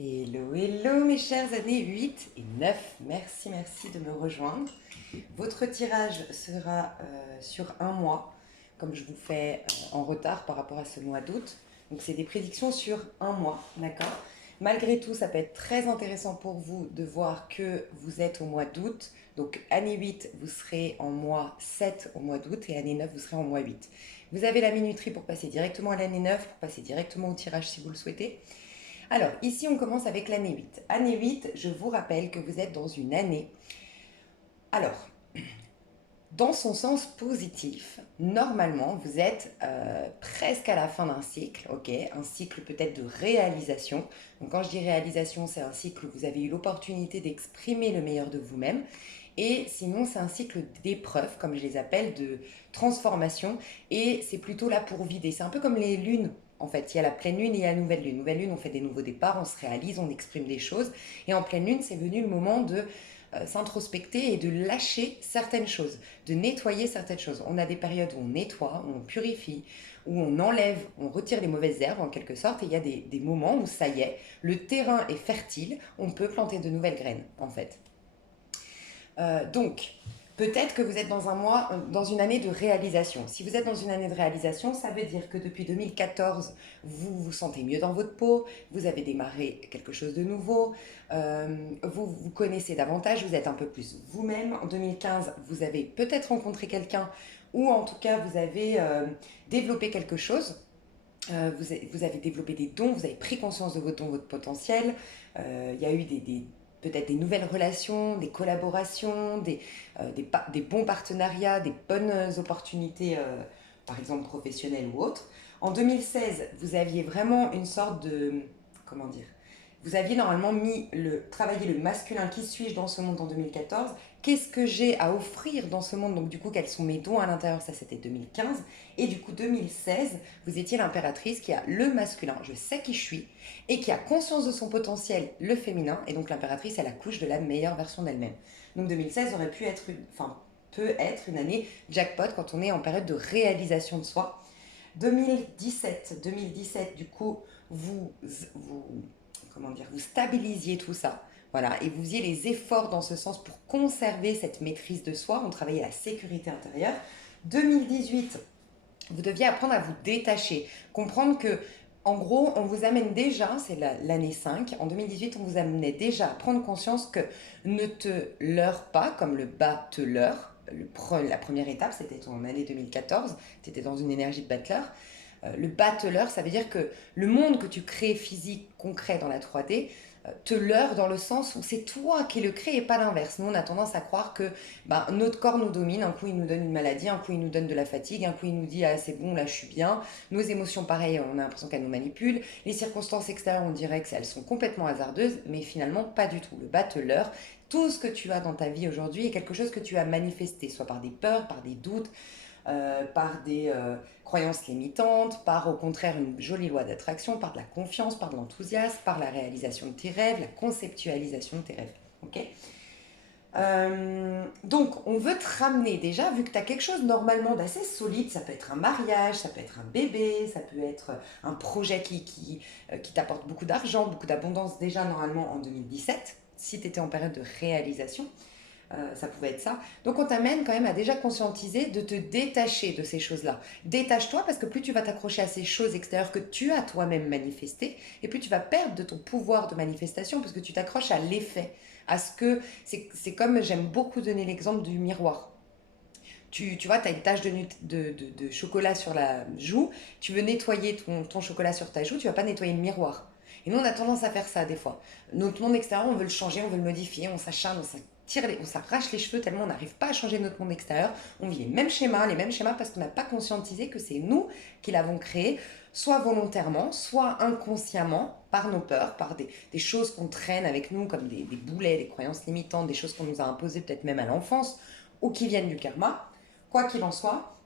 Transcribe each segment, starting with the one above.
Hello, hello mes chères années 8 et 9. Merci, merci de me rejoindre. Votre tirage sera sur un mois, comme je vous fais en retard par rapport à ce mois d'août. Donc c'est des prédictions sur un mois, d'accord? Malgré tout, ça peut être très intéressant pour vous de voir que vous êtes au mois d'août. Donc année 8, vous serez en mois 7 au mois d'août et année 9, vous serez en mois 8. Vous avez la minuterie pour passer directement à l'année 9, pour passer directement au tirage si vous le souhaitez. Alors, ici, on commence avec l'année 8. Année 8, je vous rappelle que vous êtes dans une année. Alors, dans son sens positif, normalement, vous êtes presque à la fin d'un cycle, ok? Un cycle peut-être de réalisation. Donc, quand je dis réalisation, c'est un cycle où vous avez eu l'opportunité d'exprimer le meilleur de vous-même. Et sinon, c'est un cycle d'épreuves, comme je les appelle, de transformation. Et c'est plutôt là pour vider. C'est un peu comme les lunes. En fait, il y a la pleine lune et il y a la nouvelle lune. Nouvelle lune, on fait des nouveaux départs, on se réalise, on exprime des choses. Et en pleine lune, c'est venu le moment de s'introspecter et de lâcher certaines choses, de nettoyer certaines choses. On a des périodes où on nettoie, où on purifie, où on enlève, on retire les mauvaises herbes en quelque sorte, et il y a des moments où ça y est, le terrain est fertile, on peut planter de nouvelles graines en fait. Donc, peut-être que vous êtes dans un mois, dans une année de réalisation. Si vous êtes dans une année de réalisation, ça veut dire que depuis 2014, vous vous sentez mieux dans votre peau, vous avez démarré quelque chose de nouveau, vous vous connaissez davantage, vous êtes un peu plus vous-même. En 2015, vous avez peut-être rencontré quelqu'un ou en tout cas vous avez développé quelque chose. Vous avez développé des dons, vous avez pris conscience de vos dons, votre potentiel. Il y a eu peut-être des nouvelles relations, des collaborations, des bons partenariats, des bonnes opportunités, par exemple professionnelles ou autres. En 2016, vous aviez vraiment une sorte de... Comment dire? Vous aviez normalement travaillé le masculin, qui suis-je dans ce monde en 2014, qu'est-ce que j'ai à offrir dans ce monde, donc du coup quels sont mes dons à l'intérieur, ça c'était 2015, et du coup 2016, vous étiez l'impératrice qui a le masculin, je sais qui je suis, et qui a conscience de son potentiel, le féminin, et donc l'impératrice elle accouche de la meilleure version d'elle-même. Donc 2016 aurait pu être peut être une année jackpot quand on est en période de réalisation de soi. 2017, du coup, vous comment dire, vous stabilisiez tout ça. Voilà, et vous faisiez les efforts dans ce sens pour conserver cette maîtrise de soi. On travaillait la sécurité intérieure. 2018, vous deviez apprendre à vous détacher, comprendre que, en gros, on vous amène déjà, c'est l'année 5, en 2018, on vous amenait déjà à prendre conscience que ne te leurre pas, comme le bas te leurre. La première étape, c'était ton année 2014, tu étais dans une énergie de battleur. Le battleur, ça veut dire que le monde que tu crées physique, concret dans la 3D, te leurre dans le sens où c'est toi qui le crée et pas l'inverse. Nous, on a tendance à croire que notre corps nous domine. Un coup, il nous donne une maladie, un coup, il nous donne de la fatigue, un coup, il nous dit ah, c'est bon, là, je suis bien. Nos émotions, pareil, on a l'impression qu'elles nous manipulent. Les circonstances extérieures, on dirait qu'elles sont complètement hasardeuses, mais finalement, pas du tout. Le battleur, tout ce que tu as dans ta vie aujourd'hui est quelque chose que tu as manifesté, soit par des peurs, par des doutes, par des croyances limitantes, par au contraire une jolie loi d'attraction, par de la confiance, par de l'enthousiasme, par la réalisation de tes rêves, la conceptualisation de tes rêves. Ok. Donc, on veut te ramener déjà, vu que tu as quelque chose normalement d'assez solide, ça peut être un mariage, ça peut être un bébé, ça peut être un projet qui t'apporte beaucoup d'argent, beaucoup d'abondance déjà normalement en 2017, si tu étais en période de réalisation. Ça pouvait être ça. Donc on t'amène quand même à déjà conscientiser de te détacher de ces choses-là. Détache-toi parce que plus tu vas t'accrocher à ces choses extérieures que tu as toi-même manifestées, et plus tu vas perdre de ton pouvoir de manifestation parce que tu t'accroches à l'effet. À ce que c'est comme j'aime beaucoup donner l'exemple du miroir. Tu vois, tu as une tache de chocolat sur la joue, tu veux nettoyer ton chocolat sur ta joue, tu vas pas nettoyer le miroir. Et nous, on a tendance à faire ça des fois. Notre monde extérieur, on veut le changer, on veut le modifier, on s'acharne, on s'arrache les cheveux tellement on n'arrive pas à changer notre monde extérieur. On vit les mêmes schémas parce qu'on n'a pas conscientisé que c'est nous qui l'avons créé, soit volontairement, soit inconsciemment, par nos peurs, par des choses qu'on traîne avec nous, comme des boulets, des croyances limitantes, des choses qu'on nous a imposées peut-être même à l'enfance, ou qui viennent du karma. Quoi qu'il en soit,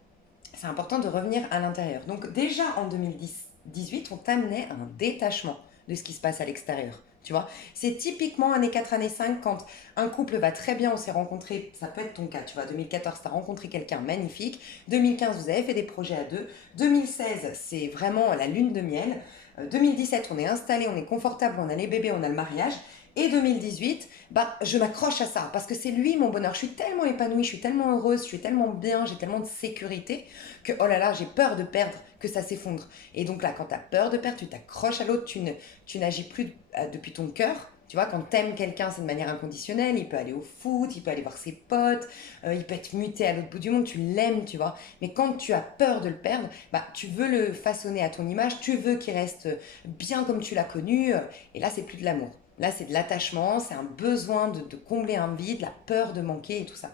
c'est important de revenir à l'intérieur. Donc déjà en 2018, on t'amenait à un détachement de ce qui se passe à l'extérieur. Tu vois, c'est typiquement année 4, année 5, quand un couple va très bien, on s'est rencontrés, ça peut être ton cas, tu vois, 2014, tu as rencontré quelqu'un magnifique, 2015, vous avez fait des projets à deux, 2016, c'est vraiment la lune de miel, 2017, on est installé, on est confortable, on a les bébés, on a le mariage. Et 2018, bah, je m'accroche à ça parce que c'est lui mon bonheur. Je suis tellement épanouie, je suis tellement heureuse, je suis tellement bien, j'ai tellement de sécurité que oh là là, j'ai peur de perdre, que ça s'effondre. Et donc là, quand tu as peur de perdre, tu t'accroches à l'autre, tu n'agis plus depuis ton cœur. Tu vois, quand t'aimes quelqu'un, c'est de manière inconditionnelle. Il peut aller au foot, il peut aller voir ses potes, il peut être muté à l'autre bout du monde, tu l'aimes, tu vois. Mais quand tu as peur de le perdre, bah, tu veux le façonner à ton image, tu veux qu'il reste bien comme tu l'as connu. Et là, c'est plus de l'amour. Là, c'est de l'attachement, c'est un besoin de combler un vide, la peur de manquer et tout ça.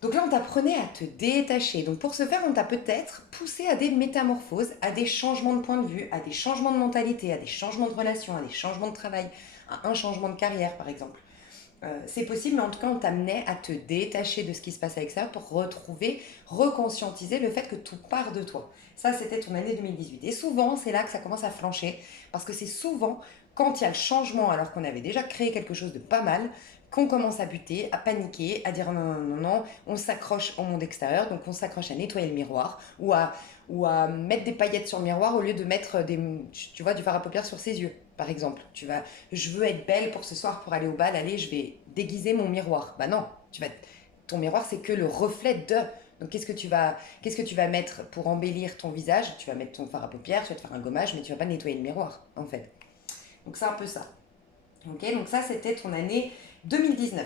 Donc là, on t'apprenait à te détacher. Donc pour ce faire, on t'a peut-être poussé à des métamorphoses, à des changements de point de vue, à des changements de mentalité, à des changements de relation, à des changements de travail, à un changement de carrière par exemple. C'est possible, mais en tout cas, on t'amenait à te détacher de ce qui se passe à l'extérieur pour retrouver, reconscientiser le fait que tout part de toi. Ça, c'était ton année 2018. Et souvent, c'est là que ça commence à flancher, parce que c'est souvent quand il y a le changement, alors qu'on avait déjà créé quelque chose de pas mal, qu'on commence à buter, à paniquer, à dire non, non, non, non, on s'accroche au monde extérieur, donc on s'accroche à nettoyer le miroir, ou à mettre des paillettes sur le miroir au lieu de mettre tu vois, du fard à paupières sur ses yeux, par exemple. Je veux être belle pour ce soir, pour aller au bal, allez, je vais déguiser mon miroir. Bah non, ton miroir, c'est que le reflet de. Donc qu'est-ce que tu vas mettre pour embellir ton visage? Tu vas mettre ton fard à paupières, tu vas te faire un gommage, mais tu vas pas nettoyer le miroir, en fait. Donc c'est un peu ça. Ok, donc ça, c'était ton année 2019.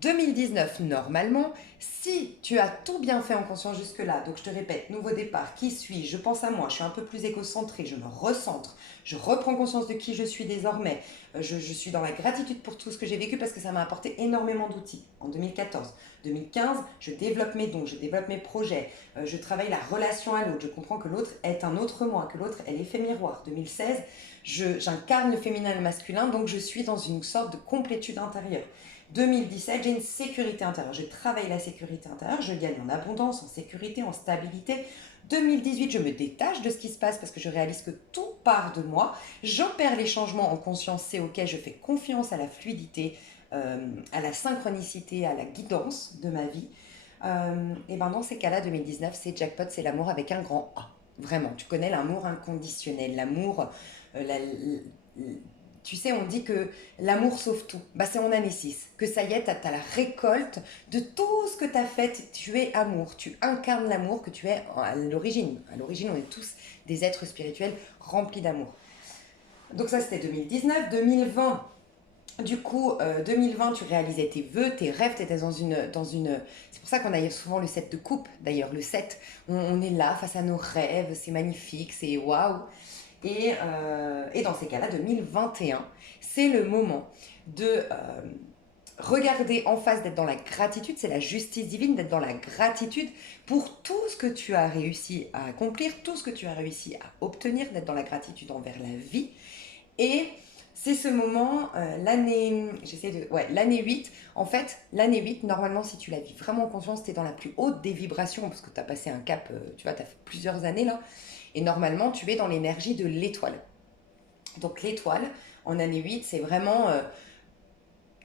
2019, normalement, si tu as tout bien fait en conscience jusque-là, donc je te répète, nouveau départ, qui suis-je, je pense à moi, je suis un peu plus égocentrée, je me recentre, je reprends conscience de qui je suis désormais, je suis dans la gratitude pour tout ce que j'ai vécu parce que ça m'a apporté énormément d'outils. En 2014, 2015, je développe mes dons, je développe mes projets, je travaille la relation à l'autre, je comprends que l'autre est un autre moi, que l'autre est l'effet miroir. 2016, j'incarne le féminin et le masculin, donc je suis dans une sorte de complétude intérieure. 2017, j'ai une sécurité intérieure. Je travaille la sécurité intérieure, je gagne en abondance, en sécurité, en stabilité. 2018, je me détache de ce qui se passe parce que je réalise que tout part de moi. J'opère les changements en conscience, c'est ok, je fais confiance à la fluidité, à la synchronicité, à la guidance de ma vie. Et ben dans ces cas-là, 2019, c'est jackpot, c'est l'amour avec un grand A. Vraiment, tu connais l'amour inconditionnel, l'amour, tu sais, on dit que l'amour sauve tout. Bah, c'est en année 6 que ça y est, tu as la récolte de tout ce que tu as fait. Tu es amour, tu incarnes l'amour que tu es à l'origine. À l'origine, on est tous des êtres spirituels remplis d'amour. Donc ça, c'était 2019. 2020, du coup, 2020, tu réalisais tes vœux, tes rêves, tu étais dans une. C'est pour ça qu'on a souvent le 7 de coupe, d'ailleurs, le 7. On est là face à nos rêves, c'est magnifique, c'est waouh. Et dans ces cas-là, 2021, c'est le moment de regarder en face, d'être dans la gratitude, c'est la justice divine, d'être dans la gratitude pour tout ce que tu as réussi à accomplir, tout ce que tu as réussi à obtenir, d'être dans la gratitude envers la vie. Et c'est ce moment, l'année 8. En fait, l'année 8, normalement, si tu la vis vraiment en conscience, tu es dans la plus haute des vibrations, parce que tu as passé un cap, tu vois, tu as fait plusieurs années là. Et normalement, tu es dans l'énergie de l'étoile. Donc l'étoile, en année 8, c'est vraiment,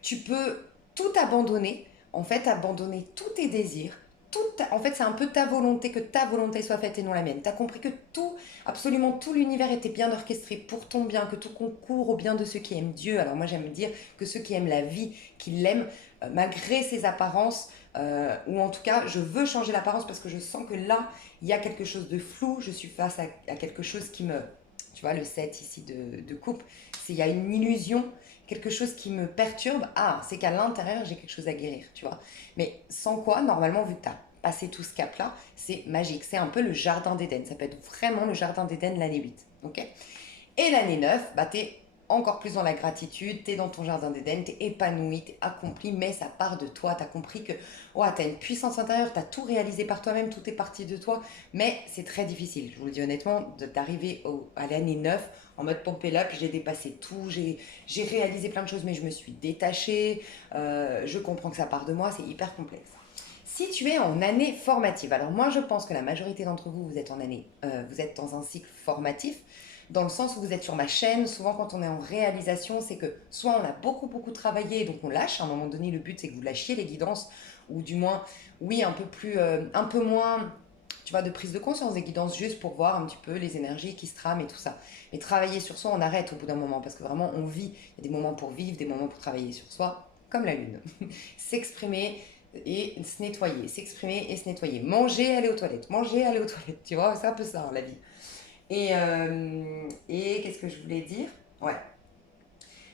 tu peux tout abandonner, en fait, abandonner tous tes désirs. En fait, c'est un peu ta volonté, que ta volonté soit faite et non la mienne. Tu as compris que tout, absolument tout l'univers était bien orchestré pour ton bien, que tout concourt au bien de ceux qui aiment Dieu. Alors moi, j'aime dire que ceux qui aiment la vie, qui l'aiment, malgré ses apparences, ou en tout cas, je veux changer l'apparence parce que je sens que là, il y a quelque chose de flou, je suis face à quelque chose qui me... Tu vois, le 7 ici de coupe, il y a une illusion, quelque chose qui me perturbe. Ah, c'est qu'à l'intérieur, j'ai quelque chose à guérir, tu vois. Mais sans quoi, normalement, vu que tu as passé tout ce cap-là, c'est magique. C'est un peu le jardin d'Éden. Ça peut être vraiment le jardin d'Éden l'année 8. Ok. Et l'année 9, bah, tu es encore plus dans la gratitude, tu es dans ton jardin d'Éden, tu es épanoui, tu es accompli, mais ça part de toi. Tu as compris que oh, tu as une puissance intérieure, tu as tout réalisé par toi-même, tout est parti de toi, mais c'est très difficile, je vous le dis honnêtement, d'arriver à l'année 9 en mode pompé là, puis j'ai dépassé tout, j'ai réalisé plein de choses, mais je me suis détachée, je comprends que ça part de moi, c'est hyper complexe. Si tu es en année formative, alors moi je pense que la majorité d'entre vous, vous êtes dans un cycle formatif, dans le sens où vous êtes sur ma chaîne. Souvent quand on est en réalisation, c'est que soit on a beaucoup beaucoup travaillé, donc on lâche, à un moment donné le but c'est que vous lâchiez les guidances, ou du moins, oui, un peu moins tu vois, de prise de conscience, des guidances juste pour voir un petit peu les énergies qui se trament et tout ça. Mais travailler sur soi, on arrête au bout d'un moment parce que vraiment on vit. Il y a des moments pour vivre, des moments pour travailler sur soi, comme la lune. S'exprimer et se nettoyer, s'exprimer et se nettoyer. Manger, aller aux toilettes, manger, aller aux toilettes, tu vois, c'est un peu ça, hein, la vie. Et qu'est-ce que je voulais dire? Ouais.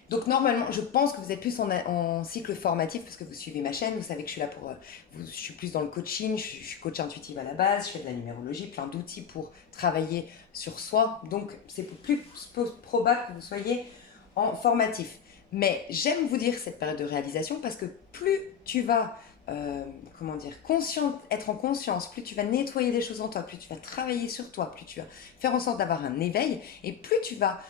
Donc normalement, je pense que vous êtes plus en cycle formatif parce que vous suivez ma chaîne, vous savez que je suis là pour... je suis plus dans le coaching, je suis coach intuitive à la base, je fais de la numérologie, plein d'outils pour travailler sur soi. Donc c'est plus probable que vous soyez en formatif. Mais j'aime vous dire cette période de réalisation parce que plus tu vas, comment dire, être en conscience, plus tu vas nettoyer des choses en toi, plus tu vas travailler sur toi, plus tu vas faire en sorte d'avoir un éveil et plus tu vas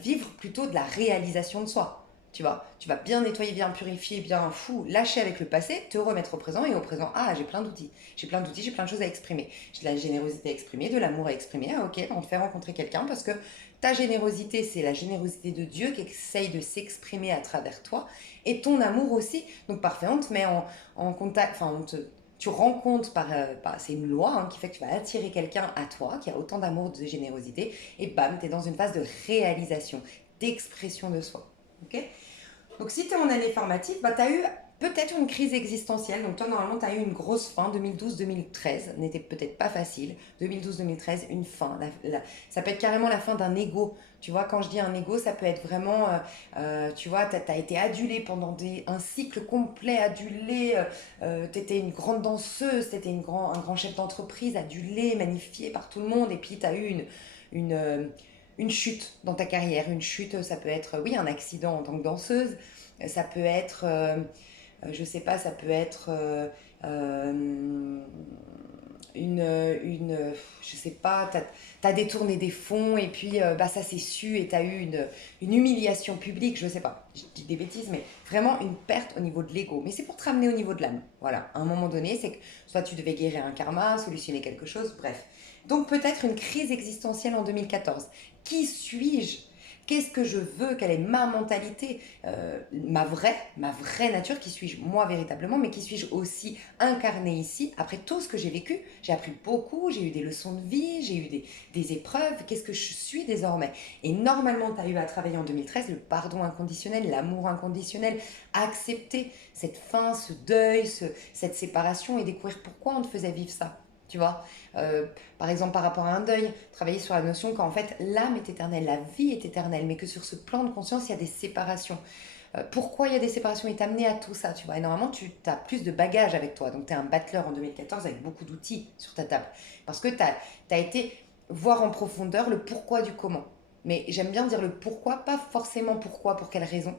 vivre plutôt de la réalisation de soi. Tu vas bien nettoyer, bien purifier, bien lâcher avec le passé, te remettre au présent et au présent, ah, j'ai plein d'outils, j'ai plein d'outils, j'ai plein de choses à exprimer. J'ai de la générosité à exprimer, de l'amour à exprimer, ah ok, on te fait rencontrer quelqu'un parce que ta générosité, c'est la générosité de Dieu qui essaye de s'exprimer à travers toi et ton amour aussi. Donc parfait, on te met en contact, tu rencontres c'est une loi hein, qui fait que tu vas attirer quelqu'un à toi qui a autant d'amour, de générosité et bam, tu es dans une phase de réalisation, d'expression de soi. Ok. Donc si tu es en année formative, bah, tu as eu peut-être une crise existentielle. Donc toi, normalement, tu as eu une grosse fin. 2012-2013 n'était peut-être pas facile. 2012-2013, une fin. Ça peut être carrément la fin d'un ego. Tu vois, quand je dis un ego, ça peut être vraiment, tu vois, tu as été adulé pendant un cycle complet, adulé. Tu étais une grande danseuse, tu étais un grand chef d'entreprise, adulé, magnifié par tout le monde. Et puis tu as eu une, euh, une chute dans ta carrière. Une chute, ça peut être, oui, un accident en tant que danseuse. Ça peut être, je sais pas, ça peut être euh, je sais pas, t'as détourné des fonds et puis bah, ça s'est su et t'as eu une humiliation publique, je sais pas, je dis des bêtises, mais vraiment une perte au niveau de l'ego. Mais c'est pour te ramener au niveau de l'âme. Voilà, à un moment donné, c'est que soit tu devais guérir un karma, solutionner quelque chose, bref. Donc peut-être une crise existentielle en 2014. Qui suis-je? Qu'est-ce que je veux? Quelle est ma mentalité? Ma vraie nature, qui suis-je moi véritablement, mais qui suis-je aussi incarnée ici? Après tout ce que j'ai vécu, j'ai appris beaucoup, j'ai eu des leçons de vie, j'ai eu des épreuves. Qu'est-ce que je suis désormais? Et normalement, tu as eu à travailler en 2013 le pardon inconditionnel, l'amour inconditionnel, accepter cette fin, ce deuil, cette séparation et découvrir pourquoi on te faisait vivre ça. Tu vois, par exemple par rapport à un deuil, travailler sur la notion qu'en fait l'âme est éternelle, la vie est éternelle, mais que sur ce plan de conscience il y a des séparations. Pourquoi il y a des séparations et t'amener à tout ça, tu vois. Et normalement tu as plus de bagages avec toi, donc tu es un battleur en 2014 avec beaucoup d'outils sur ta table, parce que tu as été voir en profondeur le pourquoi du comment. Mais j'aime bien dire le pourquoi, pas forcément pourquoi, pour quelle raison,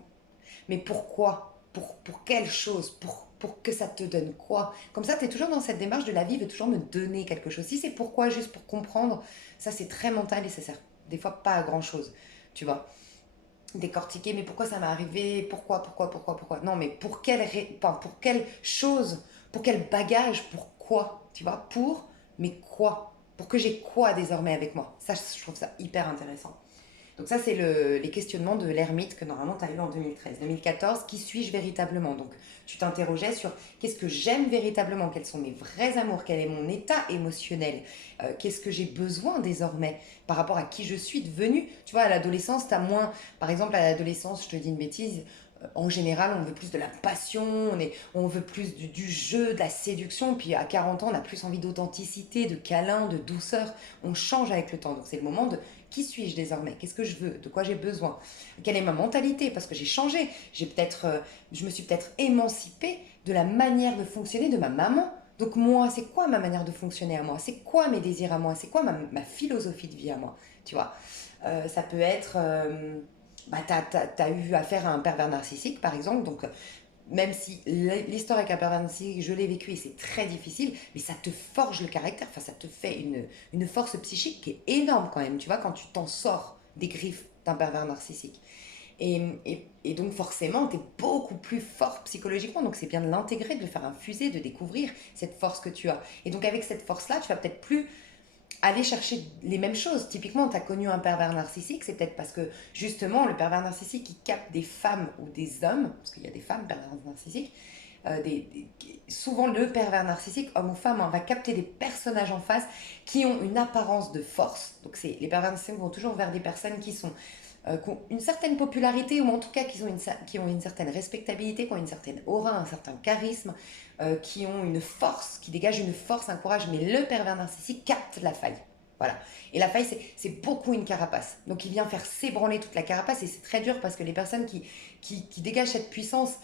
mais pourquoi? Pour quelle chose? Pour que ça te donne quoi? Comme ça, tu es toujours dans cette démarche de la vie, veut toujours me donner quelque chose. Si c'est pourquoi, juste pour comprendre, ça c'est très mental et ça sert des fois pas à grand chose. Tu vois, décortiquer, mais pourquoi ça m'est arrivé? Pourquoi? Non, mais pour quelle chose? Pour quel bagage? Pourquoi? Tu vois, mais quoi? Pour que j'ai quoi désormais avec moi? Ça, je trouve ça hyper intéressant. Donc ça, c'est les questionnements de l'ermite que normalement tu as eu en 2013. 2014, qui suis-je véritablement? Donc tu t'interrogeais sur qu'est-ce que j'aime véritablement, quels sont mes vrais amours, quel est mon état émotionnel, qu'est-ce que j'ai besoin désormais par rapport à qui je suis devenue. Tu vois, à l'adolescence, tu as moins, par exemple à l'adolescence, je te dis une bêtise, en général, on veut plus de la passion, on veut plus du jeu, de la séduction. Puis à 40 ans, on a plus envie d'authenticité, de câlin, de douceur. On change avec le temps. Donc c'est le moment de qui suis-je désormais? Qu'est-ce que je veux? De quoi j'ai besoin? Quelle est ma mentalité? Parce que j'ai changé. Je me suis peut-être émancipée de la manière de fonctionner de ma maman. Donc moi, c'est quoi ma manière de fonctionner à moi? C'est quoi mes désirs à moi? C'est quoi ma philosophie de vie à moi? Tu vois, ça peut être... bah, t'as eu affaire à un pervers narcissique, par exemple, donc même si l'histoire avec un pervers narcissique, je l'ai vécu et c'est très difficile, mais ça te forge le caractère, enfin ça te fait une force psychique qui est énorme quand même, tu vois, quand tu t'en sors des griffes d'un pervers narcissique. Et donc forcément, tu es beaucoup plus fort psychologiquement, donc c'est bien de l'intégrer, de le faire infuser, de découvrir cette force que tu as. Et donc avec cette force-là, tu vas peut-être plus aller chercher les mêmes choses. Typiquement, tu as connu un pervers narcissique, c'est peut-être parce que justement, le pervers narcissique, il capte des femmes ou des hommes, parce qu'il y a des femmes pervers narcissiques, souvent le pervers narcissique, homme ou femme, hein, va capter des personnages en face qui ont une apparence de force. Donc les pervers narcissiques vont toujours vers des personnes qui ont une certaine popularité, ou en tout cas qui ont une certaine respectabilité, qui ont une certaine aura, un certain charisme, qui ont une force, qui dégagent une force, un courage. Mais le pervers narcissique capte la faille. Voilà. Et la faille, c'est beaucoup une carapace. Donc il vient faire s'ébranler toute la carapace, et c'est très dur parce que les personnes qui dégagent cette puissance,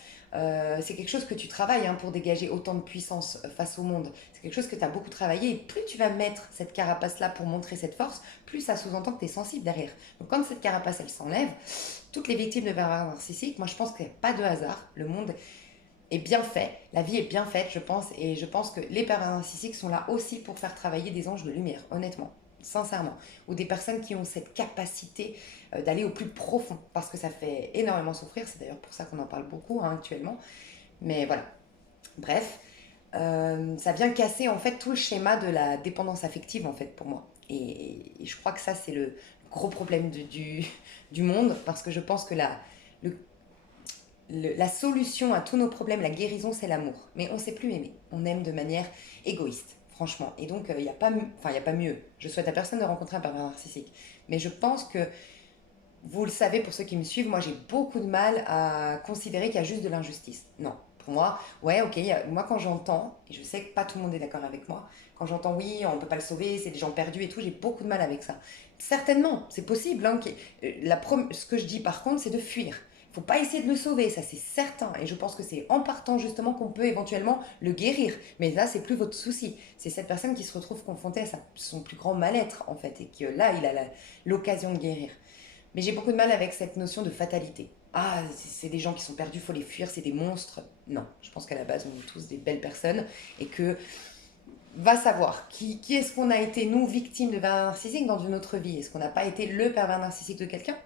c'est quelque chose que tu travailles, hein, pour dégager autant de puissance face au monde. C'est quelque chose que tu as beaucoup travaillé, et plus tu vas mettre cette carapace-là pour montrer cette force, plus ça sous-entend que tu es sensible derrière. Donc quand cette carapace, elle s'enlève, toutes les victimes de pervers narcissiques, moi je pense qu'il n'y a pas de hasard. Le monde est bien fait, la vie est bien faite, je pense, et je pense que les pervers narcissiques sont là aussi pour faire travailler des anges de lumière, honnêtement, sincèrement, ou des personnes qui ont cette capacité d'aller au plus profond, parce que ça fait énormément souffrir. C'est d'ailleurs pour ça qu'on en parle beaucoup, hein, actuellement. Mais voilà, bref, ça vient casser en fait tout le schéma de la dépendance affective, en fait, pour moi. Et je crois que ça, c'est le gros problème du monde, parce que je pense que le, la solution à tous nos problèmes, la guérison, c'est l'amour. Mais on ne sait plus aimer. On aime de manière égoïste, franchement. Et donc, il n'y a pas, enfin, y a pas mieux. Je souhaite à personne de rencontrer un pervers narcissique. Mais je pense que, vous le savez pour ceux qui me suivent, moi j'ai beaucoup de mal à considérer qu'il y a juste de l'injustice. Non. Pour moi, ouais, ok, moi quand j'entends, et je sais que pas tout le monde est d'accord avec moi, quand j'entends oui, on ne peut pas le sauver, c'est des gens perdus et tout, j'ai beaucoup de mal avec ça. Certainement, c'est possible, hein, ce que je dis par contre, c'est de fuir. Faut pas essayer de le sauver, ça c'est certain. Et je pense que c'est en partant justement qu'on peut éventuellement le guérir. Mais là, c'est plus votre souci. C'est cette personne qui se retrouve confrontée à son plus grand mal-être, en fait, et que là, il a l'occasion de guérir. Mais j'ai beaucoup de mal avec cette notion de fatalité. Ah, c'est des gens qui sont perdus, faut les fuir, c'est des monstres. Non, je pense qu'à la base, on est tous des belles personnes, et que va savoir qui est-ce qu'on a été, nous, victimes de pervers narcissiques dans une autre vie. Est-ce qu'on n'a pas été le pervers narcissique de quelqu'un?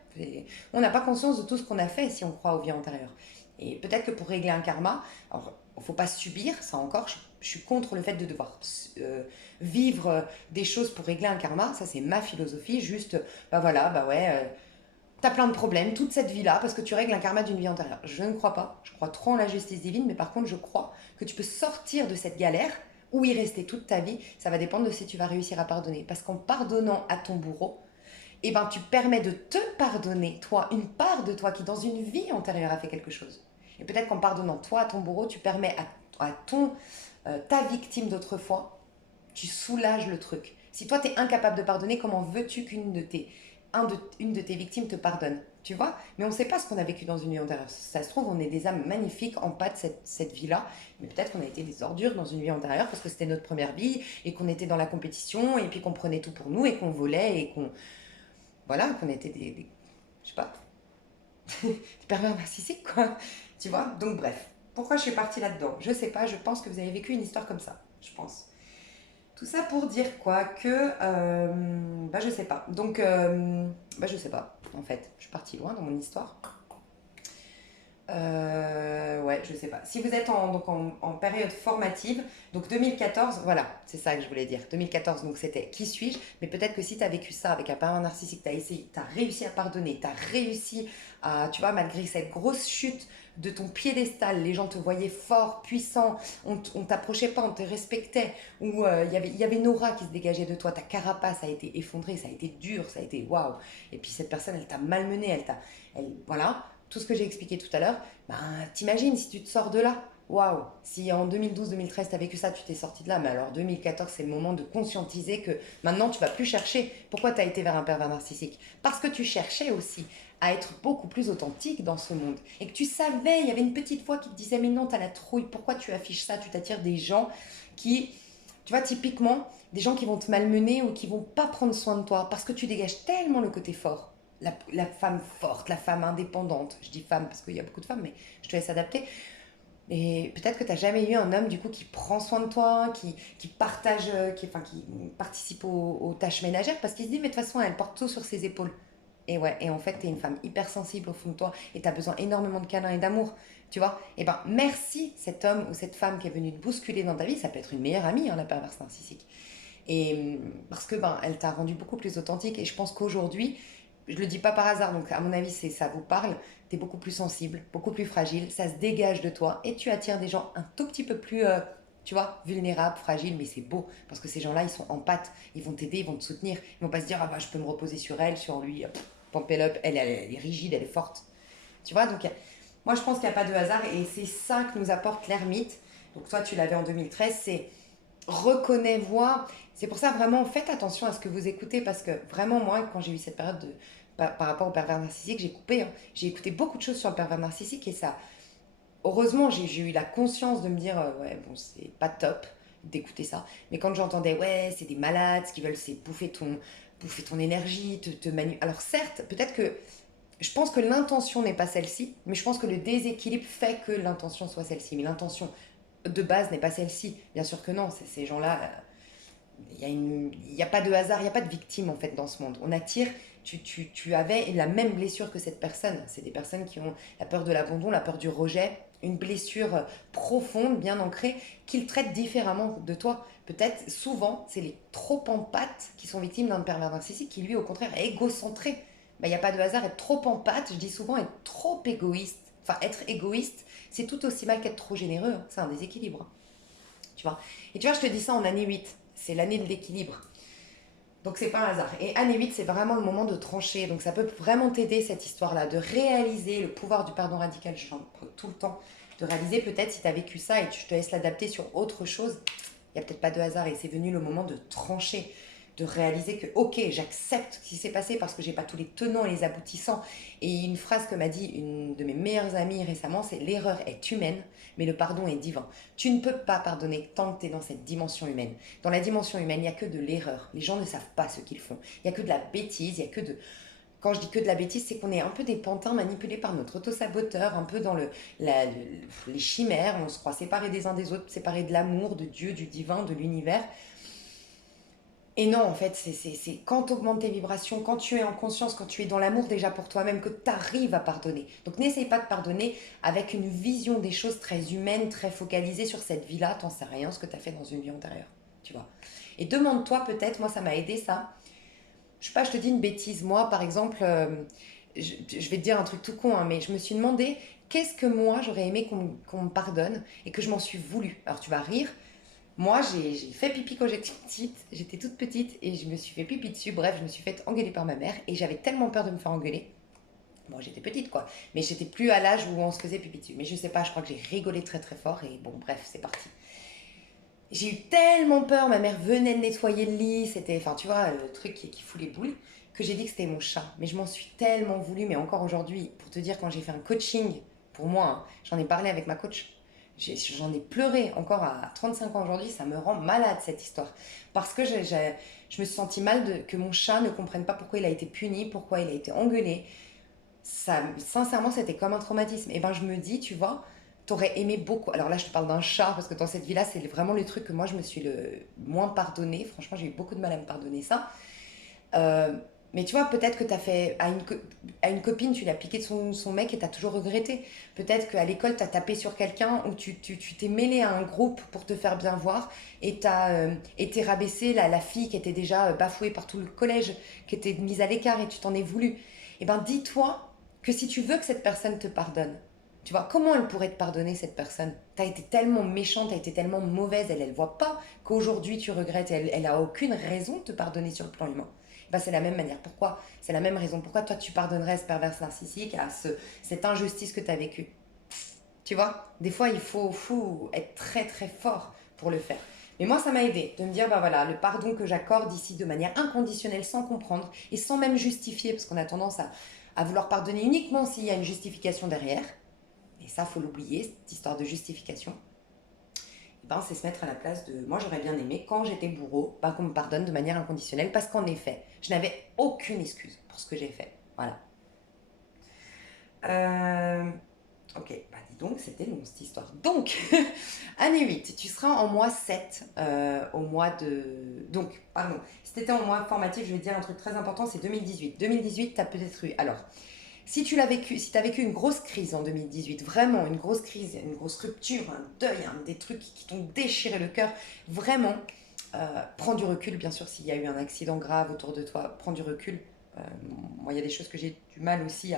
On n'a pas conscience de tout ce qu'on a fait si on croit aux vies antérieures. Et peut-être que pour régler un karma, alors il ne faut pas subir, ça encore, je suis contre le fait de devoir vivre des choses pour régler un karma, ça c'est ma philosophie, juste, bah voilà, bah ouais, t'as plein de problèmes toute cette vie-là parce que tu règles un karma d'une vie antérieure. Je ne crois pas. Je crois trop en la justice divine, mais par contre, je crois que tu peux sortir de cette galère ou y rester toute ta vie. Ça va dépendre de si tu vas réussir à pardonner. Parce qu'en pardonnant à ton bourreau, eh ben, tu permets de te pardonner, toi, une part de toi qui, dans une vie antérieure, a fait quelque chose. Et peut-être qu'en pardonnant toi à ton bourreau, tu permets ta victime d'autrefois, tu soulages le truc. Si toi, tu es incapable de pardonner, comment veux-tu une de tes victimes te pardonne? Tu vois? Mais on ne sait pas ce qu'on a vécu dans une vie antérieure. Ça se trouve, on est des âmes magnifiques en pas de cette vie-là. Mais peut-être qu'on a été des ordures dans une vie antérieure parce que c'était notre première vie et qu'on était dans la compétition et puis qu'on prenait tout pour nous et qu'on volait et qu'on. Voilà, qu'on était je sais pas, des pervers narcissiques, quoi. Tu vois? Donc, bref. Pourquoi je suis partie là-dedans? Je sais pas, je pense que vous avez vécu une histoire comme ça. Je pense. Tout ça pour dire quoi? Que. Bah, je sais pas. Donc, bah, je sais pas, en fait. Je suis partie loin dans mon histoire. Ouais, je sais pas. Si vous êtes en période formative, donc 2014, voilà, c'est ça que je voulais dire. 2014, donc c'était qui suis-je? Mais peut-être que si tu as vécu ça avec un parent narcissique, tu as essayé, tu as réussi à pardonner, tu as réussi à, tu vois, malgré cette grosse chute de ton piédestal, les gens te voyaient fort, puissant, on t'approchait pas, on te respectait, ou il y avait une aura qui se dégageait de toi, ta carapace a été effondrée, ça a été dur, ça a été waouh. Et puis cette personne, elle t'a malmené, voilà, tout ce que j'ai expliqué tout à l'heure, ben, t'imagines si tu te sors de là. Waouh! Si en 2012-2013 tu as vécu ça, tu t'es sorti de là, mais alors 2014 c'est le moment de conscientiser que maintenant tu vas plus chercher. Pourquoi tu as été vers un pervers narcissique? Parce que tu cherchais aussi à être beaucoup plus authentique dans ce monde. Et que tu savais, il y avait une petite voix qui te disait mais non, t'as la trouille, pourquoi tu affiches ça? Tu t'attires des gens qui, tu vois, typiquement, des gens qui vont te malmener ou qui vont pas prendre soin de toi parce que tu dégages tellement le côté fort. La femme forte, la femme indépendante. Je dis femme parce qu'il y a beaucoup de femmes, mais je te laisse adapter. Et peut-être que tu n'as jamais eu un homme du coup qui prend soin de toi, qui partage, qui participe aux tâches ménagères parce qu'il se dit mais de toute façon elle porte tout sur ses épaules. Et ouais, et en fait tu es une femme hypersensible au fond de toi et tu as besoin énormément de câlins et d'amour, tu vois. Et ben merci cet homme ou cette femme qui est venue te bousculer dans ta vie, ça peut être une meilleure amie, hein, la perverse narcissique. Et parce que ben elle t'a rendu beaucoup plus authentique et je pense qu'aujourd'hui je le dis pas par hasard, donc à mon avis, ça vous parle. Tu es beaucoup plus sensible, beaucoup plus fragile, ça se dégage de toi et tu attires des gens un tout petit peu plus, tu vois, vulnérables, fragiles, mais c'est beau parce que ces gens-là, ils sont empathes, ils vont t'aider, ils vont te soutenir, ils vont pas se dire, ah bah je peux me reposer sur elle, sur lui, pump it up, elle est rigide, elle est forte. Tu vois, donc moi je pense qu'il n'y a pas de hasard et c'est ça que nous apporte l'ermite. Donc toi tu l'avais en 2013, c'est reconnais, vois. C'est pour ça vraiment faites attention à ce que vous écoutez parce que vraiment moi quand j'ai eu cette période par rapport au pervers narcissique, j'ai coupé, hein. J'ai écouté beaucoup de choses sur le pervers narcissique et ça, heureusement j'ai eu la conscience de me dire ouais bon c'est pas top d'écouter ça. Mais quand j'entendais ouais c'est des malades, ce qu'ils veulent c'est bouffer ton énergie, te manu... Alors certes, peut-être que je pense que l'intention n'est pas celle-ci, mais je pense que le déséquilibre fait que l'intention soit celle-ci. Mais l'intention de base n'est pas celle-ci. Bien sûr que non, ces gens-là, il y a pas de hasard, il n'y a pas de victime en fait dans ce monde. On attire, tu avais la même blessure que cette personne. C'est des personnes qui ont la peur de l'abandon, la peur du rejet, une blessure profonde, bien ancrée, qu'ils traitent différemment de toi. Peut-être, souvent, c'est les trop empathes qui sont victimes d'un pervers narcissique qui, lui, au contraire, est égocentré. Il n'y a pas de hasard, être trop empathe, je dis souvent être trop égoïste. Enfin, être égoïste, c'est tout aussi mal qu'être trop généreux. Hein. C'est un déséquilibre. Tu vois. Et tu vois, je te dis ça en année 8. C'est l'année de l'équilibre. Donc c'est pas un hasard. Et année 8, c'est vraiment le moment de trancher. Donc ça peut vraiment t'aider cette histoire-là, de réaliser le pouvoir du pardon radical. Je parle tout le temps. De réaliser peut-être si tu as vécu ça et tu te laisses l'adapter sur autre chose. Il n'y a peut-être pas de hasard et c'est venu le moment de trancher, de réaliser que ok, j'accepte ce qui s'est passé parce que j'ai pas tous les tenants et les aboutissants. Et une phrase que m'a dit une de mes meilleures amies récemment, c'est l'erreur est humaine, mais le pardon est divin. Tu ne peux pas pardonner tant que tu es dans cette dimension humaine. Dans la dimension humaine, il n'y a que de l'erreur. Les gens ne savent pas ce qu'ils font. Il n'y a que de la bêtise, il y a que de... Quand je dis que de la bêtise, c'est qu'on est un peu des pantins manipulés par notre auto-saboteur, un peu dans les chimères, on se croit séparés des uns des autres, séparés de l'amour, de Dieu, du divin, de l'univers. Et non, en fait, c'est quand tu augmentes tes vibrations, quand tu es en conscience, quand tu es dans l'amour déjà pour toi-même, que tu arrives à pardonner. Donc n'essaye pas de pardonner avec une vision des choses très humaine, très focalisée sur cette vie-là, t'en sais rien ce que tu as fait dans une vie antérieure. Tu vois. Et demande-toi peut-être, moi ça m'a aidé ça. Je sais pas, je te dis une bêtise. Moi, par exemple, je vais te dire un truc tout con, hein, mais je me suis demandé qu'est-ce que moi j'aurais aimé qu'on me pardonne et que je m'en suis voulu. Alors tu vas rire, moi, j'ai fait pipi quand j'étais petite, j'étais toute petite et je me suis fait pipi dessus. Bref, je me suis fait engueuler par ma mère et j'avais tellement peur de me faire engueuler. Bon, j'étais petite quoi, mais j'étais plus à l'âge où on se faisait pipi dessus. Mais je sais pas, je crois que j'ai rigolé très très fort et bon, bref, c'est parti. J'ai eu tellement peur, ma mère venait de nettoyer le lit, c'était, enfin tu vois, le truc qui fout les boules, que j'ai dit que c'était mon chat. Mais je m'en suis tellement voulu, mais encore aujourd'hui, pour te dire, quand j'ai fait un coaching, pour moi, hein, j'en ai parlé avec ma coach, j'en ai pleuré encore à 35 ans aujourd'hui, ça me rend malade cette histoire. Parce que je me suis sentie mal que mon chat ne comprenne pas pourquoi il a été puni, pourquoi il a été engueulé. Ça, sincèrement, c'était comme un traumatisme. Et ben je me dis, tu vois, t'aurais aimé beaucoup. Alors là, je te parle d'un chat, parce que dans cette vie-là, c'est vraiment le truc que moi, je me suis le moins pardonné. Franchement, j'ai eu beaucoup de mal à me pardonner ça. Euh, mais tu vois, peut-être que tu as fait à une copine, tu l'as piqué de son mec et tu as toujours regretté. Peut-être qu'à l'école, tu as tapé sur quelqu'un ou tu t'es mêlé à un groupe pour te faire bien voir et tu as été rabaissé la fille qui était déjà bafouée par tout le collège, qui était mise à l'écart et tu t'en es voulu. Eh ben, dis-toi que si tu veux que cette personne te pardonne, tu vois, comment elle pourrait te pardonner, cette personne? T'as été tellement méchante, t'as été tellement mauvaise, elle voit pas qu'aujourd'hui tu regrettes, elle a aucune raison de te pardonner sur le plan humain. Bah, c'est la même manière. Pourquoi? C'est la même raison. Pourquoi toi tu pardonnerais à ce pervers narcissique, à cette injustice que tu as vécue? Tu vois? Des fois il faut être très très fort pour le faire. Mais moi ça m'a aidé de me dire, bah voilà, le pardon que j'accorde ici de manière inconditionnelle, sans comprendre et sans même justifier, parce qu'on a tendance à vouloir pardonner uniquement s'il y a une justification derrière. Et ça, faut l'oublier, cette histoire de justification. Eh ben, c'est se mettre à la place de... Moi, j'aurais bien aimé, quand j'étais bourreau, bah, qu'on me pardonne de manière inconditionnelle, parce qu'en effet, je n'avais aucune excuse pour ce que j'ai fait. Voilà. Euh, Ok, bah dis donc, c'était long cette histoire. Donc, année 8, tu seras en mois 7, au mois de... Donc, pardon, si tu étais en mois formatif, je vais te dire un truc très important, c'est 2018. 2018, tu as peut-être eu... Alors, si tu l'as vécu, si tu as vécu une grosse crise en 2018, vraiment une grosse crise, une grosse rupture, un deuil, des trucs qui t'ont déchiré le cœur, vraiment, prends du recul, bien sûr, s'il y a eu un accident grave autour de toi, prends du recul, Moi, il y a des choses que j'ai du mal aussi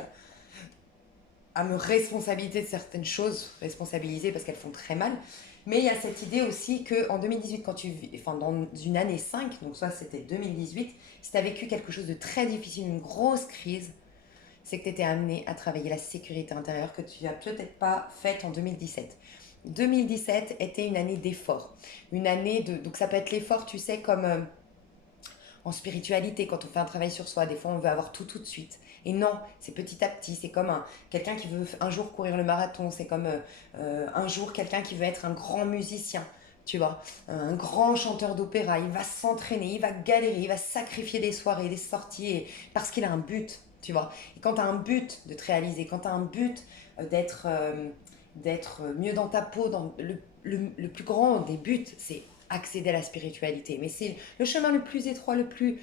à me responsabiliser de certaines choses, responsabiliser parce qu'elles font très mal. Mais il y a cette idée aussi qu'en 2018, quand tu vis, enfin dans une année 5, donc soit c'était 2018, si tu as vécu quelque chose de très difficile, une grosse crise, c'est que tu étais amené à travailler la sécurité intérieure que tu n'as peut-être pas faite en 2017. 2017 était une année d'effort, une année de... Donc ça peut être l'effort, tu sais, comme en spiritualité, quand on fait un travail sur soi, des fois on veut avoir tout de suite. Et non, c'est petit à petit. C'est comme quelqu'un qui veut un jour courir le marathon. C'est comme un jour quelqu'un qui veut être un grand musicien. Tu vois, un grand chanteur d'opéra. Il va s'entraîner, il va galérer, il va sacrifier des soirées, des sorties parce qu'il a un but. Tu vois. Et quand tu as un but de te réaliser, quand tu as un but d'être mieux dans ta peau, dans le plus grand des buts, c'est accéder à la spiritualité. Mais c'est le chemin le plus étroit, le plus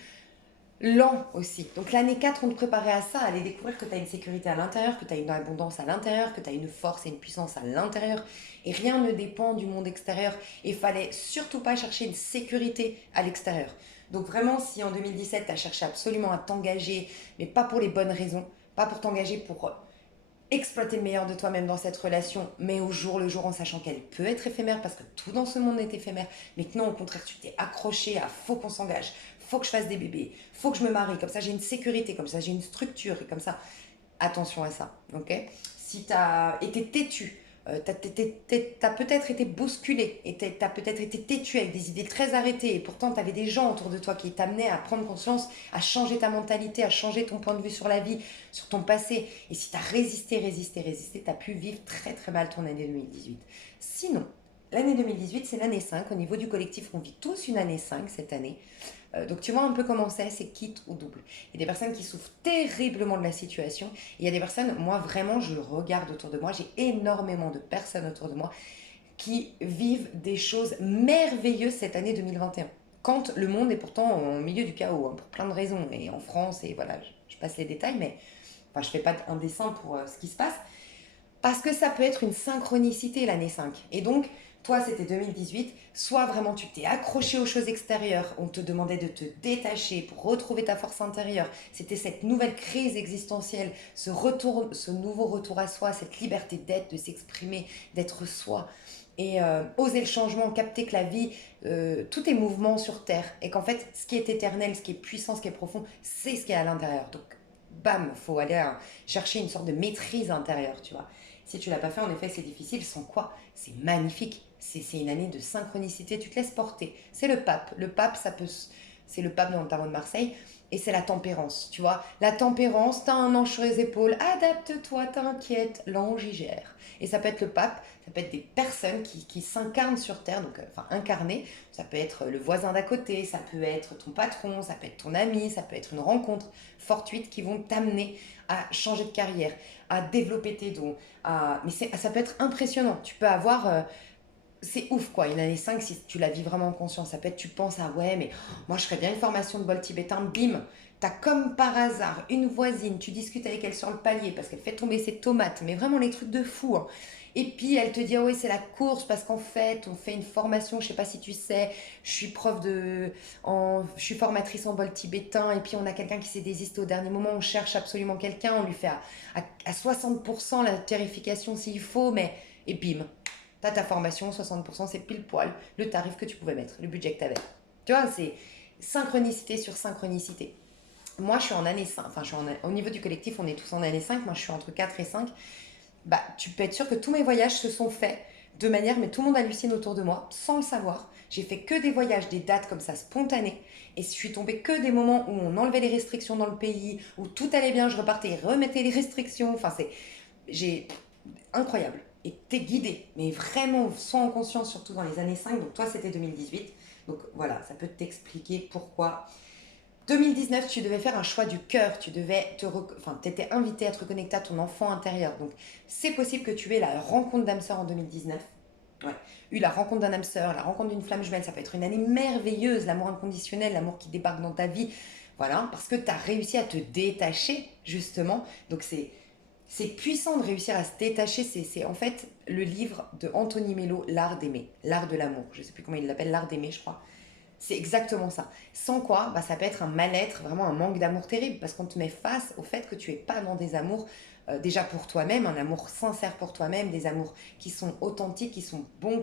lent aussi. Donc l'année 4, on te préparait à ça, à aller découvrir que tu as une sécurité à l'intérieur, que tu as une abondance à l'intérieur, que tu as une force et une puissance à l'intérieur. Et rien ne dépend du monde extérieur. Et il fallait surtout pas chercher une sécurité à l'extérieur. Donc vraiment, si en 2017, tu as cherché absolument à t'engager, mais pas pour les bonnes raisons, pas pour t'engager pour exploiter le meilleur de toi-même dans cette relation, mais au jour le jour en sachant qu'elle peut être éphémère parce que tout dans ce monde est éphémère, mais que non, au contraire, tu t'es accroché à faut qu'on s'engage, faut que je fasse des bébés, faut que je me marie, comme ça j'ai une sécurité, comme ça j'ai une structure, et comme ça, attention à ça, ok. Si t'as été têtu, t'as peut-être été bousculé, et t'as peut-être été têtu avec des idées très arrêtées, et pourtant t'avais des gens autour de toi qui t'amenaient à prendre conscience, à changer ta mentalité, à changer ton point de vue sur la vie, sur ton passé. Et si t'as résisté, t'as pu vivre très très mal ton année 2018. Sinon, l'année 2018, c'est l'année 5. Au niveau du collectif, on vit tous une année 5 cette année. Donc tu vois un peu comment c'est quitte ou double. Il y a des personnes qui souffrent terriblement de la situation. Et il y a des personnes, moi vraiment, je regarde autour de moi, j'ai énormément de personnes autour de moi qui vivent des choses merveilleuses cette année 2021. Quand le monde est pourtant au milieu du chaos, hein, pour plein de raisons, et en France, et voilà, je passe les détails, mais enfin, je fais pas un dessin pour ce qui se passe, parce que ça peut être une synchronicité l'année 5. Et donc, toi, c'était 2018, soit vraiment tu t'es accroché aux choses extérieures, on te demandait de te détacher pour retrouver ta force intérieure. C'était cette nouvelle crise existentielle, ce retour, ce nouveau retour à soi, cette liberté d'être, de s'exprimer, d'être soi. Et oser le changement, capter que la vie, tout est mouvement sur Terre. Et qu'en fait, ce qui est éternel, ce qui est puissant, ce qui est profond, c'est ce qui est à l'intérieur. Donc, bam, faut aller chercher une sorte de maîtrise intérieure, tu vois. Si tu l'as pas fait, en effet, c'est difficile. Sans quoi, c'est magnifique. C'est une année de synchronicité. Tu te laisses porter. C'est le pape. Le pape, c'est le pape dans le tarot de Marseille. Et c'est la tempérance. Tu vois, la tempérance, t'as un ange sur les épaules. Adapte-toi, t'inquiète. L'ange y gère. Et ça peut être le pape. Ça peut être des personnes qui s'incarnent sur Terre. Donc, enfin, incarnées. Ça peut être le voisin d'à côté. Ça peut être ton patron. Ça peut être ton ami. Ça peut être une rencontre fortuite qui vont t'amener à changer de carrière, à développer tes dons, mais ça peut être impressionnant. Tu peux avoir... c'est ouf quoi, une année 5 si tu la vis vraiment en conscience. Ça peut être, tu penses, ah ouais, mais moi je ferais bien une formation de bol tibétain, bim, t'as comme par hasard une voisine, tu discutes avec elle sur le palier parce qu'elle fait tomber ses tomates, mais vraiment les trucs de fou, hein. Et puis elle te dit, oh oui, c'est la course parce qu'en fait, on fait une formation, je sais pas si tu sais, je suis je suis formatrice en bol tibétain, et puis on a quelqu'un qui s'est désisté au dernier moment, on cherche absolument quelqu'un, on lui fait à 60% la tarification s'il faut, mais, et bim, t'as ta formation, 60%, c'est pile poil le tarif que tu pouvais mettre, le budget que t'avais. Tu vois, c'est synchronicité sur synchronicité. Moi, je suis en année 5, enfin, au niveau du collectif, on est tous en année 5, moi je suis entre 4 et 5. Bah, tu peux être sûr que tous mes voyages se sont faits de manière, mais tout le monde hallucine autour de moi, sans le savoir. J'ai fait que des voyages, des dates comme ça, spontanées. Et je suis tombée que des moments où on enlevait les restrictions dans le pays, où tout allait bien, je repartais et remettais les restrictions. Enfin, j'ai, incroyable. Et t'es guidé, mais vraiment, sans en conscience, surtout dans les années 5. Donc toi, c'était 2018. Donc voilà, ça peut t'expliquer pourquoi 2019, tu devais faire un choix du cœur, tu devais enfin, t'étais invité à te reconnecter à ton enfant intérieur. Donc, c'est possible que tu aies la rencontre d'âme sœur en 2019. Ouais. Eu la rencontre d'un âme sœur, la rencontre d'une flamme jumelle, ça peut être une année merveilleuse, l'amour inconditionnel, l'amour qui débarque dans ta vie. Voilà, parce que tu as réussi à te détacher, justement. Donc, c'est puissant de réussir à se détacher. C'est en fait le livre de Anthony Mello, L'art d'aimer, l'art de l'amour. Je ne sais plus comment il l'appelle, l'art d'aimer, je crois. C'est exactement ça. Sans quoi, bah, ça peut être un mal-être, vraiment un manque d'amour terrible, parce qu'on te met face au fait que tu es pas dans des amours déjà pour toi-même, un amour sincère pour toi-même, des amours qui sont authentiques, qui sont bons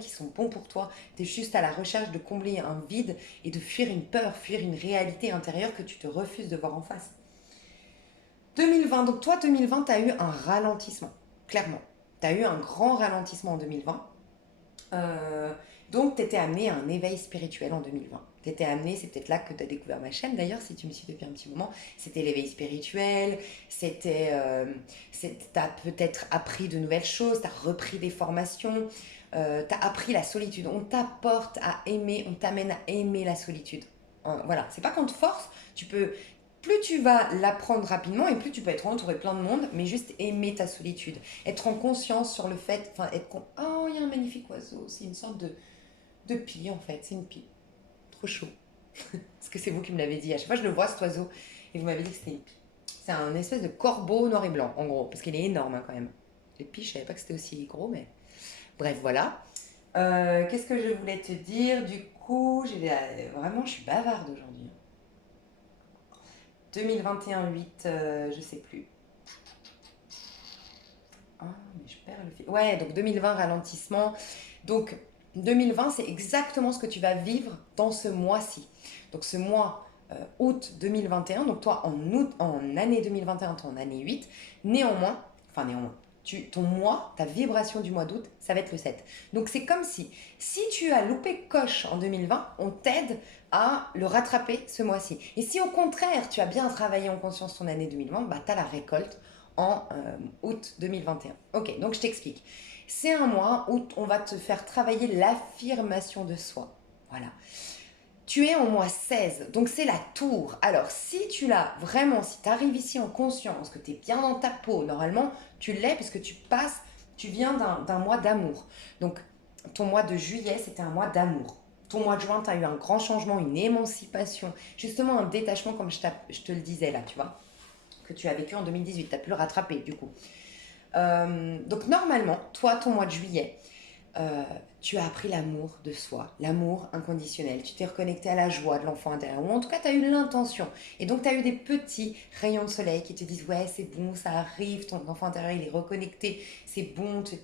pour toi. Tu es juste à la recherche de combler un vide et de fuir une peur, fuir une réalité intérieure que tu te refuses de voir en face. 2020, donc toi 2020, tu as eu un ralentissement, clairement. Tu as eu un grand ralentissement en 2020. Euh, donc, tu étais amené à un éveil spirituel en 2020. Tu étais amené, c'est peut-être là que tu as découvert ma chaîne d'ailleurs, si tu me suis depuis un petit moment. C'était l'éveil spirituel, tu as peut-être appris de nouvelles choses, tu as repris des formations, tu as appris la solitude. On t'apporte à aimer, on t'amène à aimer la solitude. Voilà, c'est pas qu'on te force, tu peux plus tu vas l'apprendre rapidement et plus tu peux être entouré plein de monde, mais juste aimer ta solitude. Être en conscience sur le fait, enfin oh, il y a un magnifique oiseau, c'est une sorte de pie en fait, c'est une pie. Trop chaud. Parce que c'est vous qui me l'avez dit. À chaque fois je le vois cet oiseau et vous m'avez dit que c'était une pie. C'est un espèce de corbeau noir et blanc en gros, parce qu'il est énorme hein, quand même. Les pies, je savais pas que c'était aussi gros, mais bref, voilà. Qu'est-ce que je voulais te dire du coup, vraiment, je suis bavarde aujourd'hui. 2021, 8, je sais plus. Ah, mais je perds le fil. Ouais, donc 2020, ralentissement. Donc 2020, c'est exactement ce que tu vas vivre dans ce mois-ci. Donc ce mois août 2021, donc toi en année 2021, tu es en année 8. Néanmoins, ton mois, ta vibration du mois d'août, ça va être le 7. Donc c'est comme si tu as loupé coche en 2020, on t'aide à le rattraper ce mois-ci. Et si au contraire, tu as bien travaillé en conscience ton année 2020, bah, tu as la récolte en août 2021. Ok, donc je t'explique. C'est un mois où on va te faire travailler l'affirmation de soi. Voilà. Tu es en mois 16, donc c'est la tour. Alors, si tu l'as vraiment, si tu arrives ici en conscience, que tu es bien dans ta peau, normalement, tu l'es puisque tu viens d'un mois d'amour. Donc, ton mois de juillet, c'était un mois d'amour. Ton mois de juin, tu as eu un grand changement, une émancipation, justement un détachement, comme je te le disais là, tu vois, que tu as vécu en 2018. Tu as pu le rattraper, du coup. Donc, normalement, toi, ton mois de juillet, euh, tu as appris l'amour de soi, l'amour inconditionnel. Tu t'es reconnecté à la joie de l'enfant intérieur, ou en tout cas, tu as eu l'intention. Et donc, tu as eu des petits rayons de soleil qui te disent ouais, c'est bon, ça arrive, ton enfant intérieur, il est reconnecté, c'est bon, tu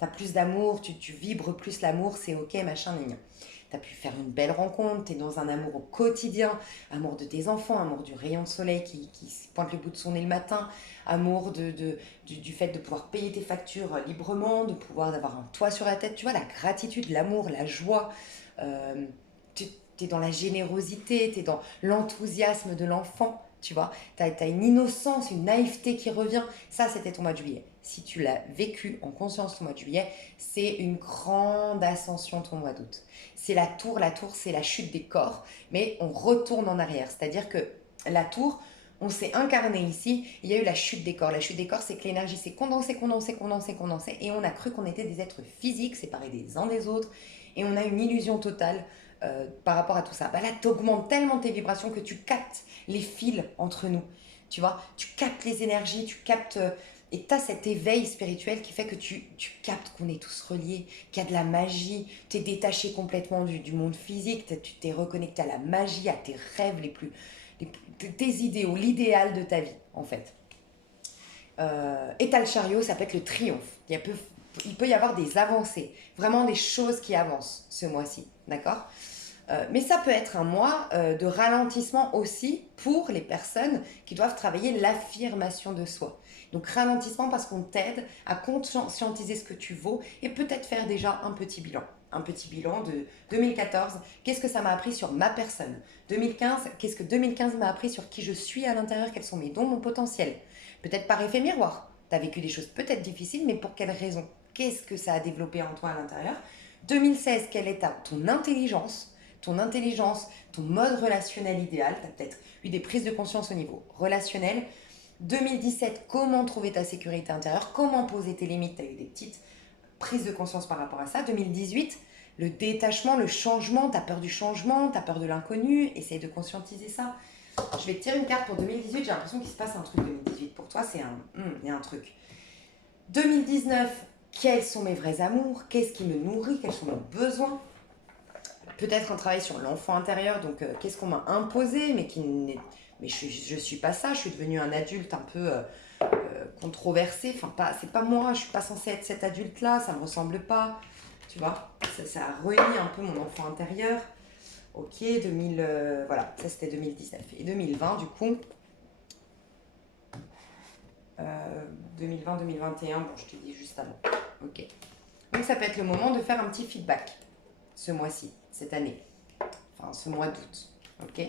as plus d'amour, tu vibres plus l'amour, c'est ok, machin, gna. Tu as pu faire une belle rencontre, tu es dans un amour au quotidien, amour de tes enfants, amour du rayon de soleil qui pointe le bout de son nez le matin, amour du fait de pouvoir payer tes factures librement, de pouvoir avoir un toit sur la tête, tu vois, la gratitude, l'amour, la joie. Euh, tu es dans la générosité, tu es dans l'enthousiasme de l'enfant, tu vois. Tu as une innocence, une naïveté qui revient. Ça, c'était ton mois de juillet. Si tu l'as vécu en conscience ton mois de juillet, c'est une grande ascension ton mois d'août. C'est la tour c'est la chute des corps, mais on retourne en arrière. C'est-à-dire que la tour, on s'est incarné ici, il y a eu la chute des corps. La chute des corps, c'est que l'énergie s'est condensée, condensée, condensée, condensée, et on a cru qu'on était des êtres physiques, séparés des uns des autres, et on a une illusion totale par rapport à tout ça. Bah là, tu augmentes tellement tes vibrations que tu captes les fils entre nous. Tu vois, tu captes les énergies, tu captes... et tu as cet éveil spirituel qui fait que tu captes qu'on est tous reliés, qu'il y a de la magie, tu es détaché complètement du monde physique, tu t'es reconnecté à la magie, à tes rêves tes idéaux, l'idéal de ta vie, en fait. Et t'as le chariot, ça peut être le triomphe. Il peut y avoir des avancées, vraiment des choses qui avancent ce mois-ci, d'accord. Mais ça peut être un mois de ralentissement aussi pour les personnes qui doivent travailler l'affirmation de soi. Donc ralentissement parce qu'on t'aide à conscientiser ce que tu vaux et peut-être faire déjà un petit bilan. Un petit bilan de 2014, qu'est-ce que ça m'a appris sur ma personne. 2015, qu'est-ce que 2015 m'a appris sur qui je suis à l'intérieur, quels sont mes dons, mon potentiel. Peut-être par effet miroir. Tu as vécu des choses peut-être difficiles, mais pour quelle raison? Qu'est-ce que ça a développé en toi à l'intérieur? 2016, quelle est ton intelligence, ton mode relationnel idéal? Tu as peut-être eu des prises de conscience au niveau relationnel. 2017, comment trouver ta sécurité intérieure? Comment poser tes limites? Tu as eu des petites prises de conscience par rapport à ça. 2018, le détachement, le changement, tu as peur du changement, tu as peur de l'inconnu, essaye de conscientiser ça. Je vais te tirer une carte pour 2018, j'ai l'impression qu'il se passe un truc 2018. Pour toi, il y a un truc. 2019, quels sont mes vrais amours? Qu'est-ce qui me nourrit? Quels sont mes besoins? peut-être un travail sur l'enfant intérieur, donc qu'est-ce qu'on m'a imposé, mais qui n'est... Mais je suis pas ça, je suis devenue un adulte un peu controversé. Enfin, pas, c'est pas moi, je suis pas censée être cet adulte-là, ça me ressemble pas. Tu vois, ça a remis un peu mon enfant intérieur. Ok, 2000, voilà, ça c'était 2019. Et 2020, du coup, 2020-2021, bon, je te dis juste avant. Ok. Donc ça peut être le moment de faire un petit feedback ce mois-ci, cette année, enfin ce mois d'août. Ok.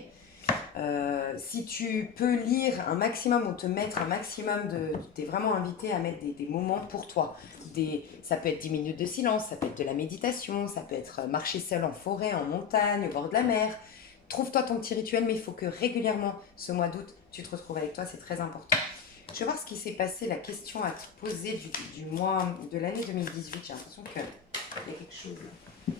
Si tu peux lire un maximum ou te mettre un maximum de... Tu es vraiment invité à mettre des moments pour toi. Ça peut être 10 minutes de silence, ça peut être de la méditation, ça peut être marcher seul en forêt, en montagne, au bord de la mer. Trouve-toi ton petit rituel, mais il faut que régulièrement, ce mois d'août, tu te retrouves avec toi, c'est très important. Je vais voir ce qui s'est passé, la question à te poser du mois de l'année 2018. J'ai l'impression qu'il y a quelque chose là.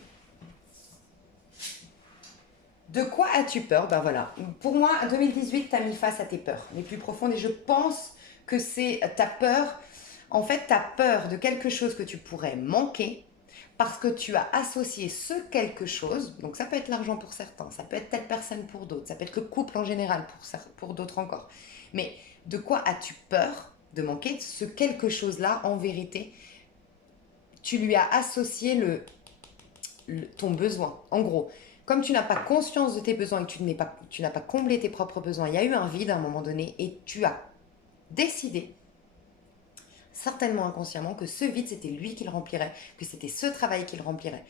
De quoi as-tu peur? Ben voilà. Pour moi, 2018 t'as mis face à tes peurs les plus profondes et je pense que c'est ta peur. En fait, t'as peur de quelque chose que tu pourrais manquer parce que tu as associé ce quelque chose. Donc ça peut être l'argent pour certains, ça peut être telle personne pour d'autres, ça peut être le couple en général pour d'autres encore. Mais de quoi as-tu peur de manquer? Ce quelque chose-là, en vérité, tu lui as associé ton besoin. En gros, comme tu n'as pas conscience de tes besoins et que tu n'as pas comblé tes propres besoins, il y a eu un vide à un moment donné et tu as décidé, certainement inconsciemment, que ce vide, c'était lui qui le remplirait, que c'était ce travail qui le remplirait.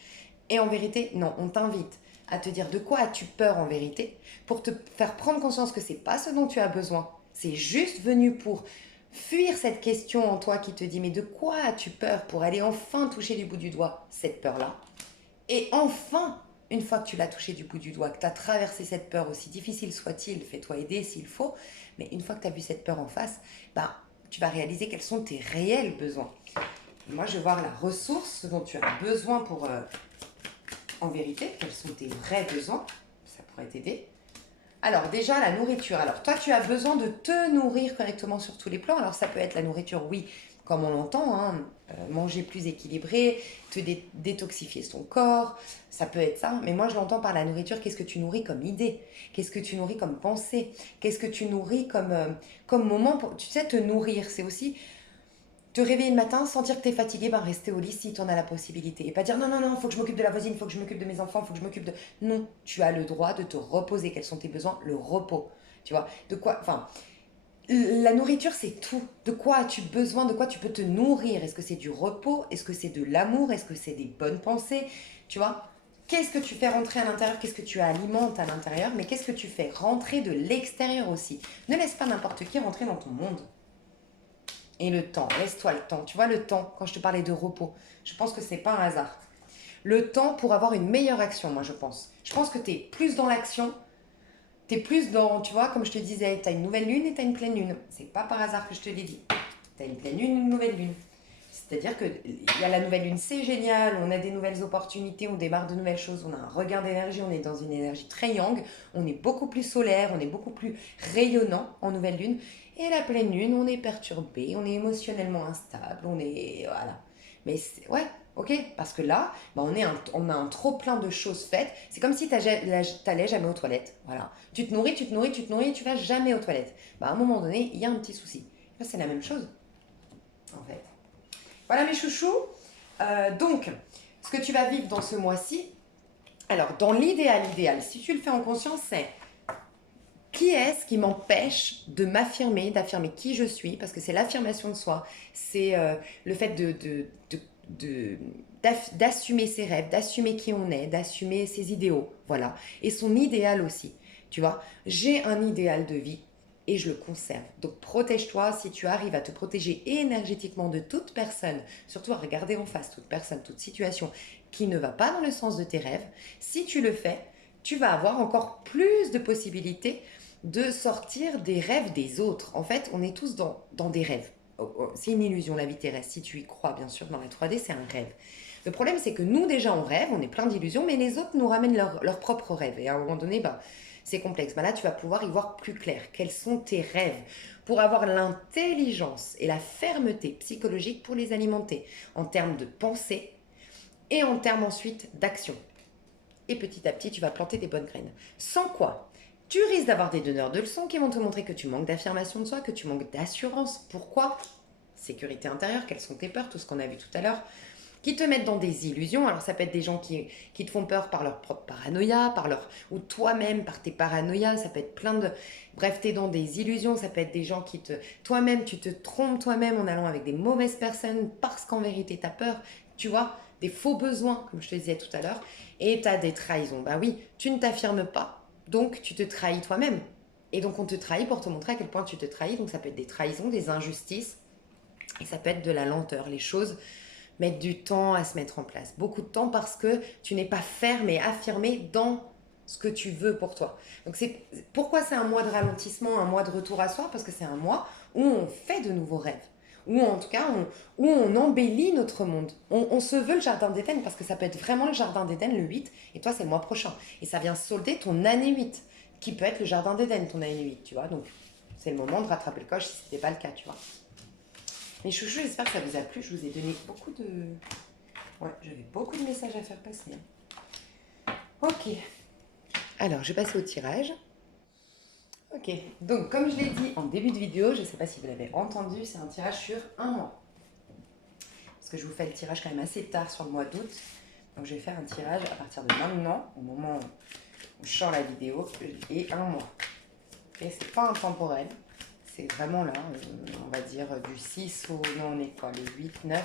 Et en vérité, non, on t'invite à te dire de quoi as-tu peur en vérité pour te faire prendre conscience que c'est pas ce dont tu as besoin. C'est juste venu pour fuir cette question en toi qui te dit mais de quoi as-tu peur pour aller enfin toucher du bout du doigt cette peur-là. Et enfin, une fois que tu l'as touché du bout du doigt, que tu as traversé cette peur, aussi difficile soit-il, fais-toi aider s'il faut, mais une fois que tu as vu cette peur en face, bah, tu vas réaliser quels sont tes réels besoins. Et moi, je vais voir la ressource, ce dont tu as besoin pour, en vérité, quels sont tes vrais besoins, ça pourrait t'aider. Alors déjà, la nourriture. Alors toi, tu as besoin de te nourrir correctement sur tous les plans. Alors ça peut être la nourriture, oui, comme on l'entend, hein, manger plus équilibré, te détoxifier son corps, ça peut être ça. Mais moi, je l'entends par la nourriture, qu'est-ce que tu nourris comme idée? Qu'est-ce que tu nourris comme pensée? Qu'est-ce que tu nourris comme moment pour... Tu sais, te nourrir, c'est aussi te réveiller le matin, sentir que tu es fatigué, ben rester au lit si tu en as la possibilité. Et pas dire non, non, non, il faut que je m'occupe de la voisine, il faut que je m'occupe de mes enfants, il faut que je m'occupe de... Non, tu as le droit de te reposer. Quels sont tes besoins? Le repos. Tu vois, de quoi... Enfin, la nourriture, c'est tout. De quoi as-tu besoin? De quoi tu peux te nourrir? Est-ce que c'est du repos? Est-ce que c'est de l'amour? Est-ce que c'est des bonnes pensées? Tu vois, qu'est-ce que tu fais rentrer à l'intérieur? Qu'est-ce que tu alimentes à l'intérieur? Mais qu'est-ce que tu fais rentrer de l'extérieur aussi? Ne laisse pas n'importe qui rentrer dans ton monde. Et le temps, laisse-toi le temps. Tu vois, le temps, quand je te parlais de repos, je pense que c'est pas un hasard. Le temps pour avoir une meilleure action, moi, je pense. Je pense que tu es plus dans l'action, tu es plus dans, tu vois, comme je te disais, tu as une nouvelle lune et tu as une pleine lune. C'est pas par hasard que je te l'ai dit. Tu as une pleine lune, une nouvelle lune. C'est-à-dire qu'il y a la nouvelle lune, c'est génial, on a des nouvelles opportunités, on démarre de nouvelles choses, on a un regain d'énergie, on est dans une énergie très yang, on est beaucoup plus solaire, on est beaucoup plus rayonnant en nouvelle lune. Et la pleine lune, on est perturbé, on est émotionnellement instable, on est... Voilà. Mais ouais, ok, parce que là, bah on a un trop plein de choses faites. C'est comme si t'allais jamais aux toilettes. Voilà. Tu te nourris, tu te nourris, tu te nourris, tu vas jamais aux toilettes. Bah à un moment donné, il y a un petit souci. Là, c'est la même chose, en fait. Voilà mes chouchous. Donc, ce que tu vas vivre dans ce mois-ci, alors dans l'idéal, si tu le fais en conscience, c'est qui est-ce qui m'empêche de m'affirmer, d'affirmer qui je suis, parce que c'est l'affirmation de soi, c'est le fait de, d'assumer ses rêves, d'assumer qui on est, d'assumer ses idéaux, voilà, et son idéal aussi, tu vois. J'ai un idéal de vie et je le conserve. Donc protège-toi si tu arrives à te protéger énergétiquement de toute personne, surtout à regarder en face toute personne, toute situation qui ne va pas dans le sens de tes rêves. Si tu le fais, tu vas avoir encore plus de possibilités de sortir des rêves des autres. En fait, on est tous dans des rêves. C'est une illusion, la vie terrestre. Si tu y crois, bien sûr, dans la 3D, c'est un rêve. Le problème, c'est que nous, déjà, on rêve, on est plein d'illusions, mais les autres nous ramènent leurs propres rêves. Et à un moment donné, ben, c'est complexe. Ben là, tu vas pouvoir y voir plus clair. Quels sont tes rêves? Pour avoir l'intelligence et la fermeté psychologique pour les alimenter en termes de pensée et en termes ensuite d'action. et petit à petit, tu vas planter des bonnes graines. Sans quoi, tu risques d'avoir des donneurs de leçons qui vont te montrer que tu manques d'affirmation de soi, que tu manques d'assurance. Pourquoi? Sécurité intérieure, quelles sont tes peurs, tout ce qu'on a vu tout à l'heure, qui te mettent dans des illusions. Alors ça peut être des gens qui te font peur par leur propre paranoïa, ou toi-même par tes paranoïas, ça peut être plein de... Bref, tu es dans des illusions, ça peut être des gens qui te... Toi-même, tu te trompes toi-même en allant avec des mauvaises personnes parce qu'en vérité, tu as peur, tu vois, des faux besoins, comme je te disais tout à l'heure, et tu as des trahisons. Ben oui, tu ne t'affirmes pas, donc tu te trahis toi-même. Et donc on te trahit pour te montrer à quel point tu te trahis, donc ça peut être des trahisons, des injustices, et ça peut être de la lenteur. Les choses mettent du temps à se mettre en place. Beaucoup de temps parce que tu n'es pas ferme et affirmé dans ce que tu veux pour toi. Donc pourquoi c'est un mois de ralentissement, un mois de retour à soi? Parce que c'est un mois où on fait de nouveaux rêves. Où en tout cas, où on embellit notre monde. On se veut le jardin d'Éden parce que ça peut être vraiment le jardin d'Éden le 8 et toi c'est le mois prochain. Et ça vient solder ton année 8 qui peut être le jardin d'Éden, ton année 8, tu vois. Donc c'est le moment de rattraper le coche si ce n'était pas le cas, tu vois. Mes chouchous, j'espère que ça vous a plu. Je vous ai donné beaucoup de... Ouais, j'avais beaucoup de messages à faire passer. Ok. Alors, je vais passer au tirage. Ok. Donc, comme je l'ai dit en début de vidéo, je ne sais pas si vous l'avez entendu, c'est un tirage sur un mois. Parce que je vous fais le tirage quand même assez tard sur le mois d'août. Donc, je vais faire un tirage à partir de maintenant, au moment où je sors la vidéo, et un mois. Et c'est pas intemporel. C'est vraiment là, on va dire du 6 au... Non, on est quoi? Le 8, 9.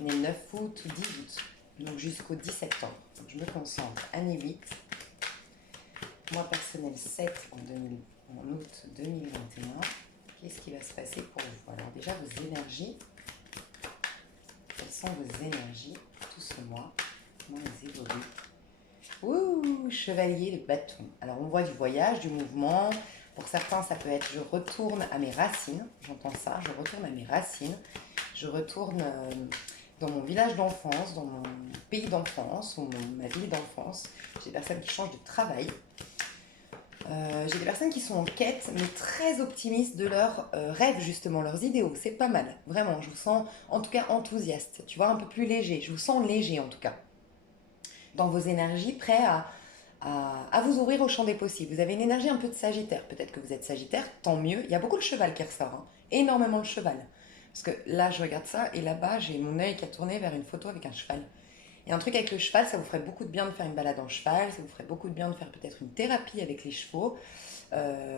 On est le 9 août ou 10 août. Donc jusqu'au 10 septembre. Donc je me concentre. Année 8. Mois personnel 7 en août 2021. Qu'est-ce qui va se passer pour vous? Alors déjà vos énergies. Quelles sont vos énergies tout ce mois? Comment elles évoluent? Ouh, chevalier de bâton. Alors on voit du voyage, du mouvement. Pour certains, ça peut être je retourne à mes racines. J'entends ça, je retourne à mes racines. Je retourne dans mon village d'enfance, dans mon pays d'enfance ou ma ville d'enfance. J'ai des personnes qui changent de travail. J'ai des personnes qui sont en quête, mais très optimistes de leurs rêves, justement, leurs idéaux. C'est pas mal, vraiment. Je vous sens, en tout cas, enthousiaste. Tu vois, un peu plus léger. Je vous sens léger, en tout cas. Dans vos énergies, prêt à vous ouvrir au champ des possibles. Vous avez une énergie un peu de Sagittaire. Peut-être que vous êtes Sagittaire, tant mieux. Il y a beaucoup le cheval qui ressort. Hein. Énormément le cheval. Parce que là, je regarde ça, et là-bas, j'ai mon œil qui a tourné vers une photo avec un cheval. Et un truc avec le cheval, ça vous ferait beaucoup de bien de faire une balade en cheval, ça vous ferait beaucoup de bien de faire peut-être une thérapie avec les chevaux.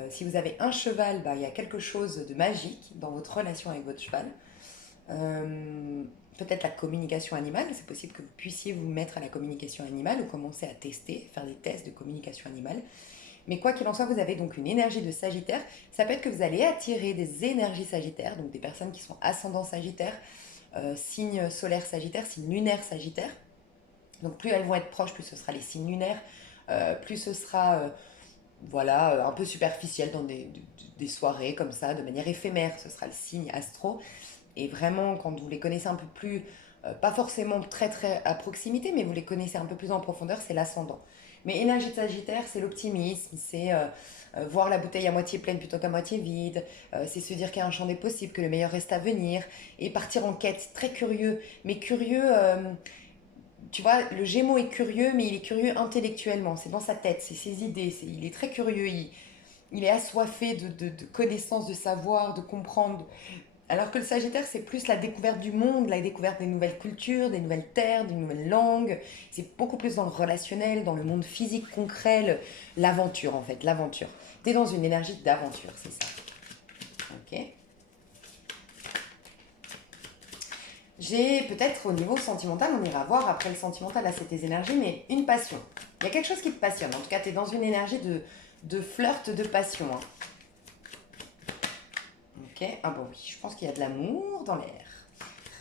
Si vous avez un cheval, bah, il y a quelque chose de magique dans votre relation avec votre cheval. Peut-être la communication animale, c'est possible que vous puissiez vous mettre à la communication animale ou commencer à tester, faire des tests de communication animale. Mais quoi qu'il en soit, vous avez donc une énergie de Sagittaire. Ça peut être que vous allez attirer des énergies Sagittaires, donc des personnes qui sont ascendant Sagittaire, signe solaire Sagittaire, signe lunaire Sagittaire. Donc plus elles vont être proches, plus ce sera les signes lunaires, plus ce sera voilà, un peu superficiel dans des soirées comme ça, de manière éphémère. Ce sera le signe astro. Et vraiment, quand vous les connaissez un peu plus, pas forcément très très à proximité, mais vous les connaissez un peu plus en profondeur, c'est l'ascendant. Mais énergie de Sagittaire, c'est l'optimisme, c'est voir la bouteille à moitié pleine plutôt qu'à moitié vide, c'est se dire qu'il y a un champ des possibles, que le meilleur reste à venir, et partir en quête, très curieux, mais curieux, tu vois, le Gémeaux est curieux, mais il est curieux intellectuellement, c'est dans sa tête, c'est ses idées, il est très curieux, il est assoiffé de connaissances, de savoir, de comprendre. Alors que le Sagittaire, c'est plus la découverte du monde, la découverte des nouvelles cultures, des nouvelles terres, des nouvelles langues. C'est beaucoup plus dans le relationnel, dans le monde physique concret, l'aventure en fait, l'aventure. Tu es dans une énergie d'aventure, c'est ça. Ok. J'ai peut-être au niveau sentimental, on ira voir après le sentimental, là c'est tes énergies, mais une passion. Il y a quelque chose qui te passionne. En tout cas, tu es dans une énergie de flirt, de passion. Hein. Ok, ah bon oui, je pense qu'il y a de l'amour dans l'air.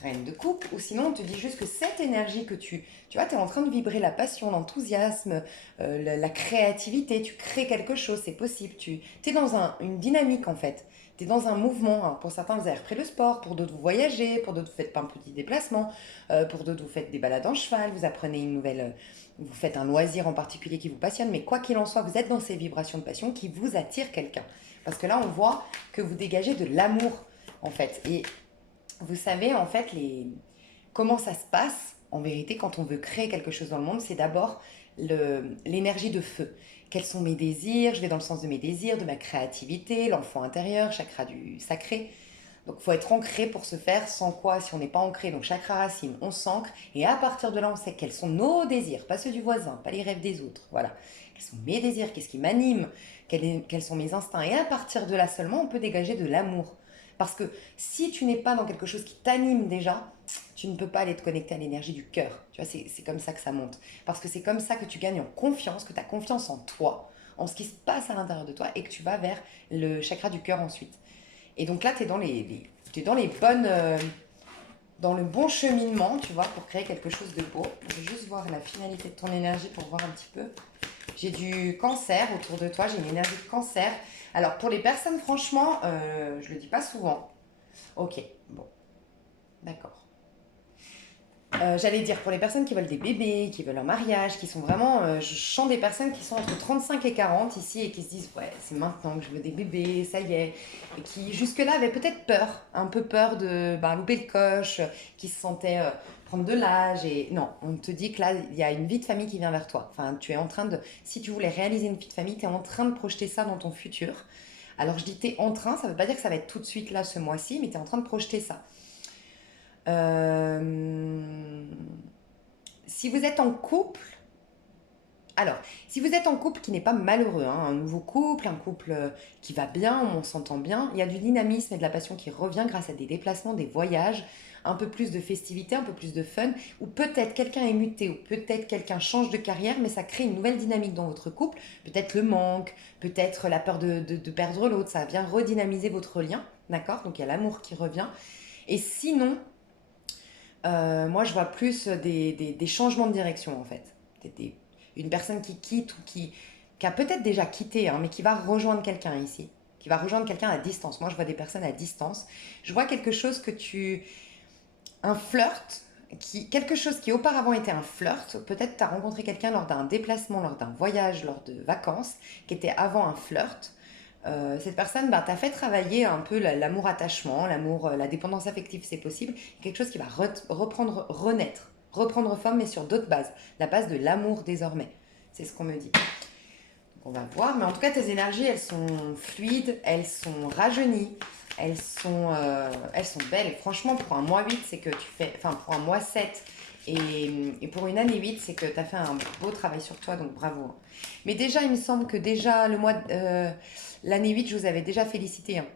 Reine de coupe, ou sinon on te dit juste que cette énergie que tu vois, tu es en train de vibrer la passion, l'enthousiasme, la créativité, tu crées quelque chose, c'est possible, tu es dans une dynamique en fait, tu es dans un mouvement. Alors, pour certains vous avez repris le sport, pour d'autres vous voyagez, pour d'autres vous faites pas un petit déplacement, pour d'autres vous faites des balades en cheval, vous apprenez une nouvelle... vous faites un loisir en particulier qui vous passionne, mais quoi qu'il en soit, vous êtes dans ces vibrations de passion qui vous attirent quelqu'un. Parce que là, on voit que vous dégagez de l'amour, en fait. Et vous savez, en fait, comment ça se passe, en vérité, quand on veut créer quelque chose dans le monde, c'est d'abord l'énergie de feu. Quels sont mes désirs? Je vais dans le sens de mes désirs, de ma créativité, l'enfant intérieur, chakra du sacré. Donc il faut être ancré pour se faire, sans quoi, si on n'est pas ancré, donc chakra racine, on s'ancre, et à partir de là, on sait quels sont nos désirs, pas ceux du voisin, pas les rêves des autres, voilà. Quels sont mes désirs, qu'est-ce qui m'anime, quels sont mes instincts, et à partir de là seulement, on peut dégager de l'amour. Parce que si tu n'es pas dans quelque chose qui t'anime déjà, tu ne peux pas aller te connecter à l'énergie du cœur. Tu vois, c'est comme ça que ça monte. Parce que c'est comme ça que tu gagnes en confiance, que tu as confiance en toi, en ce qui se passe à l'intérieur de toi, et que tu vas vers le chakra du cœur ensuite. Et donc là, tu es t'es dans les bonnes, dans le bon cheminement, tu vois, pour créer quelque chose de beau. Je vais juste voir la finalité de ton énergie pour voir un petit peu. J'ai du cancer autour de toi, j'ai une énergie de cancer. Alors pour les personnes, franchement, je le dis pas souvent. Ok, bon, d'accord. J'allais dire, pour les personnes qui veulent des bébés, qui veulent un mariage, qui sont vraiment... je sens des personnes qui sont entre 35 et 40 ici et qui se disent, ouais, c'est maintenant que je veux des bébés, ça y est. Et qui jusque-là avaient peut-être peur, un peu peur de louper le coche, qui se sentaient prendre de l'âge. Et non, on te dit que là, il y a une vie de famille qui vient vers toi. Enfin, tu es en train de... Si tu voulais réaliser une vie de famille, tu es en train de projeter ça dans ton futur. Alors je dis t'es en train, ça veut pas dire que ça va être tout de suite là ce mois-ci, mais tu es en train de projeter ça. Euh, Si vous êtes en couple, alors, si vous êtes en couple qui n'est pas malheureux, hein, un nouveau couple, un couple qui va bien, on s'entend bien, il y a du dynamisme et de la passion qui revient grâce à des déplacements, des voyages, un peu plus de festivité, un peu plus de fun, ou peut-être quelqu'un est muté, ou peut-être quelqu'un change de carrière, mais ça crée une nouvelle dynamique dans votre couple, peut-être le manque, peut-être la peur de perdre l'autre, ça vient redynamiser votre lien, d'accord? Donc il y a l'amour qui revient. Et sinon, moi, je vois plus des changements de direction, en fait. Une personne qui quitte ou qui a peut-être déjà quitté, hein, mais qui va rejoindre quelqu'un ici. Qui va rejoindre quelqu'un à distance. Moi, je vois des personnes à distance. Je vois quelque chose que tu... Un flirt, quelque chose qui auparavant était un flirt. Peut-être tu as rencontré quelqu'un lors d'un déplacement, lors d'un voyage, lors de vacances, qui était avant un flirt. Cette personne t'a fait travailler un peu l'amour-attachement, l'amour, la dépendance affective, c'est possible. Quelque chose qui va reprendre, renaître, reprendre forme, mais sur d'autres bases. La base de l'amour désormais. C'est ce qu'on me dit. Donc on va voir, mais en tout cas, tes énergies, elles sont fluides, elles sont rajeunies, elles sont belles. Et franchement, pour un mois 8, c'est que tu fais. Enfin, pour un mois 7 et pour une année 8, c'est que tu as fait un beau travail sur toi, donc bravo. Mais déjà, il me semble que déjà l'année 8, je vous avais déjà félicité, hein.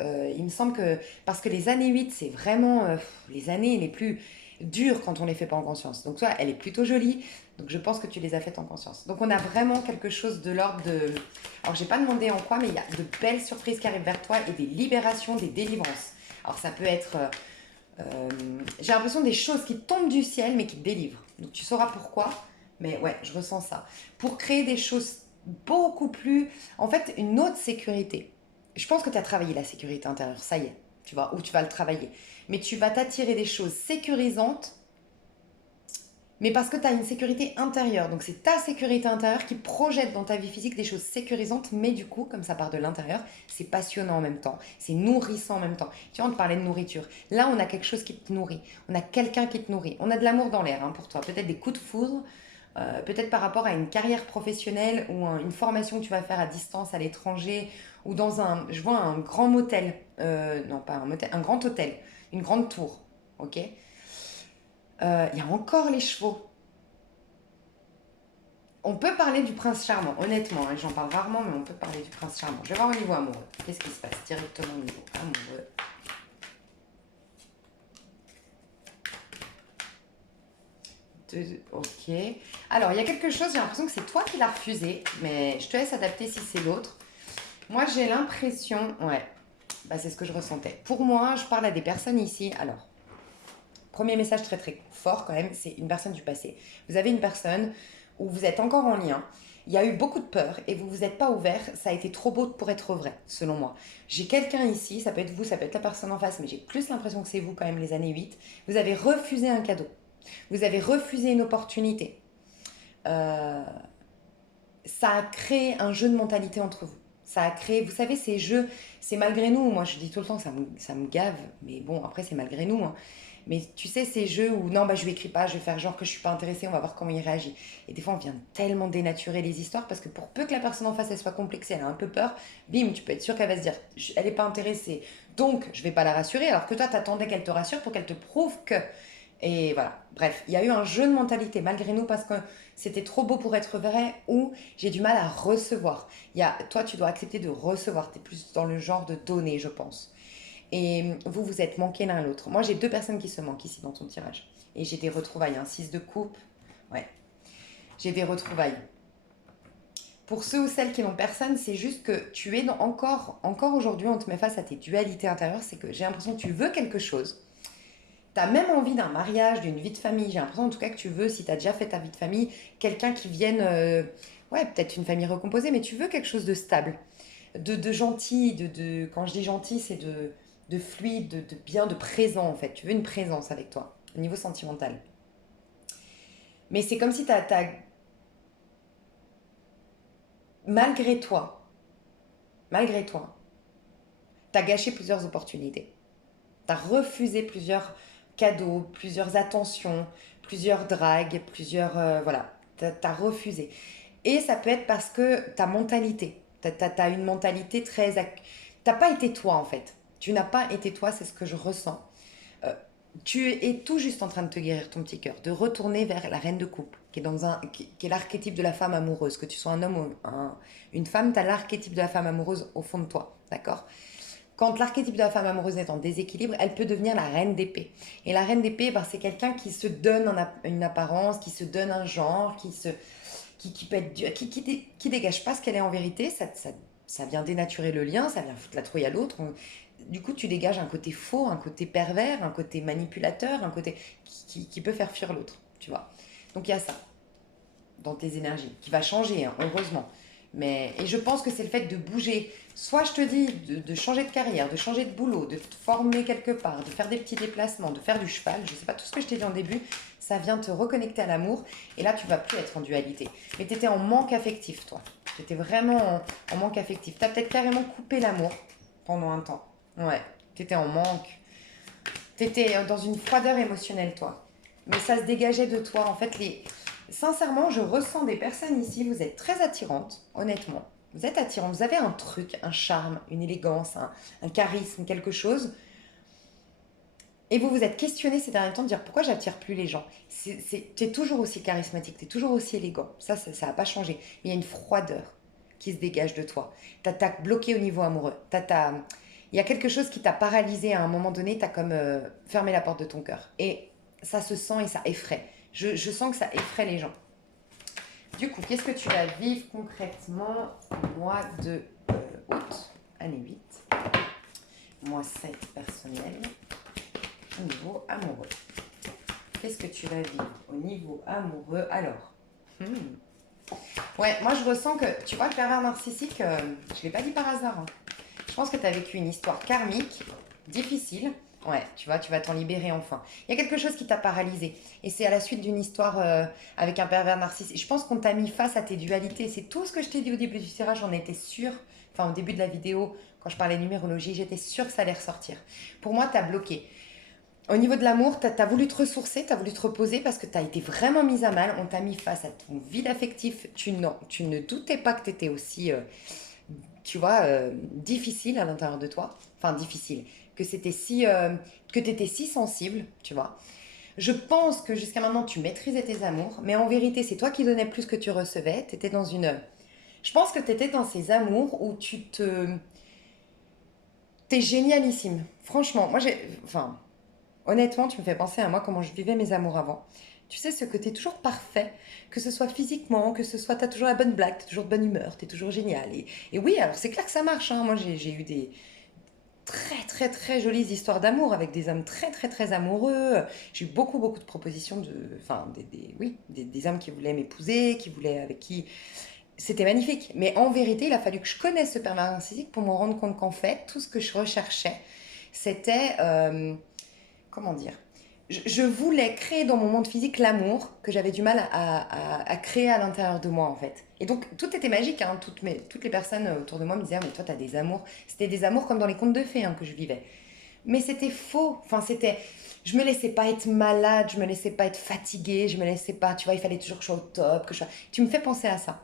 Il me semble que, parce que les années 8, c'est vraiment les années les plus dures quand on les fait pas en conscience. Donc toi, elle est plutôt jolie, donc je pense que tu les as faites en conscience. Donc on a vraiment quelque chose de l'ordre de... Alors j'ai pas demandé en quoi, mais il y a de belles surprises qui arrivent vers toi et des libérations, des délivrances. Alors ça peut être... j'ai l'impression des choses qui tombent du ciel, mais qui te délivrent. Donc tu sauras pourquoi, mais ouais, je ressens ça. Pour créer des choses beaucoup plus... En fait, une autre sécurité. Je pense que tu as travaillé la sécurité intérieure, ça y est, tu vois, ou tu vas le travailler. Mais tu vas t'attirer des choses sécurisantes, mais parce que tu as une sécurité intérieure. Donc c'est ta sécurité intérieure qui projette dans ta vie physique des choses sécurisantes, mais du coup, comme ça part de l'intérieur, c'est passionnant en même temps, c'est nourrissant en même temps. Tu vois, on te parlait de nourriture. Là, on a quelque chose qui te nourrit, on a quelqu'un qui te nourrit, on a de l'amour dans l'air, hein, pour toi, peut-être des coups de foudre. Peut-être par rapport à une carrière professionnelle ou une formation que tu vas faire à distance à l'étranger ou dans un, je vois un grand motel, non pas un motel, un grand hôtel, une grande tour, ok. Il y a encore les chevaux. On peut parler du prince charmant, honnêtement, hein, j'en parle rarement, mais on peut parler du prince charmant. Je vais voir au niveau amoureux. Qu'est-ce qui se passe directement au niveau amoureux? Ok. Alors, il y a quelque chose, j'ai l'impression que c'est toi qui l'as refusé, mais je te laisse adapter si c'est l'autre. Moi, j'ai l'impression, ouais, c'est ce que je ressentais. Pour moi, je parle à des personnes ici. Alors, premier message très très fort quand même, c'est une personne du passé. Vous avez une personne où vous êtes encore en lien. Il y a eu beaucoup de peur et vous vous êtes pas ouvert. Ça a été trop beau pour être vrai, selon moi. J'ai quelqu'un ici, ça peut être vous, ça peut être la personne en face, mais j'ai plus l'impression que c'est vous quand même les années 8. Vous avez refusé un cadeau. Vous avez refusé une opportunité. Euh, Ça a créé un jeu de mentalité entre vous. Ça a créé, vous savez, ces jeux, c'est malgré nous. Moi, je dis tout le temps que ça me gave, mais bon, après, c'est malgré nous, hein. Mais tu sais, ces jeux où non, bah, je lui écris pas, je vais faire genre que je suis pas intéressée, on va voir comment il réagit. Et des fois, on vient tellement dénaturer les histoires parce que pour peu que la personne en face, elle soit complexée, elle a un peu peur, bim, tu peux être sûr qu'elle va se dire, elle est pas intéressée, donc je vais pas la rassurer, alors que toi, t'attendais qu'elle te rassure pour qu'elle te prouve que. Et voilà, bref, il y a eu un jeu de mentalité malgré nous parce que c'était trop beau pour être vrai ou j'ai du mal à recevoir. Toi, tu dois accepter de recevoir, tu es plus dans le genre de donner, je pense. Et vous, vous êtes manqués l'un à l'autre. Moi, j'ai deux personnes qui se manquent ici dans ton tirage. Et j'ai des retrouvailles, un 6 de coupe. Ouais, j'ai des retrouvailles. Pour ceux ou celles qui n'ont personne, c'est juste que tu es encore aujourd'hui, on te met face à tes dualités intérieures. C'est que j'ai l'impression que tu veux quelque chose. Tu as même envie d'un mariage, d'une vie de famille. J'ai l'impression en tout cas que tu veux, si tu as déjà fait ta vie de famille, quelqu'un qui vienne, ouais, peut-être une famille recomposée, mais tu veux quelque chose de stable, de gentil, quand je dis gentil, c'est de fluide, de bien, de présent en fait. Tu veux une présence avec toi, au niveau sentimental. Mais c'est comme si malgré malgré toi, tu as gâché plusieurs opportunités. Tu as refusé plusieurs cadeaux, plusieurs attentions, plusieurs dragues, plusieurs... voilà, tu as refusé. Et ça peut être parce que ta mentalité, tu as une mentalité très... T'as pas été toi en fait. Tu n'as pas été toi, c'est ce que je ressens. Euh, Tu es tout juste en train de te guérir ton petit cœur, de retourner vers la reine de coupe, qui est l'archétype de la femme amoureuse. Que tu sois un homme ou une femme, tu as l'archétype de la femme amoureuse au fond de toi, d'accord? Quand l'archétype de la femme amoureuse est en déséquilibre, elle peut devenir la reine d'épée. Et la reine d'épée, ben, c'est quelqu'un qui se donne une apparence, qui se donne un genre, qui peut être qui dégage pas ce qu'elle est en vérité. Ça vient dénaturer le lien, ça vient foutre la trouille à l'autre. Du coup, tu dégages un côté faux, un côté pervers, un côté manipulateur, un côté qui peut faire fuir l'autre, tu vois. Donc il y a ça dans tes énergies, qui va changer, hein, heureusement. Et je pense que c'est le fait de bouger. Soit je te dis de changer de carrière, de changer de boulot, de te former quelque part, de faire des petits déplacements, de faire du cheval, je ne sais pas, tout ce que je t'ai dit en début, ça vient te reconnecter à l'amour. Et là, tu vas plus être en dualité. Mais tu étais en manque affectif, toi. Tu étais vraiment en manque affectif. Tu as peut-être carrément coupé l'amour pendant un temps. Ouais, tu étais en manque. Tu étais dans une froideur émotionnelle, toi. Mais ça se dégageait de toi. En fait, sincèrement, je ressens des personnes ici, vous êtes très attirantes, honnêtement. Vous êtes attirantes, vous avez un truc, un charme, une élégance, un charisme, quelque chose. Et vous vous êtes questionné ces derniers temps de dire pourquoi j'attire plus les gens. Tu es toujours aussi charismatique, tu es toujours aussi élégant. Ça n'a pas changé. Mais il y a une froideur qui se dégage de toi. T'as bloqué au niveau amoureux. Il y a quelque chose qui t'a paralysé à un moment donné, tu as comme fermé la porte de ton cœur. Et ça se sent et ça effraie. Je sens que ça effraie les gens. Du coup, qu'est-ce que tu vas vivre concrètement au mois de août, année 8, mois 7 personnel, au niveau amoureux. Qu'est-ce que tu vas vivre au niveau amoureux alors? Ouais, moi je ressens que, tu vois, le pervers narcissique, je ne l'ai pas dit par hasard, hein. Je pense que tu as vécu une histoire karmique, difficile. Ouais, tu vas t'en libérer enfin. Il y a quelque chose qui t'a paralysé. Et c'est à la suite d'une histoire avec un pervers narcissique. Je pense qu'on t'a mis face à tes dualités. C'est tout ce que je t'ai dit au début du tirage, j'en étais sûre. Enfin, au début de la vidéo, quand je parlais numérologie, j'étais sûre que ça allait ressortir. Pour moi, t'as bloqué. Au niveau de l'amour, t'as voulu te ressourcer, t'as voulu te reposer parce que t'as été vraiment mise à mal. On t'a mis face à ton vide affectif. Tu ne doutais pas que t'étais aussi, tu vois, difficile à l'intérieur de toi. Enfin, difficile. Que c'était que t'étais si sensible, tu vois. Je pense que jusqu'à maintenant, tu maîtrisais tes amours, mais en vérité, c'est toi qui donnais plus que tu recevais. T'étais dans une... Je pense que t'étais dans ces amours où t'es génialissime. Franchement, moi enfin, honnêtement, tu me fais penser à moi, comment je vivais mes amours avant. Tu sais, ce côté toujours parfait, que ce soit physiquement, que ce soit, t'as toujours la bonne blague, t'es toujours de bonne humeur, t'es toujours génial. Et oui, alors c'est clair que ça marche, hein. Moi, j'ai eu des très, très, très jolies histoires d'amour avec des hommes très, très, très amoureux. J'ai eu beaucoup, beaucoup de propositions enfin, oui, des hommes qui voulaient m'épouser, avec qui c'était magnifique. Mais en vérité, il a fallu que je connaisse ce pervers narcissique pour me rendre compte qu'en fait, tout ce que je recherchais, c'était, comment dire, je voulais créer dans mon monde physique l'amour que j'avais du mal à créer à l'intérieur de moi en fait. Et donc tout était magique, hein. Toutes les personnes autour de moi me disaient ah, mais toi t'as des amours. C'était des amours comme dans les contes de fées hein, que je vivais. Mais c'était faux. Enfin, je me laissais pas être malade, je me laissais pas être fatiguée, je me laissais pas, tu vois, il fallait toujours que je sois au top, Tu me fais penser à ça.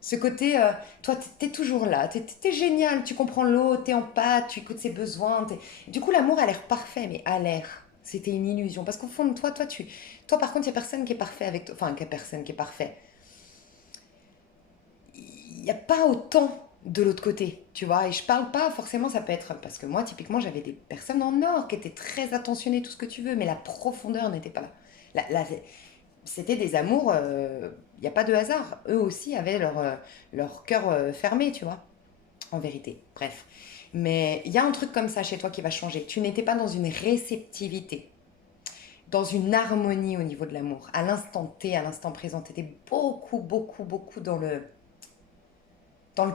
Ce côté, toi, t'es toujours là, t'es génial, tu comprends l'autre, t'es en pâte, tu écoutes ses besoins. Du coup, l'amour a l'air parfait, mais a l'air. C'était une illusion. Parce qu'au fond de toi, toi, par contre, il n'y a personne qui est parfait avec toi. Enfin, il n'y a personne qui est parfait. Il n'y a pas autant de l'autre côté, tu vois. Et je parle pas forcément, ça peut être. Parce que moi, typiquement, j'avais des personnes en or qui étaient très attentionnées, tout ce que tu veux, mais la profondeur n'était pas là. C'était des amours, il n'y a pas de hasard. Eux aussi avaient leur cœur fermé, tu vois, en vérité. Bref. Mais il y a un truc comme ça chez toi qui va changer. Tu n'étais pas dans une réceptivité, dans une harmonie au niveau de l'amour. À l'instant T, à l'instant présent, tu étais beaucoup, beaucoup, beaucoup dans le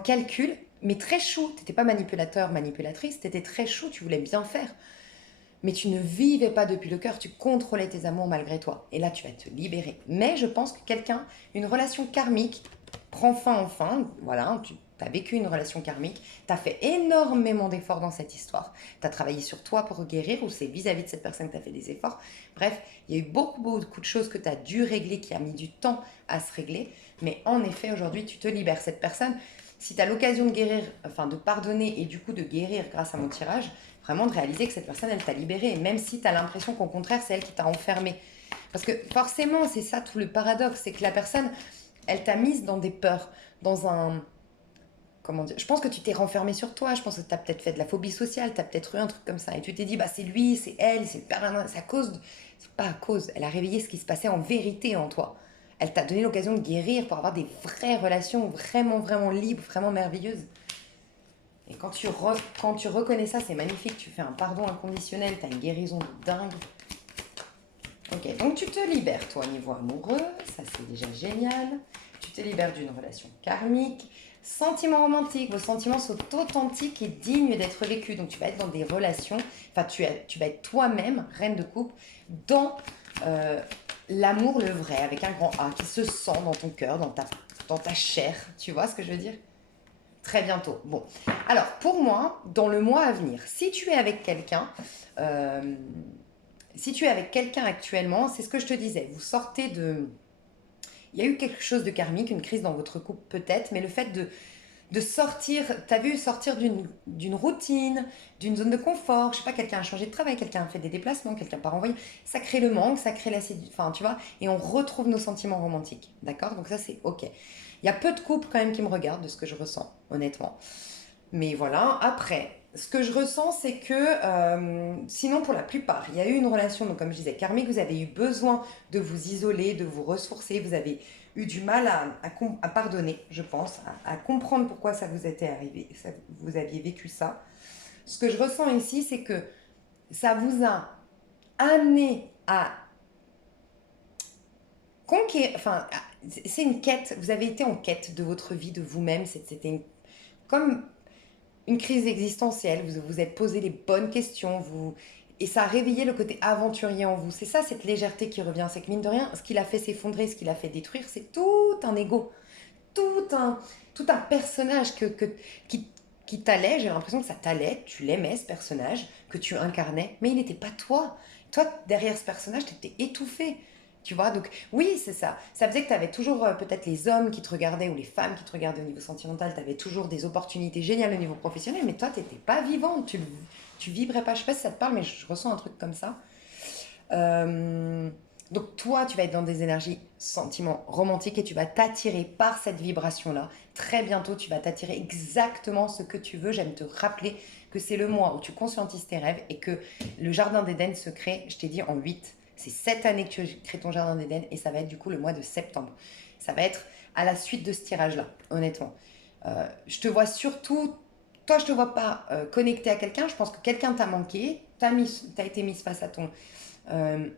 calcul, mais très chou. Tu n'étais pas manipulateur, manipulatrice, tu étais très chou, tu voulais bien faire. Mais tu ne vivais pas depuis le cœur, tu contrôlais tes amours malgré toi. Et là, tu vas te libérer. Mais je pense que une relation karmique, prend fin enfin. Voilà, tu as vécu une relation karmique, tu as fait énormément d'efforts dans cette histoire. Tu as travaillé sur toi pour guérir, ou c'est vis-à-vis de cette personne que tu as fait des efforts. Bref, il y a eu beaucoup, beaucoup de choses que tu as dû régler, qui a mis du temps à se régler. Mais en effet, aujourd'hui, tu te libères. Cette personne, si tu as l'occasion de guérir, enfin de pardonner et du coup de guérir grâce à mon tirage, vraiment de réaliser que cette personne, elle t'a libéré, même si tu as l'impression qu'au contraire, c'est elle qui t'a enfermé. Parce que forcément, c'est ça tout le paradoxe, c'est que la personne, elle t'a mise dans des peurs, dans un... Comment dire? Je pense que tu t'es renfermé sur toi, je pense que tu as peut-être fait de la phobie sociale, tu as peut-être eu un truc comme ça, et tu t'es dit, bah c'est lui, c'est elle, c'est à cause... C'est pas à cause, elle a réveillé ce qui se passait en vérité en toi. Elle t'a donné l'occasion de guérir pour avoir des vraies relations vraiment, vraiment libres, vraiment merveilleuses. Et quand tu reconnais ça, c'est magnifique. Tu fais un pardon inconditionnel, tu as une guérison de dingue. Ok, donc tu te libères, toi, au niveau amoureux. Ça, c'est déjà génial. Tu te libères d'une relation karmique. Sentiments romantiques. Vos sentiments sont authentiques et dignes d'être vécus. Donc, tu vas être dans des relations. Enfin, tu vas être toi-même, reine de couple, dans l'amour le vrai, avec un grand A, qui se sent dans ton cœur, dans ta chair. Tu vois ce que je veux dire? Très bientôt. Bon, alors pour moi, dans le mois à venir, euh, si tu es avec quelqu'un actuellement, c'est ce que je te disais, vous sortez de... Il y a eu quelque chose de karmique, une crise dans votre couple peut-être, mais le fait de sortir, t'as vu, sortir d'une routine, d'une zone de confort, je sais pas, quelqu'un a changé de travail, quelqu'un a fait des déplacements, quelqu'un part envoyer, ça crée le manque, ça crée la séduction, enfin tu vois, et on retrouve nos sentiments romantiques, d'accord? Donc ça c'est ok. Il y a peu de couples quand même qui me regardent de ce que je ressens, honnêtement. Mais voilà, après, ce que je ressens, c'est que sinon, pour la plupart, il y a eu une relation, donc comme je disais, karmique, vous avez eu besoin de vous isoler, de vous ressourcer, vous avez eu du mal à pardonner, je pense, à comprendre pourquoi ça vous était arrivé, vous aviez vécu ça. Ce que je ressens ici, c'est que ça vous a amené à conquérir, enfin, c'est une quête, vous avez été en quête de votre vie, de vous-même, comme une crise existentielle, vous vous êtes posé les bonnes questions, et ça a réveillé le côté aventurier en vous. C'est ça, cette légèreté qui revient. C'est que mine de rien, ce qui l'a fait s'effondrer, ce qui l'a fait détruire, c'est tout un ego, tout un, tout un personnage qui, qui t'allait. J'ai l'impression que ça t'allait, tu l'aimais ce personnage, que tu incarnais, mais il n'était pas toi. Toi, derrière ce personnage, tu étais étouffé. Tu vois, donc oui, c'est ça. Ça faisait que tu avais toujours peut-être les hommes qui te regardaient ou les femmes qui te regardaient au niveau sentimental. Tu avais toujours des opportunités géniales au niveau professionnel, mais toi, tu n'étais pas vivante. Tu vibrais pas. Je sais pas si ça te parle, mais je ressens un truc comme ça. Euh, donc toi, tu vas être dans des énergies, sentiments romantiques et tu vas t'attirer par cette vibration-là. Très bientôt, tu vas t'attirer exactement ce que tu veux. J'aime te rappeler que c'est le mois où tu conscientises tes rêves et que le jardin d'Éden se crée, je t'ai dit, en 8. C'est cette année que tu crées ton jardin d'Éden et ça va être du coup le mois de septembre. Ça va être à la suite de ce tirage-là, honnêtement. Je te vois surtout, toi je te vois pas connecté à quelqu'un, je pense que quelqu'un t'a manqué, t'as été mise face euh,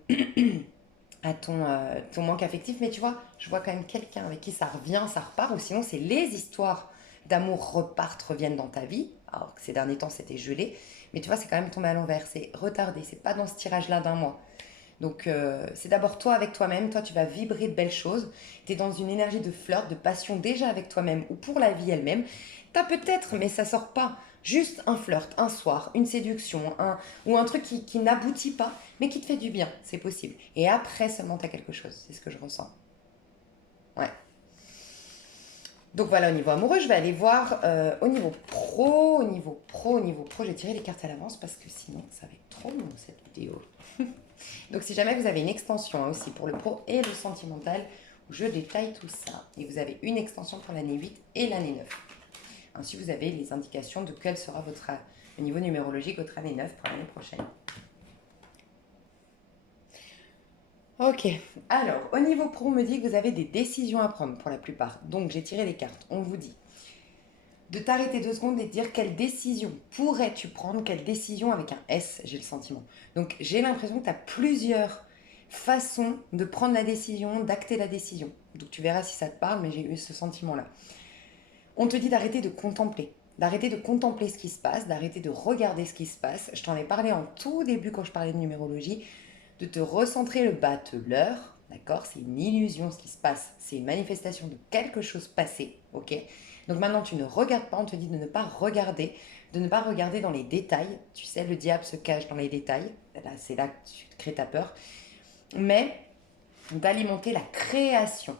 à ton manque affectif, mais tu vois, je vois quand même quelqu'un avec qui ça revient, ça repart, ou sinon c'est les histoires d'amour repartent, reviennent dans ta vie, alors que ces derniers temps c'était gelé, mais tu vois, c'est quand même tombé à l'envers, c'est retardé, c'est pas dans ce tirage-là d'un mois. Donc, c'est d'abord toi avec toi-même. Toi, tu vas vibrer de belles choses. Tu es dans une énergie de flirt, de passion déjà avec toi-même ou pour la vie elle-même. Tu as peut-être, mais ça sort pas, juste un flirt, un soir, une séduction, ou un truc qui n'aboutit pas, mais qui te fait du bien. C'est possible. Et après seulement, tu as quelque chose. C'est ce que je ressens. Ouais. Donc voilà, au niveau amoureux, je vais aller voir au niveau pro, au niveau pro, j'ai tiré les cartes à l'avance parce que sinon ça va être trop long cette vidéo. Donc si jamais vous avez une extension aussi pour le pro et le sentimental, où je détaille tout ça, et vous avez une extension pour l'année 8 et l'année 9. Ainsi vous avez les indications de quel sera votre, au niveau numérologique, votre année 9 pour l'année prochaine. Ok, alors au niveau pro, on me dit que vous avez des décisions à prendre pour la plupart. Donc j'ai tiré les cartes, on vous dit de t'arrêter 2 secondes et de dire quelle décision pourrais-tu prendre, quelle décision avec un S, j'ai le sentiment. Donc j'ai l'impression que tu as plusieurs façons de prendre la décision, d'acter la décision. Donc tu verras si ça te parle, mais j'ai eu ce sentiment-là. On te dit d'arrêter de contempler ce qui se passe, d'arrêter de regarder ce qui se passe. Je t'en ai parlé en tout début quand je parlais de numérologie, de te recentrer le battleur, d'accord? C'est une illusion ce qui se passe, c'est une manifestation de quelque chose passé, ok? Donc maintenant tu ne regardes pas, on te dit de ne pas regarder, dans les détails. Tu sais, le diable se cache dans les détails. Là, c'est là que tu crées ta peur. Mais d'alimenter la création.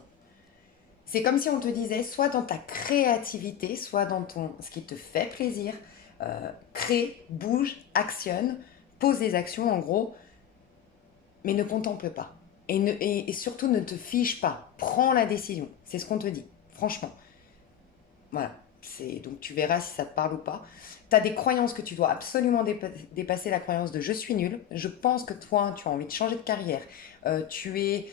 C'est comme si on te disait, soit dans ta créativité, soit dans ce qui te fait plaisir, crée, bouge, actionne, pose des actions en gros, mais ne contemple pas. Et surtout ne te fiche pas. Prends la décision. C'est ce qu'on te dit, franchement. Voilà. Donc tu verras si ça te parle ou pas. Tu as des croyances que tu dois absolument dépasser, la croyance de je suis nul. Je pense que toi, tu as envie de changer de carrière. Tu es...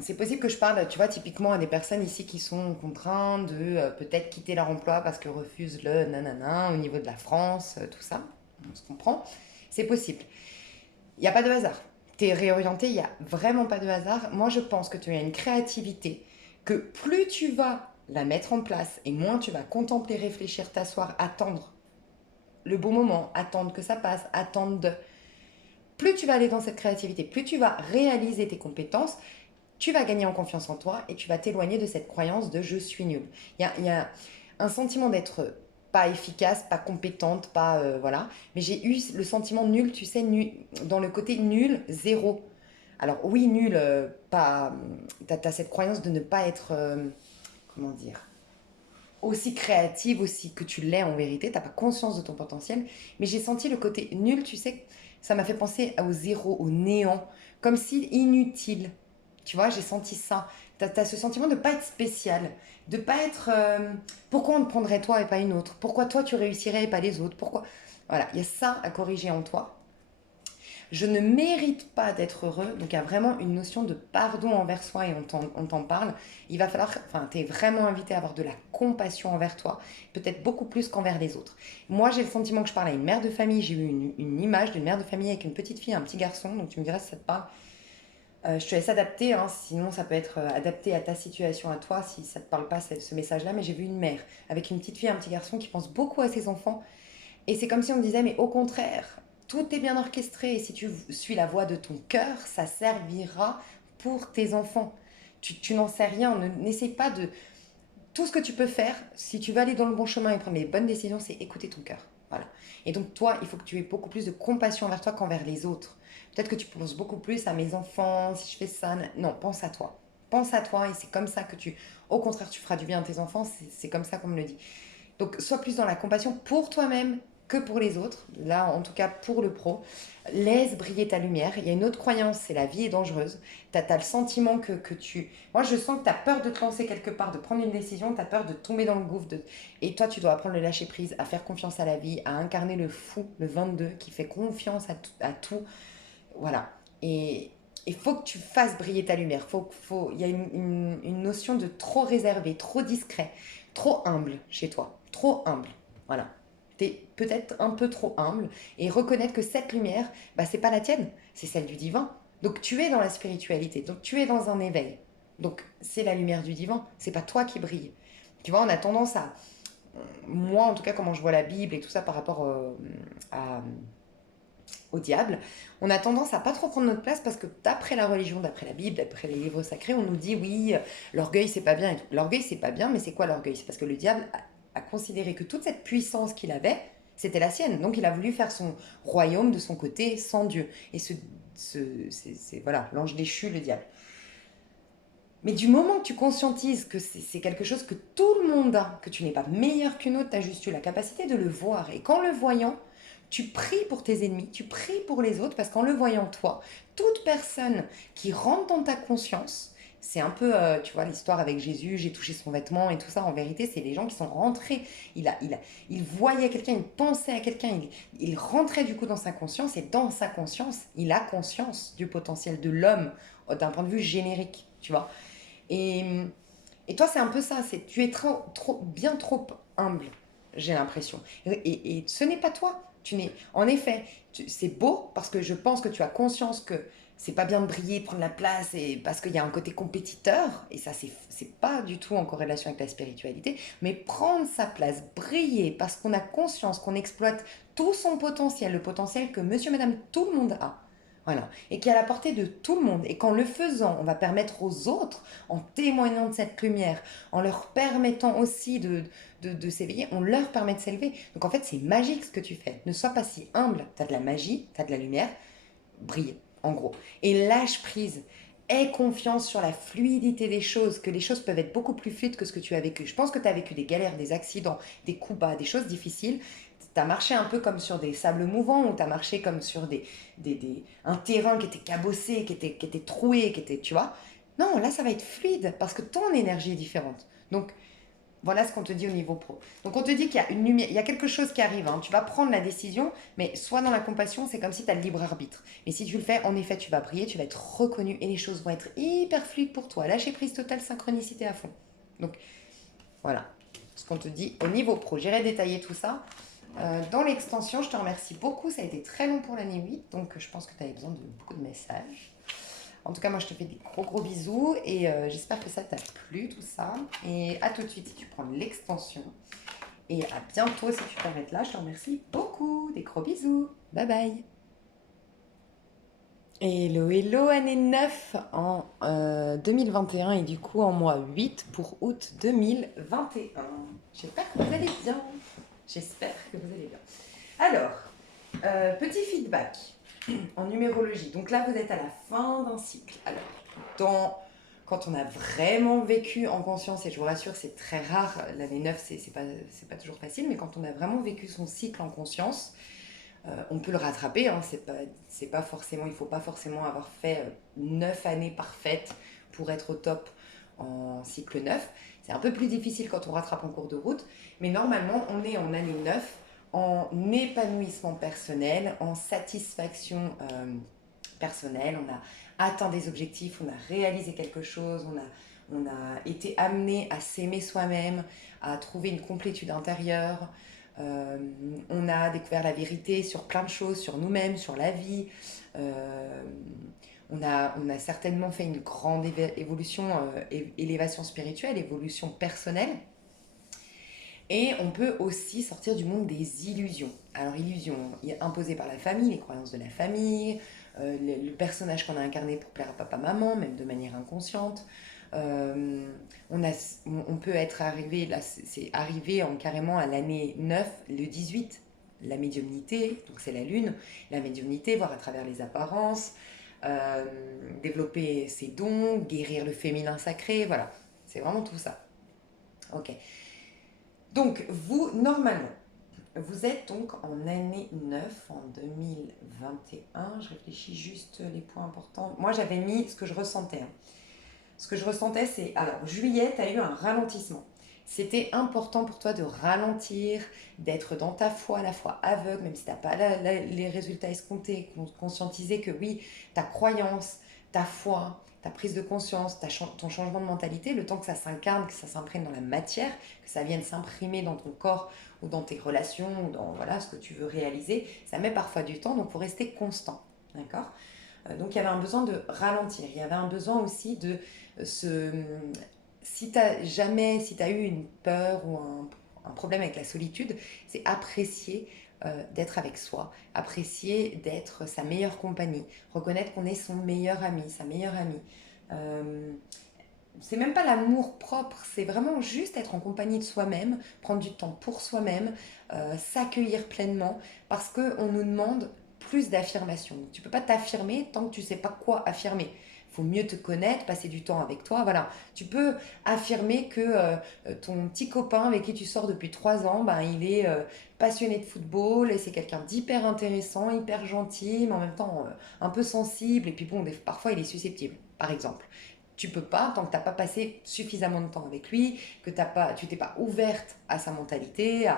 c'est possible que je parle, tu vois, typiquement à des personnes ici qui sont contraintes de peut-être quitter leur emploi parce que refusent le nanana au niveau de la France, tout ça. On se comprend. C'est possible. Il n'y a pas de hasard. Tu es réorienté, il n'y a vraiment pas de hasard. Moi, je pense que tu as une créativité que plus tu vas la mettre en place et moins tu vas contempler, réfléchir, t'asseoir, attendre le bon moment, attendre que ça passe, attendre de... Plus tu vas aller dans cette créativité, plus tu vas réaliser tes compétences, tu vas gagner en confiance en toi et tu vas t'éloigner de cette croyance de je suis nul. Il y a un sentiment d'être pas efficace, pas compétente, pas voilà. Mais j'ai eu le sentiment nul, tu sais, nul, dans le côté nul, zéro. Alors oui, nul, pas. T'as cette croyance de ne pas être, comment dire, aussi créative, aussi que tu l'es en vérité. T'as pas conscience de ton potentiel. Mais j'ai senti le côté nul, tu sais, ça m'a fait penser au zéro, au néant, comme si inutile. Tu vois, j'ai senti ça. T'as ce sentiment de ne pas être spécial, de pas être... pourquoi on te prendrait toi et pas une autre? Pourquoi toi tu réussirais et pas les autres? Pourquoi? Voilà, il y a ça à corriger en toi. Je ne mérite pas d'être heureux, donc il y a vraiment une notion de pardon envers soi et on t'en parle. Il va falloir, enfin, tu es vraiment invité à avoir de la compassion envers toi, peut-être beaucoup plus qu'envers les autres. Moi, j'ai le sentiment que je parle à une mère de famille, j'ai eu une image d'une mère de famille avec une petite fille, un petit garçon, donc tu me diras si ça te parle. Je te laisse adapter, hein, sinon ça peut être adapté à ta situation, à toi, si ça ne te parle pas ce message-là. Mais j'ai vu une mère avec une petite fille, un petit garçon qui pense beaucoup à ses enfants. Et c'est comme si on me disait, mais au contraire, tout est bien orchestré. Et si tu suis la voix de ton cœur, ça servira pour tes enfants. Tu n'en sais rien. N'essaye pas de... Tout ce que tu peux faire, si tu veux aller dans le bon chemin et prendre les bonnes décisions, c'est écouter ton cœur. Voilà. Et donc toi, il faut que tu aies beaucoup plus de compassion envers toi qu'envers les autres. Peut-être que tu penses beaucoup plus à mes enfants, si je fais ça. Non, pense à toi. Pense à toi et c'est comme ça que tu... Au contraire, tu feras du bien à tes enfants. C'est comme ça qu'on me le dit. Donc, sois plus dans la compassion pour toi-même que pour les autres. Là, en tout cas, pour le pro. Laisse briller ta lumière. Il y a une autre croyance, c'est la vie est dangereuse. Tu as le sentiment que tu... Moi, je sens que tu as peur de te lancer quelque part, de prendre une décision, tu as peur de tomber dans le gouffre. Et toi, tu dois apprendre le lâcher prise, à faire confiance à la vie, à incarner le fou, le 22, qui fait confiance à tout. Voilà. Et il faut que tu fasses briller ta lumière. Il y a une notion de trop réservé, trop discret, trop humble chez toi. Trop humble. Voilà. Tu es peut-être un peu trop humble et reconnaître que cette lumière, bah, c'est pas la tienne, c'est celle du divin. Donc tu es dans la spiritualité, donc tu es dans un éveil. Donc c'est la lumière du divin, c'est pas toi qui brille. Tu vois, on a tendance à, moi en tout cas, comment je vois la Bible et tout ça par rapport à au diable, on a tendance à pas trop prendre notre place parce que d'après la religion, d'après la Bible, d'après les livres sacrés, on nous dit oui, l'orgueil c'est pas bien et tout. L'orgueil c'est pas bien, mais c'est quoi l'orgueil? C'est parce que le diable a considéré que toute cette puissance qu'il avait, c'était la sienne. Donc il a voulu faire son royaume de son côté sans Dieu. Et c'est voilà, l'ange déchu, le diable. Mais du moment que tu conscientises que c'est quelque chose que tout le monde a, que tu n'es pas meilleur qu'une autre, tu as juste eu la capacité de le voir. Et qu'en le voyant, tu pries pour tes ennemis, tu pries pour les autres, parce qu'en le voyant toi, toute personne qui rentre dans ta conscience, c'est un peu, tu vois, l'histoire avec Jésus, j'ai touché son vêtement et tout ça, en vérité, c'est les gens qui sont rentrés. Il voyait quelqu'un, il pensait à quelqu'un, il rentrait du coup dans sa conscience, et dans sa conscience, il a conscience du potentiel de l'homme d'un point de vue générique, tu vois. Et, et toi, c'est un peu ça, c'est tu es bien trop humble, j'ai l'impression. Et ce n'est pas toi. Tu n'es, en effet, c'est beau parce que je pense que tu as conscience que c'est pas bien de briller, prendre la place, et parce qu'il y a un côté compétiteur, et ça, c'est pas du tout en corrélation avec la spiritualité, mais prendre sa place, briller, parce qu'on a conscience qu'on exploite tout son potentiel, le potentiel que monsieur, madame, tout le monde a. Voilà. Et qui est à la portée de tout le monde. Et qu'en le faisant, on va permettre aux autres, en témoignant de cette lumière, en leur permettant aussi de s'éveiller, on leur permet de s'élever. Donc en fait, c'est magique ce que tu fais. Ne sois pas si humble. Tu as de la magie, tu as de la lumière. Brille, en gros. Et lâche prise. Aie confiance sur la fluidité des choses, que les choses peuvent être beaucoup plus fluides que ce que tu as vécu. Je pense que tu as vécu des galères, des accidents, des coups bas, des choses difficiles. Tu as marché un peu comme sur des sables mouvants, ou tu as marché comme sur un terrain qui était cabossé, qui était troué, qui était, tu vois. Non, là, ça va être fluide parce que ton énergie est différente. Donc, voilà ce qu'on te dit au niveau pro. Donc on te dit qu'il y a une lumière, il y a quelque chose qui arrive, hein. Tu vas prendre la décision, mais soit dans la compassion, c'est comme si tu as le libre arbitre. Et si tu le fais, en effet, tu vas briller, tu vas être reconnu et les choses vont être hyper fluides pour toi. Lâcher prise totale, synchronicité à fond. Donc voilà ce qu'on te dit au niveau pro. J'irai détailler tout ça. Dans l'extension, je te remercie beaucoup. Ça a été très long pour la nuit 8, donc je pense que tu avais besoin de beaucoup de messages. En tout cas, moi, je te fais des gros gros bisous et j'espère que ça t'a plu tout ça. Et à tout de suite si tu prends l'extension. Et à bientôt si tu t'arrêtes là. Je te remercie beaucoup. Des gros bisous. Bye bye. Hello, hello, année 9 en 2021 et du coup en mois 8 pour août 2021. J'espère que vous allez bien. J'espère que vous allez bien. Alors, petit feedback en numérologie. Donc là, vous êtes à la fin d'un cycle. Alors, quand on a vraiment vécu en conscience, et je vous rassure, c'est très rare, l'année 9, c'est pas toujours facile, mais quand on a vraiment vécu son cycle en conscience, on peut le rattraper. Hein, c'est pas forcément, il faut pas forcément avoir fait 9 années parfaites pour être au top en cycle 9. C'est un peu plus difficile quand on rattrape en cours de route, mais normalement, on est en année 9 en épanouissement personnel, en satisfaction personnelle. On a atteint des objectifs, on a réalisé quelque chose, on a été amené à s'aimer soi-même, à trouver une complétude intérieure. On a découvert la vérité sur plein de choses, sur nous-mêmes, sur la vie. On a certainement fait une grande évolution, élévation spirituelle, évolution personnelle. Et on peut aussi sortir du monde des illusions. Alors, illusions imposées par la famille, les croyances de la famille, le personnage qu'on a incarné pour plaire à papa-maman, même de manière inconsciente. On peut être arrivé, là c'est arrivé carrément à l'année 9, le 18, la médiumnité, donc c'est la lune, la médiumnité, voir à travers les apparences, développer ses dons, guérir le féminin sacré, voilà, c'est vraiment tout ça. Ok. Donc, vous, normalement, vous êtes donc en année 9, en 2021. Je réfléchis juste les points importants. Moi, j'avais mis ce que je ressentais. Hein. Ce que je ressentais, c'est... Alors, juillet, tu as eu un ralentissement. C'était important pour toi de ralentir, d'être dans ta foi, la foi aveugle, même si tu n'as pas les résultats escomptés, conscientiser que oui, ta croyance, ta foi, ta prise de conscience, ton changement de mentalité, le temps que ça s'incarne, que ça s'imprègne dans la matière, que ça vienne s'imprimer dans ton corps ou dans tes relations, ou dans voilà, ce que tu veux réaliser, ça met parfois du temps, donc il faut rester constant. D'accord ? Donc il y avait un besoin de ralentir, il y avait un besoin aussi de se... Si tu as eu une peur ou un problème avec la solitude, c'est apprécier d'être avec soi, apprécier d'être sa meilleure compagnie, reconnaître qu'on est son meilleur ami, sa meilleure amie. Euh, c'est même pas l'amour propre, c'est vraiment juste être en compagnie de soi-même, prendre du temps pour soi-même, s'accueillir pleinement, parce qu'on nous demande plus d'affirmation. Tu peux pas t'affirmer tant que tu sais pas quoi affirmer. Il faut mieux te connaître, passer du temps avec toi. Voilà, tu peux affirmer que ton petit copain avec qui tu sors depuis 3 ans, ben, il est passionné de football et c'est quelqu'un d'hyper intéressant, hyper gentil, mais en même temps un peu sensible. Et puis bon, parfois il est susceptible, par exemple. Tu peux pas, tant que tu n'as pas passé suffisamment de temps avec lui, que tu t'es pas ouverte à sa mentalité,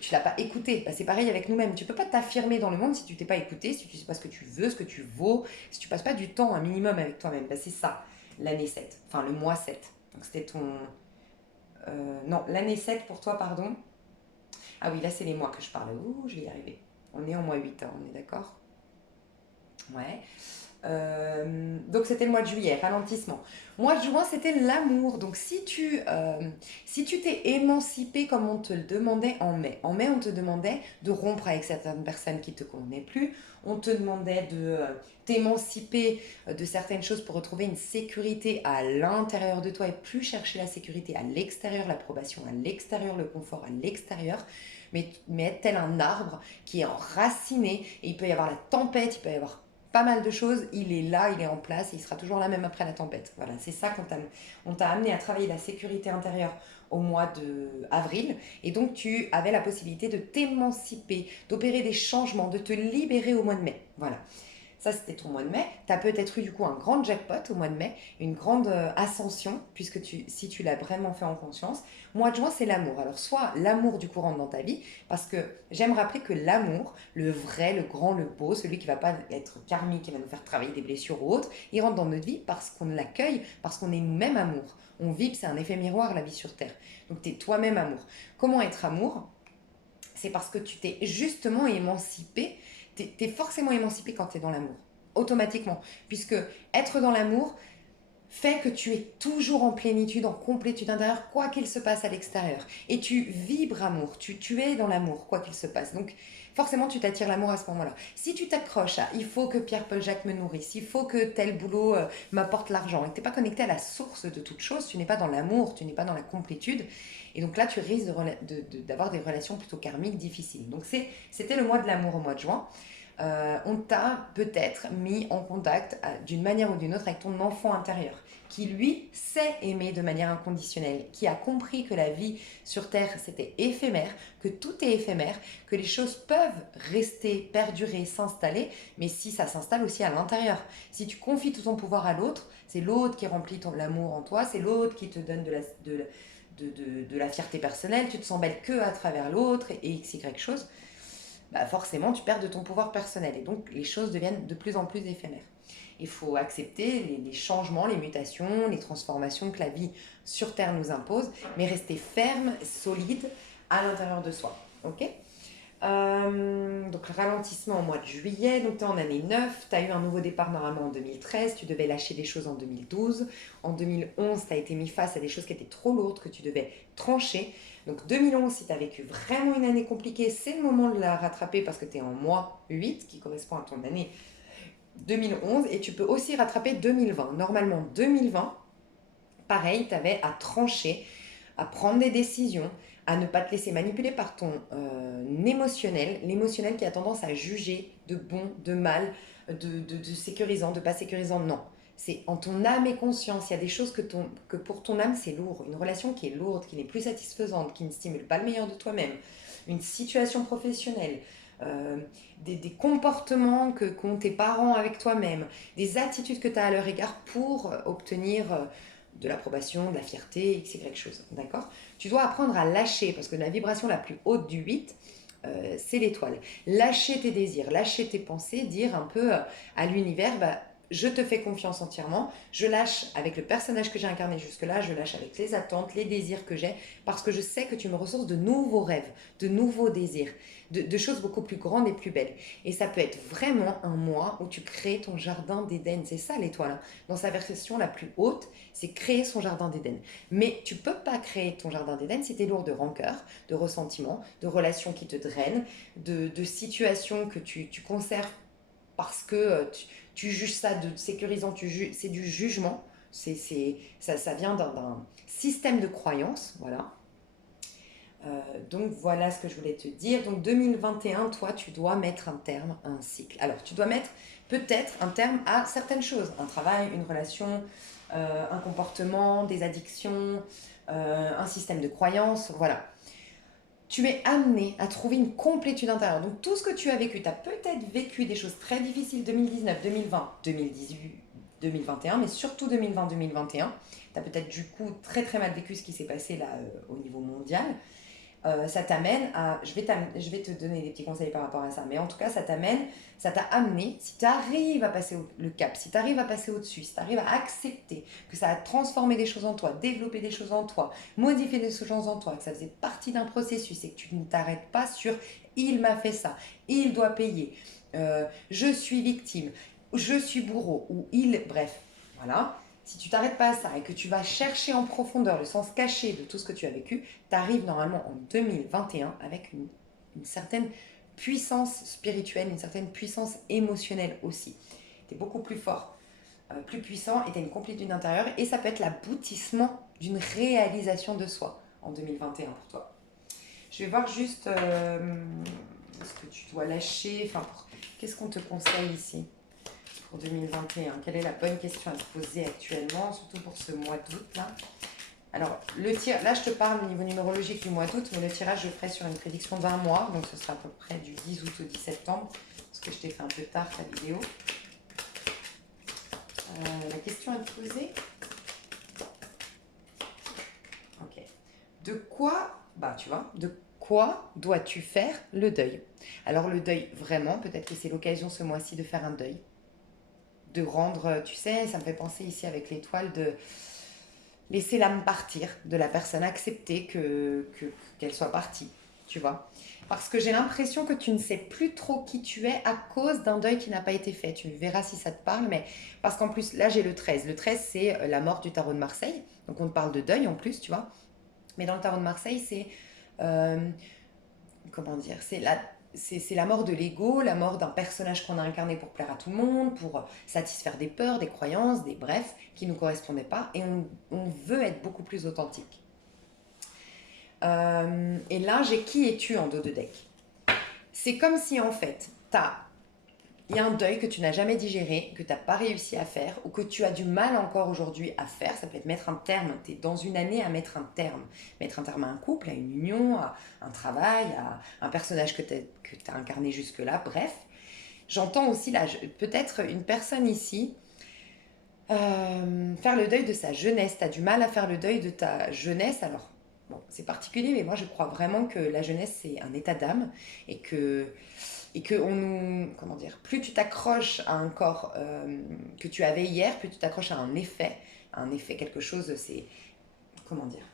tu l'as pas écouté. Bah, c'est pareil avec nous-mêmes. Tu peux pas t'affirmer dans le monde si tu t'es pas écouté, si tu sais pas ce que tu veux, ce que tu vaux, si tu passes pas du temps un minimum avec toi-même. Bah, c'est ça, l'année 7, enfin le mois 7. Donc c'était ton... non, l'année 7 pour toi, pardon. Ah oui, là c'est les mois que je parle. Ouh, je vais y arriver. On est en mois 8, hein, on est d'accord? Ouais. Donc c'était le mois de juillet, ralentissement. Mois de juin, c'était l'amour. Donc si tu t'es émancipé comme on te le demandait en mai, on te demandait de rompre avec certaines personnes qui ne te convenaient plus. On te demandait de t'émanciper de certaines choses pour retrouver une sécurité à l'intérieur de toi et plus chercher la sécurité à l'extérieur, l'approbation à l'extérieur, le confort à l'extérieur. Mais être tel un arbre qui est enraciné et il peut y avoir la tempête, il peut y avoir pas mal de choses, il est là, il est en place et il sera toujours là même après la tempête. Voilà, c'est ça on t'a amené à travailler la sécurité intérieure au mois d'avril et donc tu avais la possibilité de t'émanciper, d'opérer des changements, de te libérer au mois de mai. Voilà. Ça, c'était ton mois de mai. Tu as peut-être eu du coup un grand jackpot au mois de mai, une grande ascension, puisque si tu l'as vraiment fait en conscience. Mois de juin, c'est l'amour. Alors, soit l'amour du courant dans ta vie, parce que j'aime rappeler que l'amour, le vrai, le grand, le beau, celui qui ne va pas être karmique, qui va nous faire travailler des blessures ou autres, il rentre dans notre vie parce qu'on l'accueille, parce qu'on est nous-mêmes amour. On vibre, c'est un effet miroir, la vie sur Terre. Donc, tu es toi-même amour. Comment être amour? C'est parce que tu t'es justement émancipé. Tu es forcément émancipé quand tu es dans l'amour, automatiquement. Puisque être dans l'amour fait que tu es toujours en plénitude, en complétude intérieure, quoi qu'il se passe à l'extérieur. Et tu vibres amour, tu es dans l'amour, quoi qu'il se passe. Donc forcément, tu t'attires l'amour à ce moment-là. Si tu t'accroches à il faut que Pierre-Paul Jacques me nourrisse, il faut que tel boulot m'apporte l'argent, et que tu n'es pas connecté à la source de toute chose, tu n'es pas dans l'amour, tu n'es pas dans la complétude, et donc là, tu risques d'avoir des relations plutôt karmiques difficiles. Donc c'était le mois de l'amour au mois de juin. On t'a peut-être mis en contact d'une manière ou d'une autre avec ton enfant intérieur, qui lui sait aimer de manière inconditionnelle, qui a compris que la vie sur Terre c'était éphémère, que tout est éphémère, que les choses peuvent rester, perdurer, s'installer, mais si ça s'installe aussi à l'intérieur. Si tu confies tout ton pouvoir à l'autre, c'est l'autre qui remplit l'amour en toi, c'est l'autre qui te donne de la fierté personnelle, tu te sens belle que à travers l'autre et x, y chose, bah forcément tu perds de ton pouvoir personnel et donc les choses deviennent de plus en plus éphémères. Il faut accepter les changements, les mutations, les transformations que la vie sur Terre nous impose, mais rester ferme, solide à l'intérieur de soi. Ok. Donc ralentissement au mois de juillet, donc tu es en année 9, tu as eu un nouveau départ normalement en 2013, tu devais lâcher des choses en 2012, en 2011 tu as été mis face à des choses qui étaient trop lourdes que tu devais trancher, donc 2011 si tu as vécu vraiment une année compliquée, c'est le moment de la rattraper parce que tu es en mois 8 qui correspond à ton année 2011 et tu peux aussi rattraper 2020. Normalement 2020, pareil, tu avais à trancher, à prendre des décisions, à ne pas te laisser manipuler par ton émotionnel, l'émotionnel qui a tendance à juger de bon, de mal, de sécurisant, de pas sécurisant. Non, c'est en ton âme et conscience. Il y a des choses que pour ton âme c'est lourd. Une relation qui est lourde, qui n'est plus satisfaisante, qui ne stimule pas le meilleur de toi-même. Une situation professionnelle, des comportements qu'ont tes parents avec toi-même, des attitudes que tu as à leur égard pour obtenir de l'approbation, de la fierté, x, y chose. D'accord? Tu dois apprendre à lâcher, parce que la vibration la plus haute du 8, c'est l'étoile. Lâcher tes désirs, lâcher tes pensées, dire un peu à l'univers, bah, je te fais confiance entièrement, je lâche avec le personnage que j'ai incarné jusque-là, je lâche avec les attentes, les désirs que j'ai, parce que je sais que tu me ressources de nouveaux rêves, de nouveaux désirs, de choses beaucoup plus grandes et plus belles. Et ça peut être vraiment un mois où tu crées ton jardin d'Éden. C'est ça l'étoile, hein. Dans sa version la plus haute, c'est créer son jardin d'Éden. Mais tu peux pas créer ton jardin d'Éden si tu es lourd de rancœur, de ressentiment, de relations qui te drainent, de situations que tu conserves parce que tu juges ça de sécurisant, c'est du jugement, ça vient d'un système de croyance, voilà. Donc voilà ce que je voulais te dire. Donc 2021, toi, tu dois mettre un terme à un cycle. Alors, tu dois mettre peut-être un terme à certaines choses, un travail, une relation, un comportement, des addictions, un système de croyance, voilà. Tu es amené à trouver une complétude intérieure. Donc tout ce que tu as vécu, tu as peut-être vécu des choses très difficiles 2019, 2020, 2018, 2021, mais surtout 2020-2021. Tu as peut-être du coup très très mal vécu ce qui s'est passé là au niveau mondial. Ça t'amène à... je vais te donner des petits conseils par rapport à ça, mais en tout cas, ça t'a amené, si tu arrives à passer le cap, si tu arrives à passer au-dessus, si tu arrives à accepter que ça a transformé des choses en toi, développé des choses en toi, modifié des choses en toi, que ça faisait partie d'un processus et que tu ne t'arrêtes pas sur il m'a fait ça, il doit payer, je suis victime, je suis bourreau, ou il, bref, voilà. Si tu t'arrêtes pas à ça et que tu vas chercher en profondeur le sens caché de tout ce que tu as vécu, tu arrives normalement en 2021 avec une certaine puissance spirituelle, une certaine puissance émotionnelle aussi. Tu es beaucoup plus fort, plus puissant et tu as une complétude intérieure et ça peut être l'aboutissement d'une réalisation de soi en 2021 pour toi. Je vais voir juste ce que tu dois lâcher, qu'est-ce qu'on te conseille ici pour 2021. Quelle est la bonne question à te poser actuellement, surtout pour ce mois d'août là? Alors, là je te parle au niveau numérologique du mois d'août, mais le tirage je ferai sur une prédiction d'un mois, donc ce sera à peu près du 10 août au 10 septembre, parce que je t'ai fait un peu tard ta vidéo. La question à te poser. Ok. De quoi, de quoi dois-tu faire le deuil? Alors le deuil, vraiment, peut-être que c'est l'occasion ce mois-ci de faire un deuil, de rendre, tu sais, ça me fait penser ici avec l'étoile de laisser l'âme partir de la personne, accepter qu'elle soit partie, tu vois. Parce que j'ai l'impression que tu ne sais plus trop qui tu es à cause d'un deuil qui n'a pas été fait. Tu verras si ça te parle, mais parce qu'en plus, là j'ai le 13. Le 13, c'est la mort du tarot de Marseille. Donc on te parle de deuil en plus, tu vois. Mais dans le tarot de Marseille, c'est... euh, comment dire, c'est la mort de l'ego, la mort d'un personnage qu'on a incarné pour plaire à tout le monde, pour satisfaire des peurs, des croyances, des brefs, qui ne nous correspondaient pas, et on veut être beaucoup plus authentique. Et là, j'ai qui es-tu en dos de deck. C'est comme si en fait, il y a un deuil que tu n'as jamais digéré, que tu n'as pas réussi à faire, ou que tu as du mal encore aujourd'hui à faire. Ça peut être mettre un terme, tu es dans une année à mettre un terme. Mettre un terme à un couple, à une union, à un travail, à un personnage que tu as incarné jusque-là, bref. J'entends aussi là, peut-être une personne ici, faire le deuil de sa jeunesse. Tu as du mal à faire le deuil de ta jeunesse, alors bon, c'est particulier, mais moi je crois vraiment que la jeunesse c'est un état d'âme et que on nous, comment dire, plus tu t'accroches à un corps que tu avais hier, plus tu t'accroches à un effet, quelque chose, c'est, comment dire,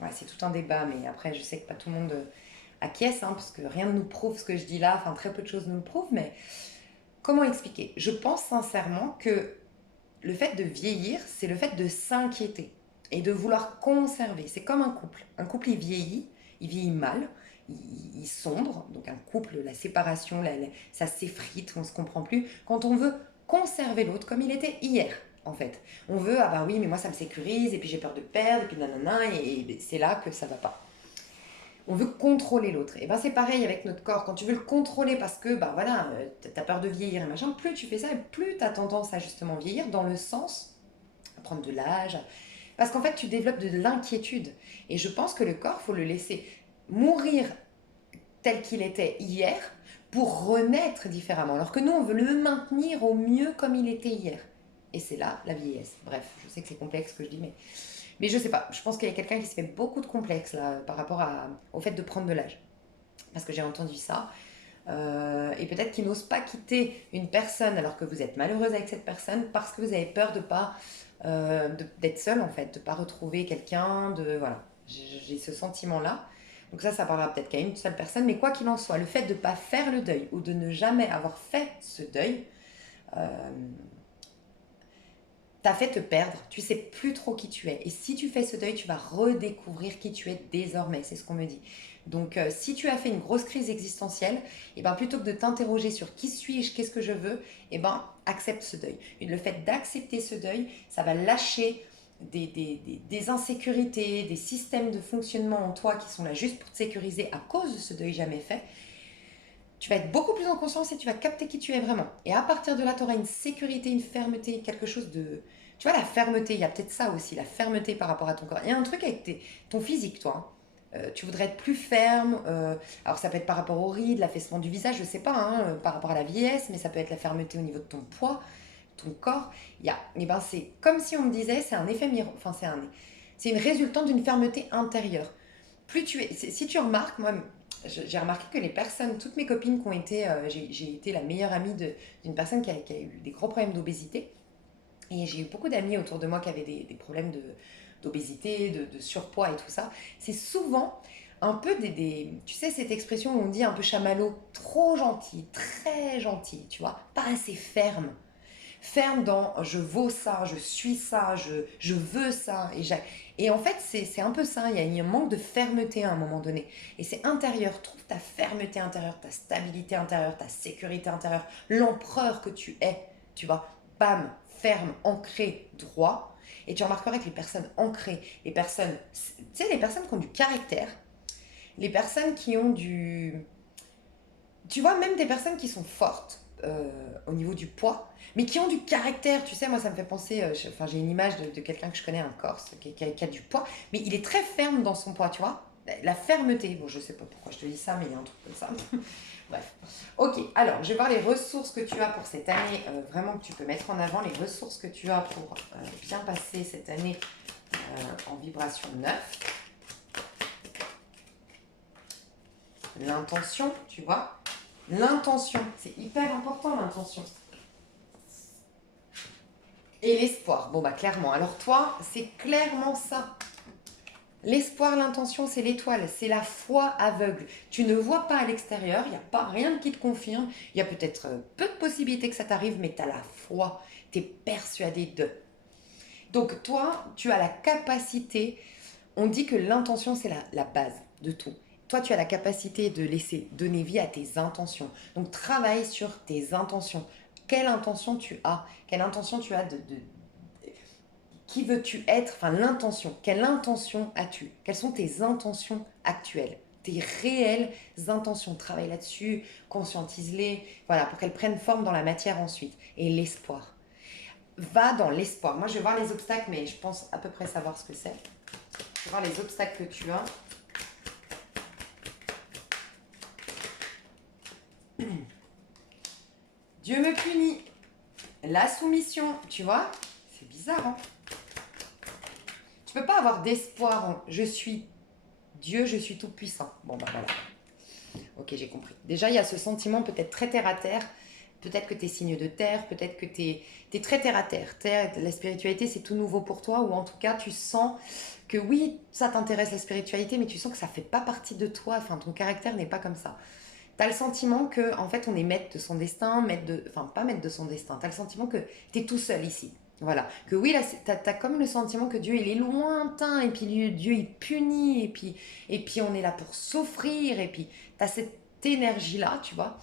ouais, c'est tout un débat, mais après je sais que pas tout le monde acquiesce, hein, parce que rien ne nous prouve ce que je dis là, enfin très peu de choses nous le prouvent, mais comment expliquer? Je pense sincèrement que le fait de vieillir, c'est le fait de s'inquiéter et de vouloir conserver. C'est comme un couple. Un couple, il vieillit mal, il sombre. Donc un couple, la séparation, ça s'effrite, on ne se comprend plus. Quand on veut conserver l'autre comme il était hier, en fait. On veut, ah bah oui, mais moi ça me sécurise, et puis j'ai peur de perdre, et puis nanana, et c'est là que ça va pas. On veut contrôler l'autre. Et ben c'est pareil avec notre corps. Quand tu veux le contrôler parce que bah voilà, t'as peur de vieillir et machin, plus tu fais ça, et plus t'as tendance à justement vieillir dans le sens à prendre de l'âge. Parce qu'en fait, tu développes de l'inquiétude. Et je pense que le corps, faut le laisser mourir tel qu'il était hier pour renaître différemment. Alors que nous, on veut le maintenir au mieux comme il était hier. Et c'est là la vieillesse. Bref, je sais que c'est complexe ce que je dis, mais je sais pas, je pense qu'il y a quelqu'un qui se fait beaucoup de complexes là par rapport au fait de prendre de l'âge. Parce que j'ai entendu ça. et peut-être qui n'ose pas quitter une personne alors que vous êtes malheureuse avec cette personne parce que vous avez peur de pas d'être seule en fait, de pas retrouver quelqu'un, de voilà. J'ai ce sentiment-là. Donc ça parlera peut-être qu'à une seule personne, mais quoi qu'il en soit, le fait de ne pas faire le deuil ou de ne jamais avoir fait ce deuil, euh, t'a fait te perdre. Tu sais plus trop qui tu es. Et si tu fais ce deuil, tu vas redécouvrir qui tu es désormais. C'est ce qu'on me dit. Donc, si tu as fait une grosse crise existentielle, et ben, plutôt que de t'interroger sur qui suis-je, qu'est-ce que je veux, et ben, accepte ce deuil. Et le fait d'accepter ce deuil, ça va lâcher des insécurités, des systèmes de fonctionnement en toi qui sont là juste pour te sécuriser à cause de ce deuil jamais fait. Tu vas être beaucoup plus en conscience et tu vas capter qui tu es vraiment. Et à partir de là, tu auras une sécurité, une fermeté, quelque chose de... Tu vois, la fermeté, il y a peut-être ça aussi, la fermeté par rapport à ton corps. Il y a un truc avec ton physique, toi. Tu voudrais être plus ferme. Alors, ça peut être par rapport aux rides, l'affaissement du visage, je sais pas, hein, par rapport à la vieillesse, mais ça peut être la fermeté au niveau de ton poids, ton corps. Et ben, c'est comme si on me disait, c'est un effet miroir. Enfin, c'est une résultante d'une fermeté intérieure. Plus tu es... Si tu remarques, moi, j'ai remarqué que les personnes, toutes mes copines qui ont été, j'ai été la meilleure amie d'une personne qui a eu des gros problèmes d'obésité. Et j'ai eu beaucoup d'amis autour de moi qui avaient des problèmes d'obésité, de surpoids et tout ça. C'est souvent un peu tu sais, cette expression où on dit un peu chamallow, trop gentil, très gentil, tu vois, pas assez ferme. Ferme dans je vaux ça, je suis ça, je veux ça. Et en fait, c'est un peu ça. Il y a un manque de fermeté à un moment donné. Et c'est intérieur. Trouve ta fermeté intérieure, ta stabilité intérieure, ta sécurité intérieure, l'empereur que tu es. Tu vois, bam, ferme, ancré, droit. Et tu remarqueras que les personnes ancrées, les personnes, tu sais, les personnes qui ont du caractère, les personnes qui ont du, tu vois, même des personnes qui sont fortes au niveau du poids, mais qui ont du caractère. Tu sais, moi, ça me fait penser, enfin, j'ai une image de quelqu'un que je connais, un Corse, qui a du poids, mais il est très ferme dans son poids, tu vois. La fermeté, bon, je sais pas pourquoi je te dis ça, mais il y a un truc comme ça. Bref. Ok, alors, je vais voir les ressources que tu as pour cette année, vraiment que tu peux mettre en avant, les ressources que tu as pour bien passer cette année en vibration 9. L'intention, tu vois. L'intention, c'est hyper important l'intention. Et l'espoir, bon bah clairement. Alors toi, c'est clairement ça. L'espoir, l'intention, c'est l'étoile, c'est la foi aveugle. Tu ne vois pas à l'extérieur, il n'y a pas rien qui te confirme. Il y a peut-être peu de possibilités que ça t'arrive, mais tu as la foi, tu es persuadé de. Donc toi, tu as la capacité, on dit que l'intention, c'est la base de tout. Toi, tu as la capacité de laisser donner vie à tes intentions. Donc travaille sur tes intentions. Quelle intention tu as? Quelle intention tu as qui veux-tu être? Enfin, l'intention. Quelle intention as-tu? Quelles sont tes intentions actuelles? Tes réelles intentions. Travaille là-dessus, conscientise-les, voilà, pour qu'elles prennent forme dans la matière ensuite. Et l'espoir. Va dans l'espoir. Moi, je vais voir les obstacles, mais je pense à peu près savoir ce que c'est. Je vais voir les obstacles que tu as. Dieu me punit. La soumission, tu vois? C'est bizarre, hein? Tu peux pas avoir d'espoir en je suis Dieu, je suis tout puissant. Bon, bah voilà. Ok, j'ai compris. Déjà, il y a ce sentiment peut-être très terre à terre. Peut-être que tu es signe de terre, peut-être que tu es très terre à terre. La spiritualité, c'est tout nouveau pour toi, ou en tout cas, tu sens que oui, ça t'intéresse la spiritualité, mais tu sens que ça fait pas partie de toi. Enfin, ton caractère n'est pas comme ça. Tu as le sentiment que, en fait, on est maître de son destin, enfin, pas maître de son destin. Tu as le sentiment que tu es tout seul ici. Voilà. Que oui, là, tu as comme le sentiment que Dieu, il est lointain, et puis Dieu, il punit, et puis on est là pour souffrir, et puis tu as cette énergie-là, tu vois,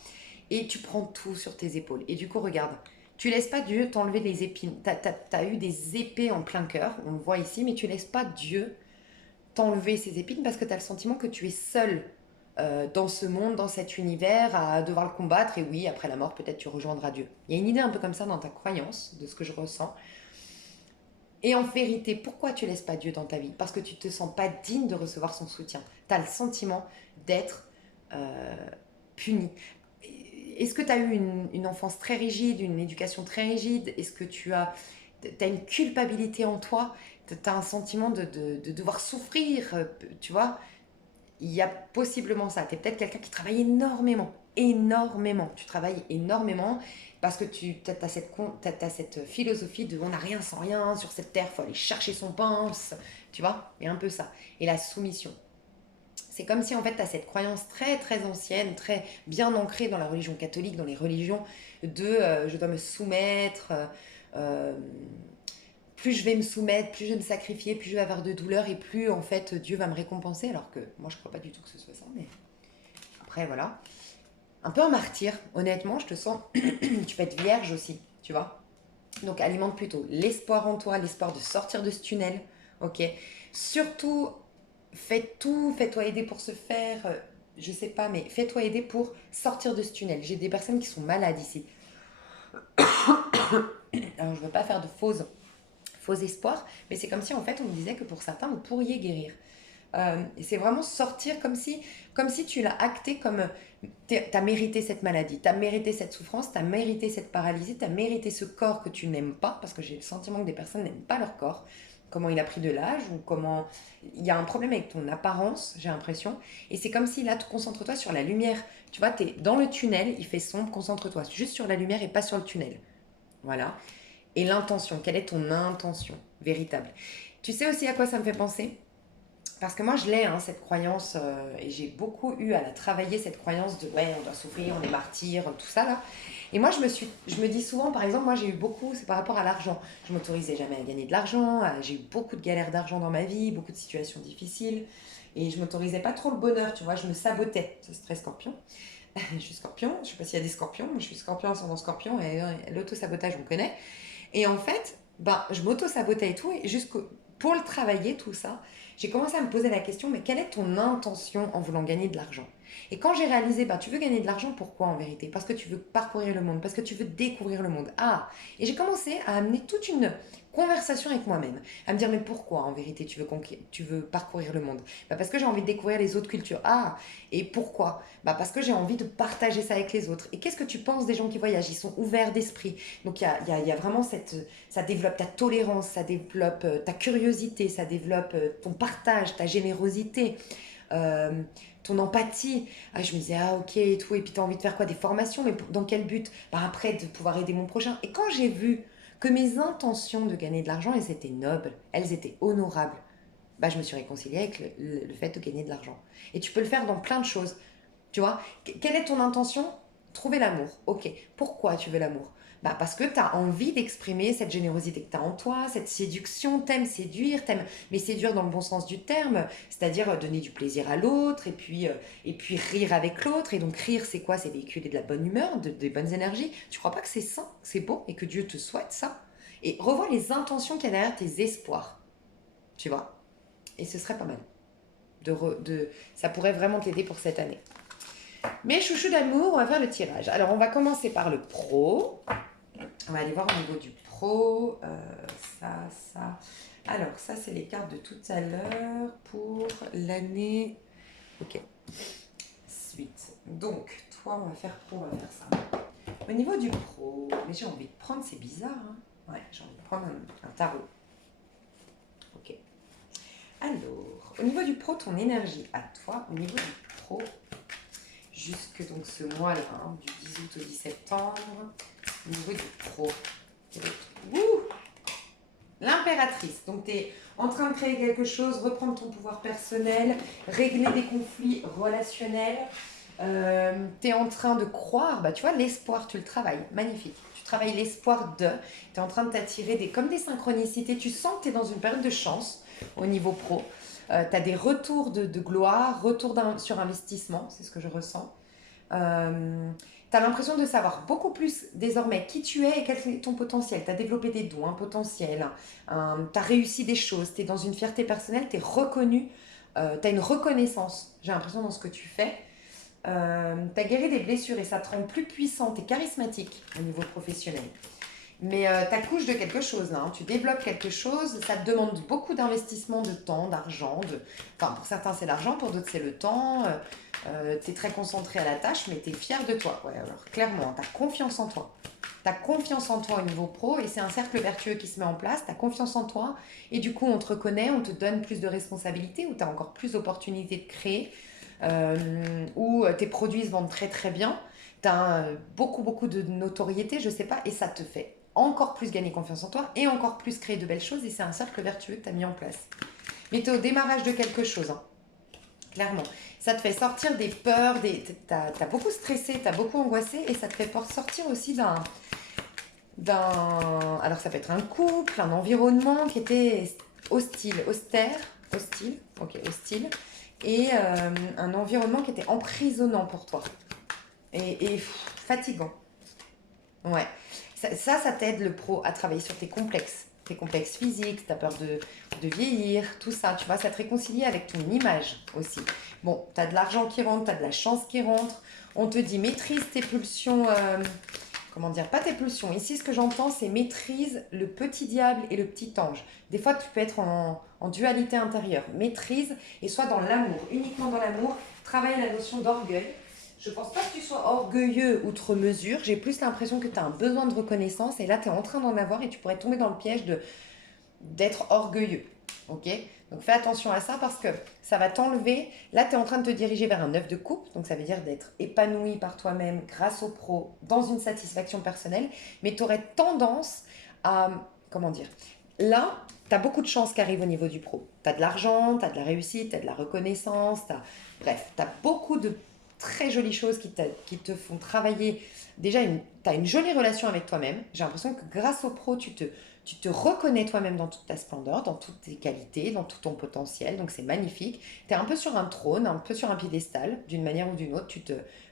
et tu prends tout sur tes épaules. Et du coup, regarde, tu laisses pas Dieu t'enlever des épines. Tu as eu des épées en plein cœur, on le voit ici, mais tu laisses pas Dieu t'enlever ces épines parce que tu as le sentiment que tu es seul dans ce monde, dans cet univers, à devoir le combattre. Et oui, après la mort, peut-être tu rejoindras Dieu. Il y a une idée un peu comme ça dans ta croyance, de ce que je ressens. Et en vérité, pourquoi tu laisses pas Dieu dans ta vie? Parce que tu te sens pas digne de recevoir son soutien. Tu as le sentiment d'être euh, puni. Est-ce que tu as eu une enfance très rigide, une éducation très rigide? Est-ce que tu as une culpabilité en toi? Tu as un sentiment de devoir souffrir, tu vois? Il y a possiblement ça. Tu es peut-être quelqu'un qui travaille énormément. énormément. Tu travailles énormément parce que tu as cette philosophie de on n'a rien sans rien, sur cette terre, il faut aller chercher son pain, tu vois, et un peu ça. Et la soumission. C'est comme si en fait tu as cette croyance très très ancienne, très bien ancrée dans la religion catholique, dans les religions, de je dois me soumettre, euh, plus je vais me soumettre, plus je vais me sacrifier, plus je vais avoir de douleur et plus en fait Dieu va me récompenser. Alors que moi je crois pas du tout que ce soit ça, mais après voilà. Un peu un martyr, honnêtement, je te sens. Tu peux être vierge aussi, tu vois. Donc alimente plutôt l'espoir en toi, l'espoir de sortir de ce tunnel, ok. Surtout, fais tout, fais-toi aider pour se faire, je sais pas, mais fais-toi aider pour sortir de ce tunnel. J'ai des personnes qui sont malades ici. Alors je veux pas faire de faux espoirs, mais c'est comme si en fait on me disait que pour certains vous pourriez guérir. Et c'est vraiment sortir comme si tu l'as acté comme t'as mérité cette maladie, t'as mérité cette souffrance, t'as mérité cette paralysie, t'as mérité ce corps que tu n'aimes pas, parce que j'ai le sentiment que des personnes n'aiment pas leur corps, comment il a pris de l'âge ou comment il y a un problème avec ton apparence, j'ai l'impression. Et c'est comme si là, concentre-toi sur la lumière. Tu vois, t'es dans le tunnel, il fait sombre, concentre-toi juste sur la lumière et pas sur le tunnel. Voilà. Et l'intention, quelle est ton intention véritable? Tu sais aussi à quoi ça me fait penser? Parce que moi, je l'ai, hein, cette croyance, et j'ai beaucoup eu à la travailler, cette croyance de ouais, on doit souffrir, on est martyr, tout ça là. Et moi, je me dis souvent, par exemple, moi j'ai eu beaucoup, c'est par rapport à l'argent. Je m'autorisais jamais à gagner de l'argent, j'ai eu beaucoup de galères d'argent dans ma vie, beaucoup de situations difficiles, et je m'autorisais pas trop le bonheur, tu vois, je me sabotais. Ça, c'est très scorpion. Je suis scorpion, je sais pas s'il y a des scorpions, moi je suis scorpion, ascendant scorpion, et l'auto-sabotage, on connaît. Et en fait, bah, je m'auto-sabotais et tout, et pour le travailler, tout ça, j'ai commencé à me poser la question, mais quelle est ton intention en voulant gagner de l'argent? Et quand j'ai réalisé, bah, tu veux gagner de l'argent, pourquoi en vérité? Parce que tu veux parcourir le monde, parce que tu veux découvrir le monde. Ah, et j'ai commencé à amener toute une conversation avec moi-même, à me dire, mais pourquoi en vérité tu veux parcourir le monde? Bah, parce que j'ai envie de découvrir les autres cultures. Ah, et pourquoi? Bah, parce que j'ai envie de partager ça avec les autres. Et qu'est-ce que tu penses des gens qui voyagent? Ils sont ouverts d'esprit. Donc il y a vraiment ça développe ta tolérance, ça développe ta curiosité, ça développe ton partage, ta générosité, euh, ton empathie. Ah, je me disais, ah ok et tout, et puis tu as envie de faire quoi? Des formations, mais dans quel but? Bah, après, de pouvoir aider mon prochain. Et quand j'ai vu que mes intentions de gagner de l'argent, elles étaient nobles, elles étaient honorables, bah, je me suis réconciliée avec le fait de gagner de l'argent. Et tu peux le faire dans plein de choses. Tu vois, quelle est ton intention? Trouver l'amour. Ok. Pourquoi tu veux l'amour? Bah parce que tu as envie d'exprimer cette générosité que tu as en toi, cette séduction, t'aimes séduire, t'aimes, mais séduire dans le bon sens du terme, c'est-à-dire donner du plaisir à l'autre et puis rire avec l'autre. Et donc rire, c'est quoi? C'est véhiculer de la bonne humeur, des bonnes énergies. Tu crois pas que c'est sain, c'est beau et que Dieu te souhaite ça? Et revois les intentions qu'il y a derrière tes espoirs, tu vois? Et ce serait pas mal. Ça pourrait vraiment t'aider pour cette année. Mes chouchous d'amour, on va faire le tirage. Alors, on va commencer par le pro. On va aller voir au niveau du pro. Ça. Alors, ça, c'est les cartes de tout à l'heure pour l'année. Ok. Suite. Donc, toi, on va faire pro, on va faire ça. Au niveau du pro, mais j'ai envie de prendre, c'est bizarre, hein. Ouais, j'ai envie de prendre un tarot. Ok. Alors, au niveau du pro, ton énergie à toi, au niveau du pro, jusque donc ce mois-là, hein, du 10 août au 10 septembre, au niveau du pro. Ouh, l'impératrice. Donc, tu es en train de créer quelque chose, reprendre ton pouvoir personnel, régler des conflits relationnels. Tu es en train de croire, bah, tu vois, l'espoir, tu le travailles. Magnifique. Tu travailles l'espoir de. Tu es en train de t'attirer comme des synchronicités. Tu sens que tu es dans une période de chance au niveau pro. Tu as des retours de gloire, retours sur investissement, c'est ce que je ressens. Tu as l'impression de savoir beaucoup plus désormais qui tu es et quel est ton potentiel. Tu as développé des dons, un potentiel, tu as réussi des choses, tu es dans une fierté personnelle, tu es reconnu, tu as une reconnaissance, j'ai l'impression, dans ce que tu fais. Tu as guéri des blessures et ça te rend plus puissante et charismatique au niveau professionnel. Mais tu accouches de quelque chose, là, hein. Tu développes quelque chose, ça te demande beaucoup d'investissement de temps, d'argent. Enfin, pour certains, c'est l'argent, pour d'autres, c'est le temps. Tu es très concentré à la tâche, mais tu es fier de toi. Ouais, alors clairement, tu as confiance en toi. Tu as confiance en toi au niveau pro et c'est un cercle vertueux qui se met en place. Tu as confiance en toi et du coup, on te reconnaît, on te donne plus de responsabilités ou tu as encore plus d'opportunités de créer. où tes produits se vendent très très bien, tu as beaucoup de notoriété, je sais pas, et ça te fait encore plus gagner confiance en toi et encore plus créer de belles choses et c'est un cercle vertueux que tu as mis en place. Mais tu es au démarrage de quelque chose, hein, clairement. Ça te fait sortir des peurs, t'as beaucoup stressé, t'as beaucoup angoissé et ça te fait sortir aussi alors ça peut être un couple, un environnement qui était hostile, hostile, ok, hostile, et un environnement qui était emprisonnant pour toi et fatigant. Ouais. Ça t'aide le pro à travailler sur tes complexes physiques, ta peur de vieillir, tout ça, tu vois, ça te réconcilie avec ton image aussi. Bon, t'as de l'argent qui rentre, t'as de la chance qui rentre, on te dit maîtrise tes pulsions, comment dire, pas tes pulsions. Ici, ce que j'entends, c'est maîtrise le petit diable et le petit ange. Des fois, tu peux être en dualité intérieure. Maîtrise et sois dans l'amour, uniquement dans l'amour. Travaille la notion d'orgueil. Je pense pas que tu sois orgueilleux outre mesure. J'ai plus l'impression que tu as un besoin de reconnaissance et là, tu es en train d'en avoir et tu pourrais tomber dans le piège d'être orgueilleux. Ok. Donc fais attention à ça parce que ça va t'enlever. Là, tu es en train de te diriger vers un 9 de coupe. Donc ça veut dire d'être épanoui par toi-même grâce au pro dans une satisfaction personnelle. Mais tu aurais tendance à, comment dire, là, tu as beaucoup de chance qui arrivent au niveau du pro. Tu as de l'argent, tu as de la réussite, tu as de la reconnaissance. Bref, tu as beaucoup de très jolies choses qui te font travailler. Déjà, tu as une jolie relation avec toi-même. J'ai l'impression que grâce au pro, tu te reconnais toi-même dans toute ta splendeur, dans toutes tes qualités, dans tout ton potentiel. Donc c'est magnifique. Tu es un peu sur un trône, un peu sur un piédestal, d'une manière ou d'une autre.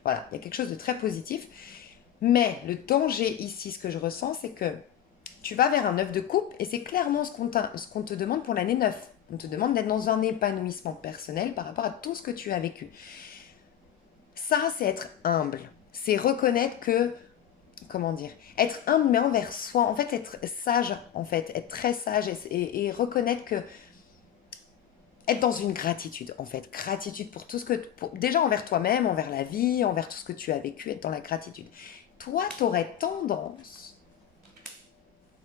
Voilà, il y a quelque chose de très positif. Mais le danger ici, ce que je ressens, c'est que tu vas vers un 9 de coupe et c'est clairement ce qu'on te demande pour l'année 9. On te demande d'être dans un épanouissement personnel par rapport à tout ce que tu as vécu. Ça, c'est être humble. C'est reconnaître que, comment dire, être humble mais envers soi, en fait être sage, en fait, être très sage et reconnaître que, être dans une gratitude, en fait, gratitude pour tout ce que, déjà envers toi-même, envers la vie, envers tout ce que tu as vécu, être dans la gratitude. Toi, tu aurais tendance,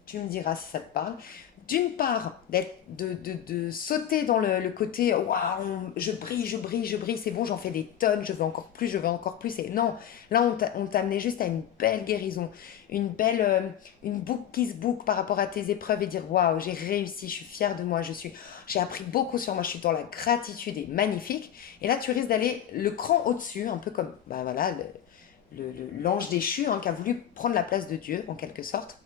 tu me diras si ça te parle, d'une part, de sauter dans le côté waouh, je brille, c'est bon, j'en fais des tonnes, je veux encore plus. Et non, là, on t'a amené juste à une belle guérison, une boucle qui se boucle par rapport à tes épreuves et dire waouh, j'ai réussi, je suis fière de moi, j'ai appris beaucoup sur moi, je suis dans la gratitude et magnifique. Et là, tu risques d'aller le cran au-dessus, un peu comme bah voilà, l'ange déchu hein, qui a voulu prendre la place de Dieu en quelque sorte.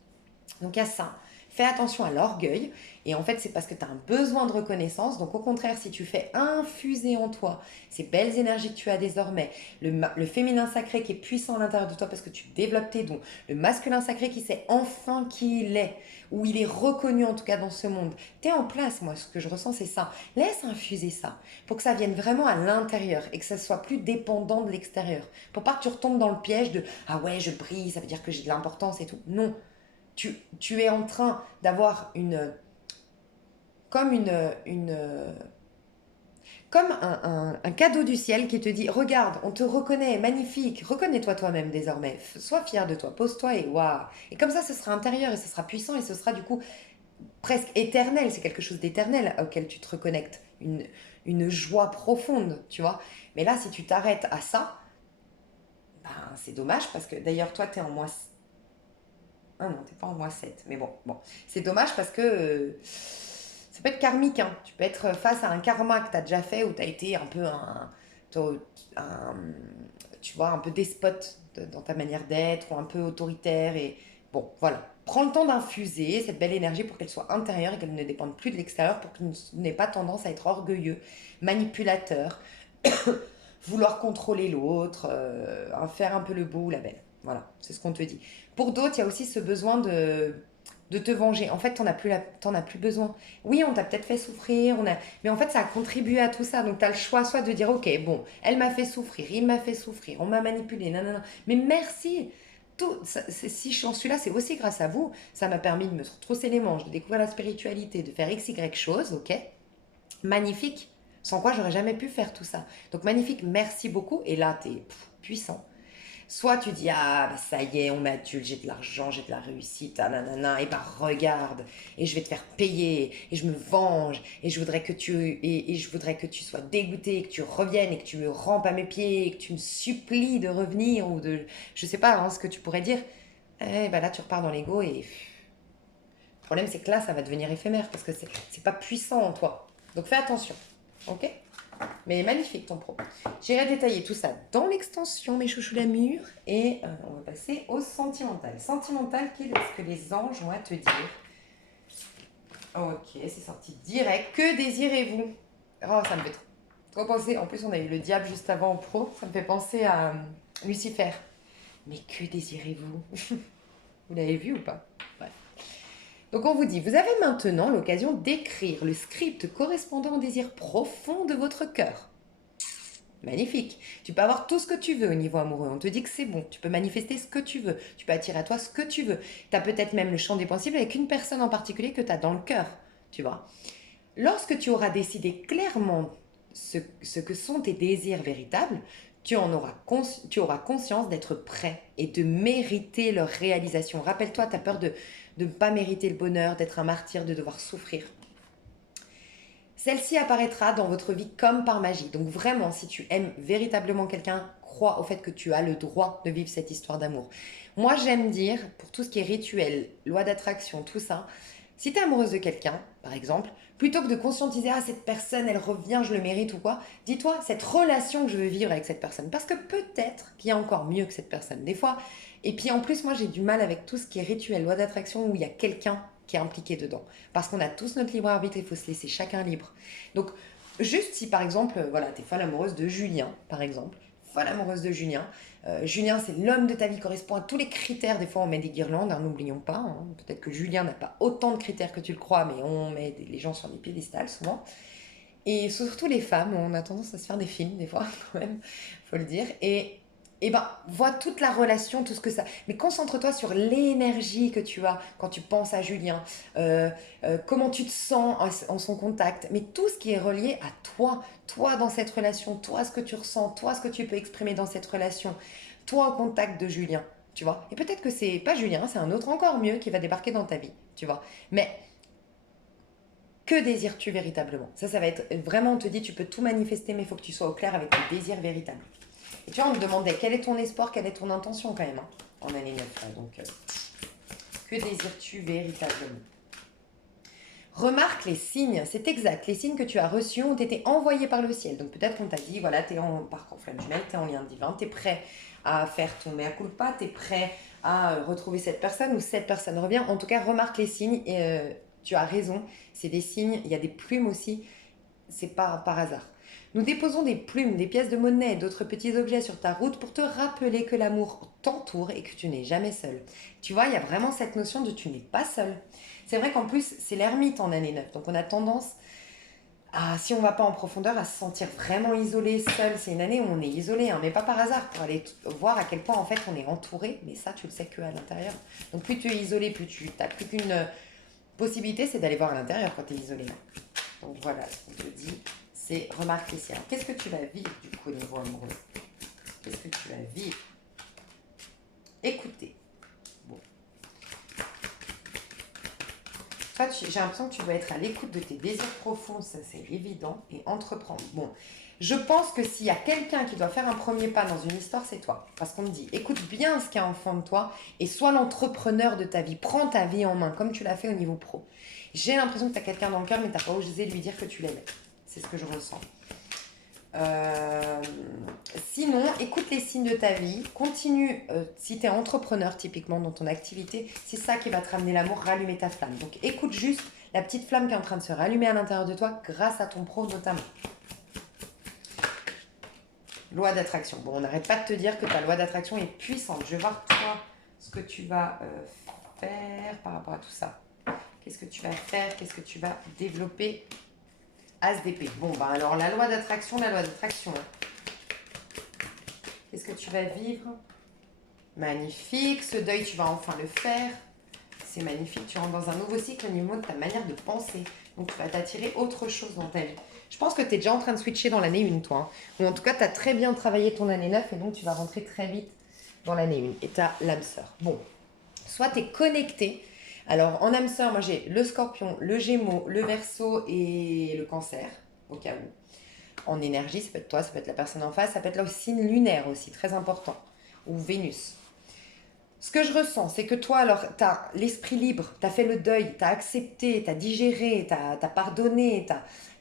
Donc à ça, fais attention à l'orgueil. Et en fait, c'est parce que tu as un besoin de reconnaissance. Donc au contraire, si tu fais infuser en toi ces belles énergies que tu as désormais, le féminin sacré qui est puissant à l'intérieur de toi parce que tu développes tes dons, le masculin sacré qui sait enfin qui il est, ou il est reconnu en tout cas dans ce monde, tu es en place. Moi, ce que je ressens, c'est ça. Laisse infuser ça pour que ça vienne vraiment à l'intérieur et que ça soit plus dépendant de l'extérieur. Pour pas que tu retombes dans le piège de ah ouais, je brille, ça veut dire que j'ai de l'importance et tout. Non, tu es en train d'avoir comme comme un cadeau du ciel qui te dit regarde, on te reconnaît, magnifique, reconnais-toi toi-même désormais, sois fier de toi, pose-toi et waouh. Et comme ça, ce sera intérieur et ce sera puissant et ce sera du coup presque éternel, c'est quelque chose d'éternel auquel tu te reconnectes, une joie profonde, tu vois. Mais là, si tu t'arrêtes à ça, ben, c'est dommage parce que d'ailleurs, toi, tu es en moins. Ah non, t'es pas en moins 7. Mais bon. C'est dommage parce que ça peut être karmique. Hein. Tu peux être face à un karma que tu as déjà fait où tu as été un peu un- tu vois, un peu despote dans ta manière d'être ou un peu autoritaire. Et bon, voilà. Prends le temps d'infuser cette belle énergie pour qu'elle soit intérieure et qu'elle ne dépende plus de l'extérieur pour que tu n'aies pas tendance à être orgueilleux, manipulateur, vouloir contrôler l'autre, faire un peu le beau ou la belle. Voilà, c'est ce qu'on te dit. Pour d'autres, il y a aussi ce besoin de te venger. En fait, t'en as plus besoin. Oui, on t'a peut-être fait souffrir, mais en fait, ça a contribué à tout ça. Donc, tu as le choix soit de dire, ok, bon, elle m'a fait souffrir, il m'a fait souffrir, on m'a manipulé, nanana. Mais merci. Si j'en suis là, c'est aussi grâce à vous. Ça m'a permis de me retrousser les manches, de découvrir la spiritualité, de faire X, Y chose, ok. Magnifique. Sans quoi, j'aurais jamais pu faire tout ça. Donc, magnifique, merci beaucoup. Et là, tu es puissant. Soit tu dis, ah, bah, ça y est, on m'adulte, j'ai de l'argent, j'ai de la réussite, ah, nanana, et bah regarde, et je vais te faire payer, et je me venge, et je voudrais que tu sois dégoûté, que tu reviennes, et que tu me rampes à mes pieds, et que tu me supplies de revenir, ou de, je sais pas, hein, ce que tu pourrais dire. Eh bah là, tu repars dans l'ego, et le problème, c'est que là, ça va devenir éphémère, parce que c'est pas puissant en toi. Donc fais attention, ok? Mais magnifique ton pro. J'irai détailler tout ça dans l'extension, mes chouchous d'amour. Et on va passer au sentimental. Sentimental, qu'est-ce que les anges ont à te dire? Ok, c'est sorti direct. Que désirez-vous? Oh, ça me fait trop penser. En plus, on a eu le diable juste avant en pro. Ça me fait penser à Lucifer. Mais que désirez-vous? Vous l'avez vu ou pas? Bref. Donc on vous dit, vous avez maintenant l'occasion d'écrire le script correspondant au désir profond de votre cœur. Magnifique. Tu peux avoir tout ce que tu veux au niveau amoureux. On te dit que c'est bon. Tu peux manifester ce que tu veux. Tu peux attirer à toi ce que tu veux. Tu as peut-être même le champ des possibles avec une personne en particulier que tu as dans le cœur. Tu vois. Lorsque tu auras décidé clairement ce que sont tes désirs véritables, tu auras conscience d'être prêt et de mériter leur réalisation. Rappelle-toi, tu as peur de ne pas mériter le bonheur, d'être un martyr, de devoir souffrir. Celle-ci apparaîtra dans votre vie comme par magie. Donc vraiment, si tu aimes véritablement quelqu'un, crois au fait que tu as le droit de vivre cette histoire d'amour. Moi, j'aime dire, pour tout ce qui est rituel, loi d'attraction, tout ça, si tu es amoureuse de quelqu'un, par exemple, plutôt que de conscientiser, ah, cette personne, elle revient, je le mérite ou quoi, dis-toi, cette relation que je veux vivre avec cette personne. Parce que peut-être qu'il y a encore mieux que cette personne. Des fois, et puis en plus, moi, j'ai du mal avec tout ce qui est rituel, loi d'attraction, où il y a quelqu'un qui est impliqué dedans. Parce qu'on a tous notre libre arbitre, il faut se laisser chacun libre. Donc, juste si par exemple, voilà, tu es folle amoureuse de Julien, par exemple, folle amoureuse de Julien, Julien, c'est l'homme de ta vie, correspond à tous les critères. Des fois, on met des guirlandes, hein, n'oublions pas. Hein. Peut-être que Julien n'a pas autant de critères que tu le crois, mais on met les gens sur des piédestals souvent. Et surtout les femmes, on a tendance à se faire des films, des fois, quand même, faut le dire. Et ben, vois toute la relation, tout ce que ça. Mais concentre-toi sur l'énergie que tu as quand tu penses à Julien, comment tu te sens en son contact, mais tout ce qui est relié à toi dans cette relation, toi ce que tu ressens, toi ce que tu peux exprimer dans cette relation, toi au contact de Julien, tu vois. Et peut-être que c'est pas Julien, c'est un autre encore mieux qui va débarquer dans ta vie, tu vois. Mais que désires-tu véritablement? Ça va être vraiment, on te dit, tu peux tout manifester, mais il faut que tu sois au clair avec tes désirs véritables. Et tu vois, on me demandait quel est ton espoir, quelle est ton intention quand même, hein, en année 9. Là, donc, que désires-tu véritablement? Remarque les signes, c'est exact. Les signes que tu as reçus ont été envoyés par le ciel. Donc peut-être qu'on t'a dit, voilà, tu es en parcours flamme jumelle, tu es en lien divin, tu es prêt à faire ton mea culpa, tu es prêt à retrouver cette personne ou cette personne revient. En tout cas, remarque les signes et tu as raison. C'est des signes, il y a des plumes aussi, c'est pas par hasard. Nous déposons des plumes, des pièces de monnaie et d'autres petits objets sur ta route pour te rappeler que l'amour t'entoure et que tu n'es jamais seul. Tu vois, il y a vraiment cette notion de tu n'es pas seul. C'est vrai qu'en plus, c'est l'ermite en année 9. Donc on a tendance à, si on ne va pas en profondeur, à se sentir vraiment isolé, seul. C'est une année où on est isolé, hein, mais pas par hasard, pour aller voir à quel point en fait on est entouré. Mais ça, tu le sais que à l'intérieur. Donc plus tu es isolé, plus tu n'as plus qu'une possibilité, c'est d'aller voir à l'intérieur quand tu es isolé. Donc voilà, ce qu'on te dit, c'est remarque ici. Alors qu'est-ce que tu vas vivre du coup au niveau amoureux? Qu'est-ce que tu vas vivre? Écoutez. Bon. Toi, j'ai l'impression que tu dois être à l'écoute de tes désirs profonds, ça c'est évident, et entreprendre. Bon, je pense que s'il y a quelqu'un qui doit faire un premier pas dans une histoire, c'est toi. Parce qu'on me dit, écoute bien ce qu'il y a en fond de toi et sois l'entrepreneur de ta vie. Prends ta vie en main, comme tu l'as fait au niveau pro. J'ai l'impression que tu as quelqu'un dans le cœur, mais tu n'as pas osé lui dire que tu l'aimais. C'est ce que je ressens. Sinon, écoute les signes de ta vie. Continue, si tu es entrepreneur typiquement dans ton activité, c'est ça qui va te ramener l'amour, rallumer ta flamme. Donc écoute juste la petite flamme qui est en train de se rallumer à l'intérieur de toi grâce à ton pro notamment. Loi d'attraction. Bon, on n'arrête pas de te dire que ta loi d'attraction est puissante. Je vais voir toi ce que tu vas faire par rapport à tout ça. Qu'est-ce que tu vas faire? Qu'est-ce que tu vas développer? As d'épée. Bon, bah alors la loi d'attraction. Hein. Qu'est-ce que tu vas vivre? Magnifique. Ce deuil, tu vas enfin le faire. C'est magnifique. Tu rentres dans un nouveau cycle au niveau de ta manière de penser. Donc, tu vas t'attirer autre chose dans ta vie. Je pense que tu es déjà en train de switcher dans l'année 1, toi. Hein. Ou en tout cas, tu as très bien travaillé ton année 9 et donc tu vas rentrer très vite dans l'année 1 et tu as l'âme sœur. Bon, soit tu es connecté. Alors en âme sœur, moi j'ai le scorpion, le gémeaux, le verseau et le cancer, au cas où. En énergie, ça peut être toi, ça peut être la personne en face, ça peut être là aussi lunaire aussi, très important, ou Vénus. Ce que je ressens, c'est que toi, alors, tu as l'esprit libre, tu as fait le deuil, tu as accepté, tu as digéré, tu as pardonné,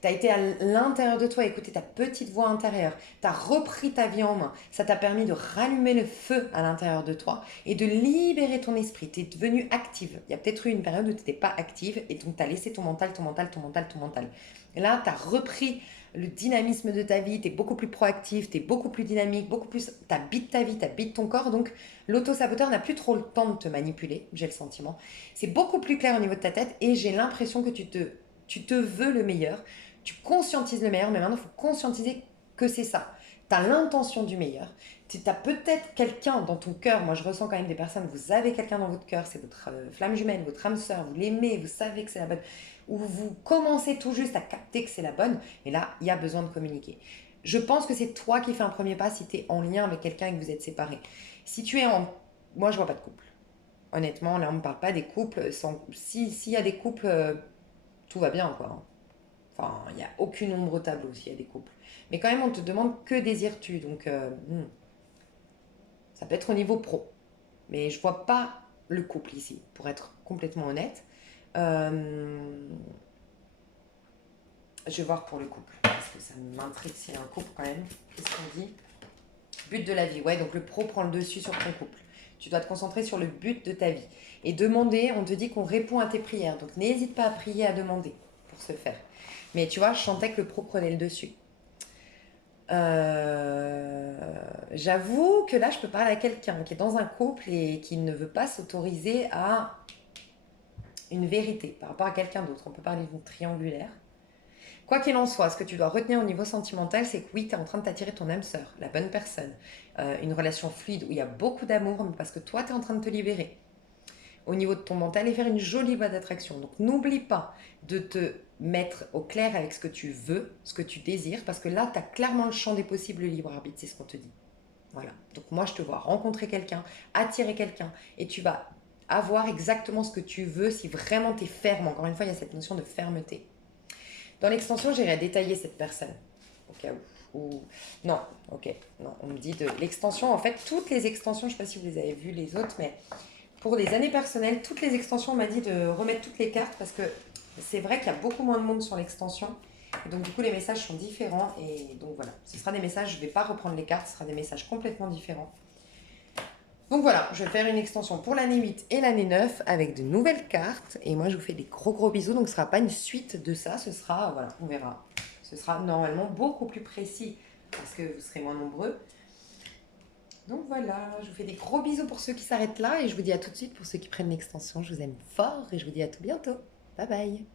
tu as été à l'intérieur de toi, écouter ta petite voix intérieure, tu as repris ta vie en main, ça t'a permis de rallumer le feu à l'intérieur de toi et de libérer ton esprit, tu es devenue active. Il y a peut-être eu une période où tu n'étais pas active et donc tu as laissé ton mental, ton mental, ton mental, ton mental. Et là, tu as repris le dynamisme de ta vie, tu es beaucoup plus proactif, tu es beaucoup plus dynamique, beaucoup plus, tu habites ta vie, tu habites ton corps, donc l'auto-saboteur n'a plus trop le temps de te manipuler, j'ai le sentiment. C'est beaucoup plus clair au niveau de ta tête et j'ai l'impression que tu te veux le meilleur, tu conscientises le meilleur, mais maintenant il faut conscientiser que c'est ça. Tu as l'intention du meilleur. Tu as peut-être quelqu'un dans ton cœur, moi je ressens quand même des personnes, vous avez quelqu'un dans votre cœur, c'est votre flamme jumelle, votre âme sœur, vous l'aimez, vous savez que c'est la bonne, ou vous commencez tout juste à capter que c'est la bonne, et là, il y a besoin de communiquer. Je pense que c'est toi qui fais un premier pas si tu es en lien avec quelqu'un et que vous êtes séparés. Si tu es en... Moi, je vois pas de couple. Honnêtement, là, on ne parle pas des couples. S'il y a des couples, tout va bien, quoi. Enfin, il n'y a aucune ombre au tableau s'il y a des couples. Mais quand même, on te demande que désires-tu. Donc, ça peut être au niveau pro. Mais je vois pas le couple ici, pour être complètement honnête. Euh, je vais voir pour le couple, parce que ça m'intrigue s'il y a un couple quand même. Qu'est-ce qu'on dit? But de la vie, ouais, donc le pro prend le dessus sur ton couple. Tu dois te concentrer sur le but de ta vie. Et demander, on te dit qu'on répond à tes prières. Donc n'hésite pas à prier, à demander pour ce faire. Mais tu vois, je sentais que le pro prenait le dessus. J'avoue que là, je peux parler à quelqu'un qui est dans un couple et qui ne veut pas s'autoriser à une vérité par rapport à quelqu'un d'autre. On peut parler d'une triangulaire. Quoi qu'il en soit, ce que tu dois retenir au niveau sentimental, c'est que oui, tu es en train de t'attirer ton âme sœur, la bonne personne. Une relation fluide où il y a beaucoup d'amour, mais parce que toi, tu es en train de te libérer. Au niveau de ton mental et faire une jolie voie d'attraction. Donc n'oublie pas de te mettre au clair avec ce que tu veux, ce que tu désires, parce que là, tu as clairement le champ des possibles, le libre arbitre, c'est ce qu'on te dit. Voilà. Donc moi, je te vois rencontrer quelqu'un, attirer quelqu'un, et tu vas avoir exactement ce que tu veux si vraiment tu es ferme. Encore une fois, il y a cette notion de fermeté. Dans l'extension, j'irai détailler cette personne. Au cas où. Non, ok. Non, on me dit de l'extension. En fait, toutes les extensions, je ne sais pas si vous les avez vues les autres, mais pour les années personnelles, toutes les extensions, on m'a dit de remettre toutes les cartes parce que c'est vrai qu'il y a beaucoup moins de monde sur l'extension. Et donc, du coup, les messages sont différents. Et donc, voilà. Ce sera des messages, je ne vais pas reprendre les cartes, ce sera des messages complètement différents. Donc voilà, je vais faire une extension pour l'année 8 et l'année 9 avec de nouvelles cartes. Et moi, je vous fais des gros gros bisous. Donc ce ne sera pas une suite de ça. Ce sera, voilà, on verra. Ce sera normalement beaucoup plus précis parce que vous serez moins nombreux. Donc voilà, je vous fais des gros bisous pour ceux qui s'arrêtent là. Et je vous dis à tout de suite pour ceux qui prennent l'extension. Je vous aime fort et je vous dis à tout bientôt. Bye bye.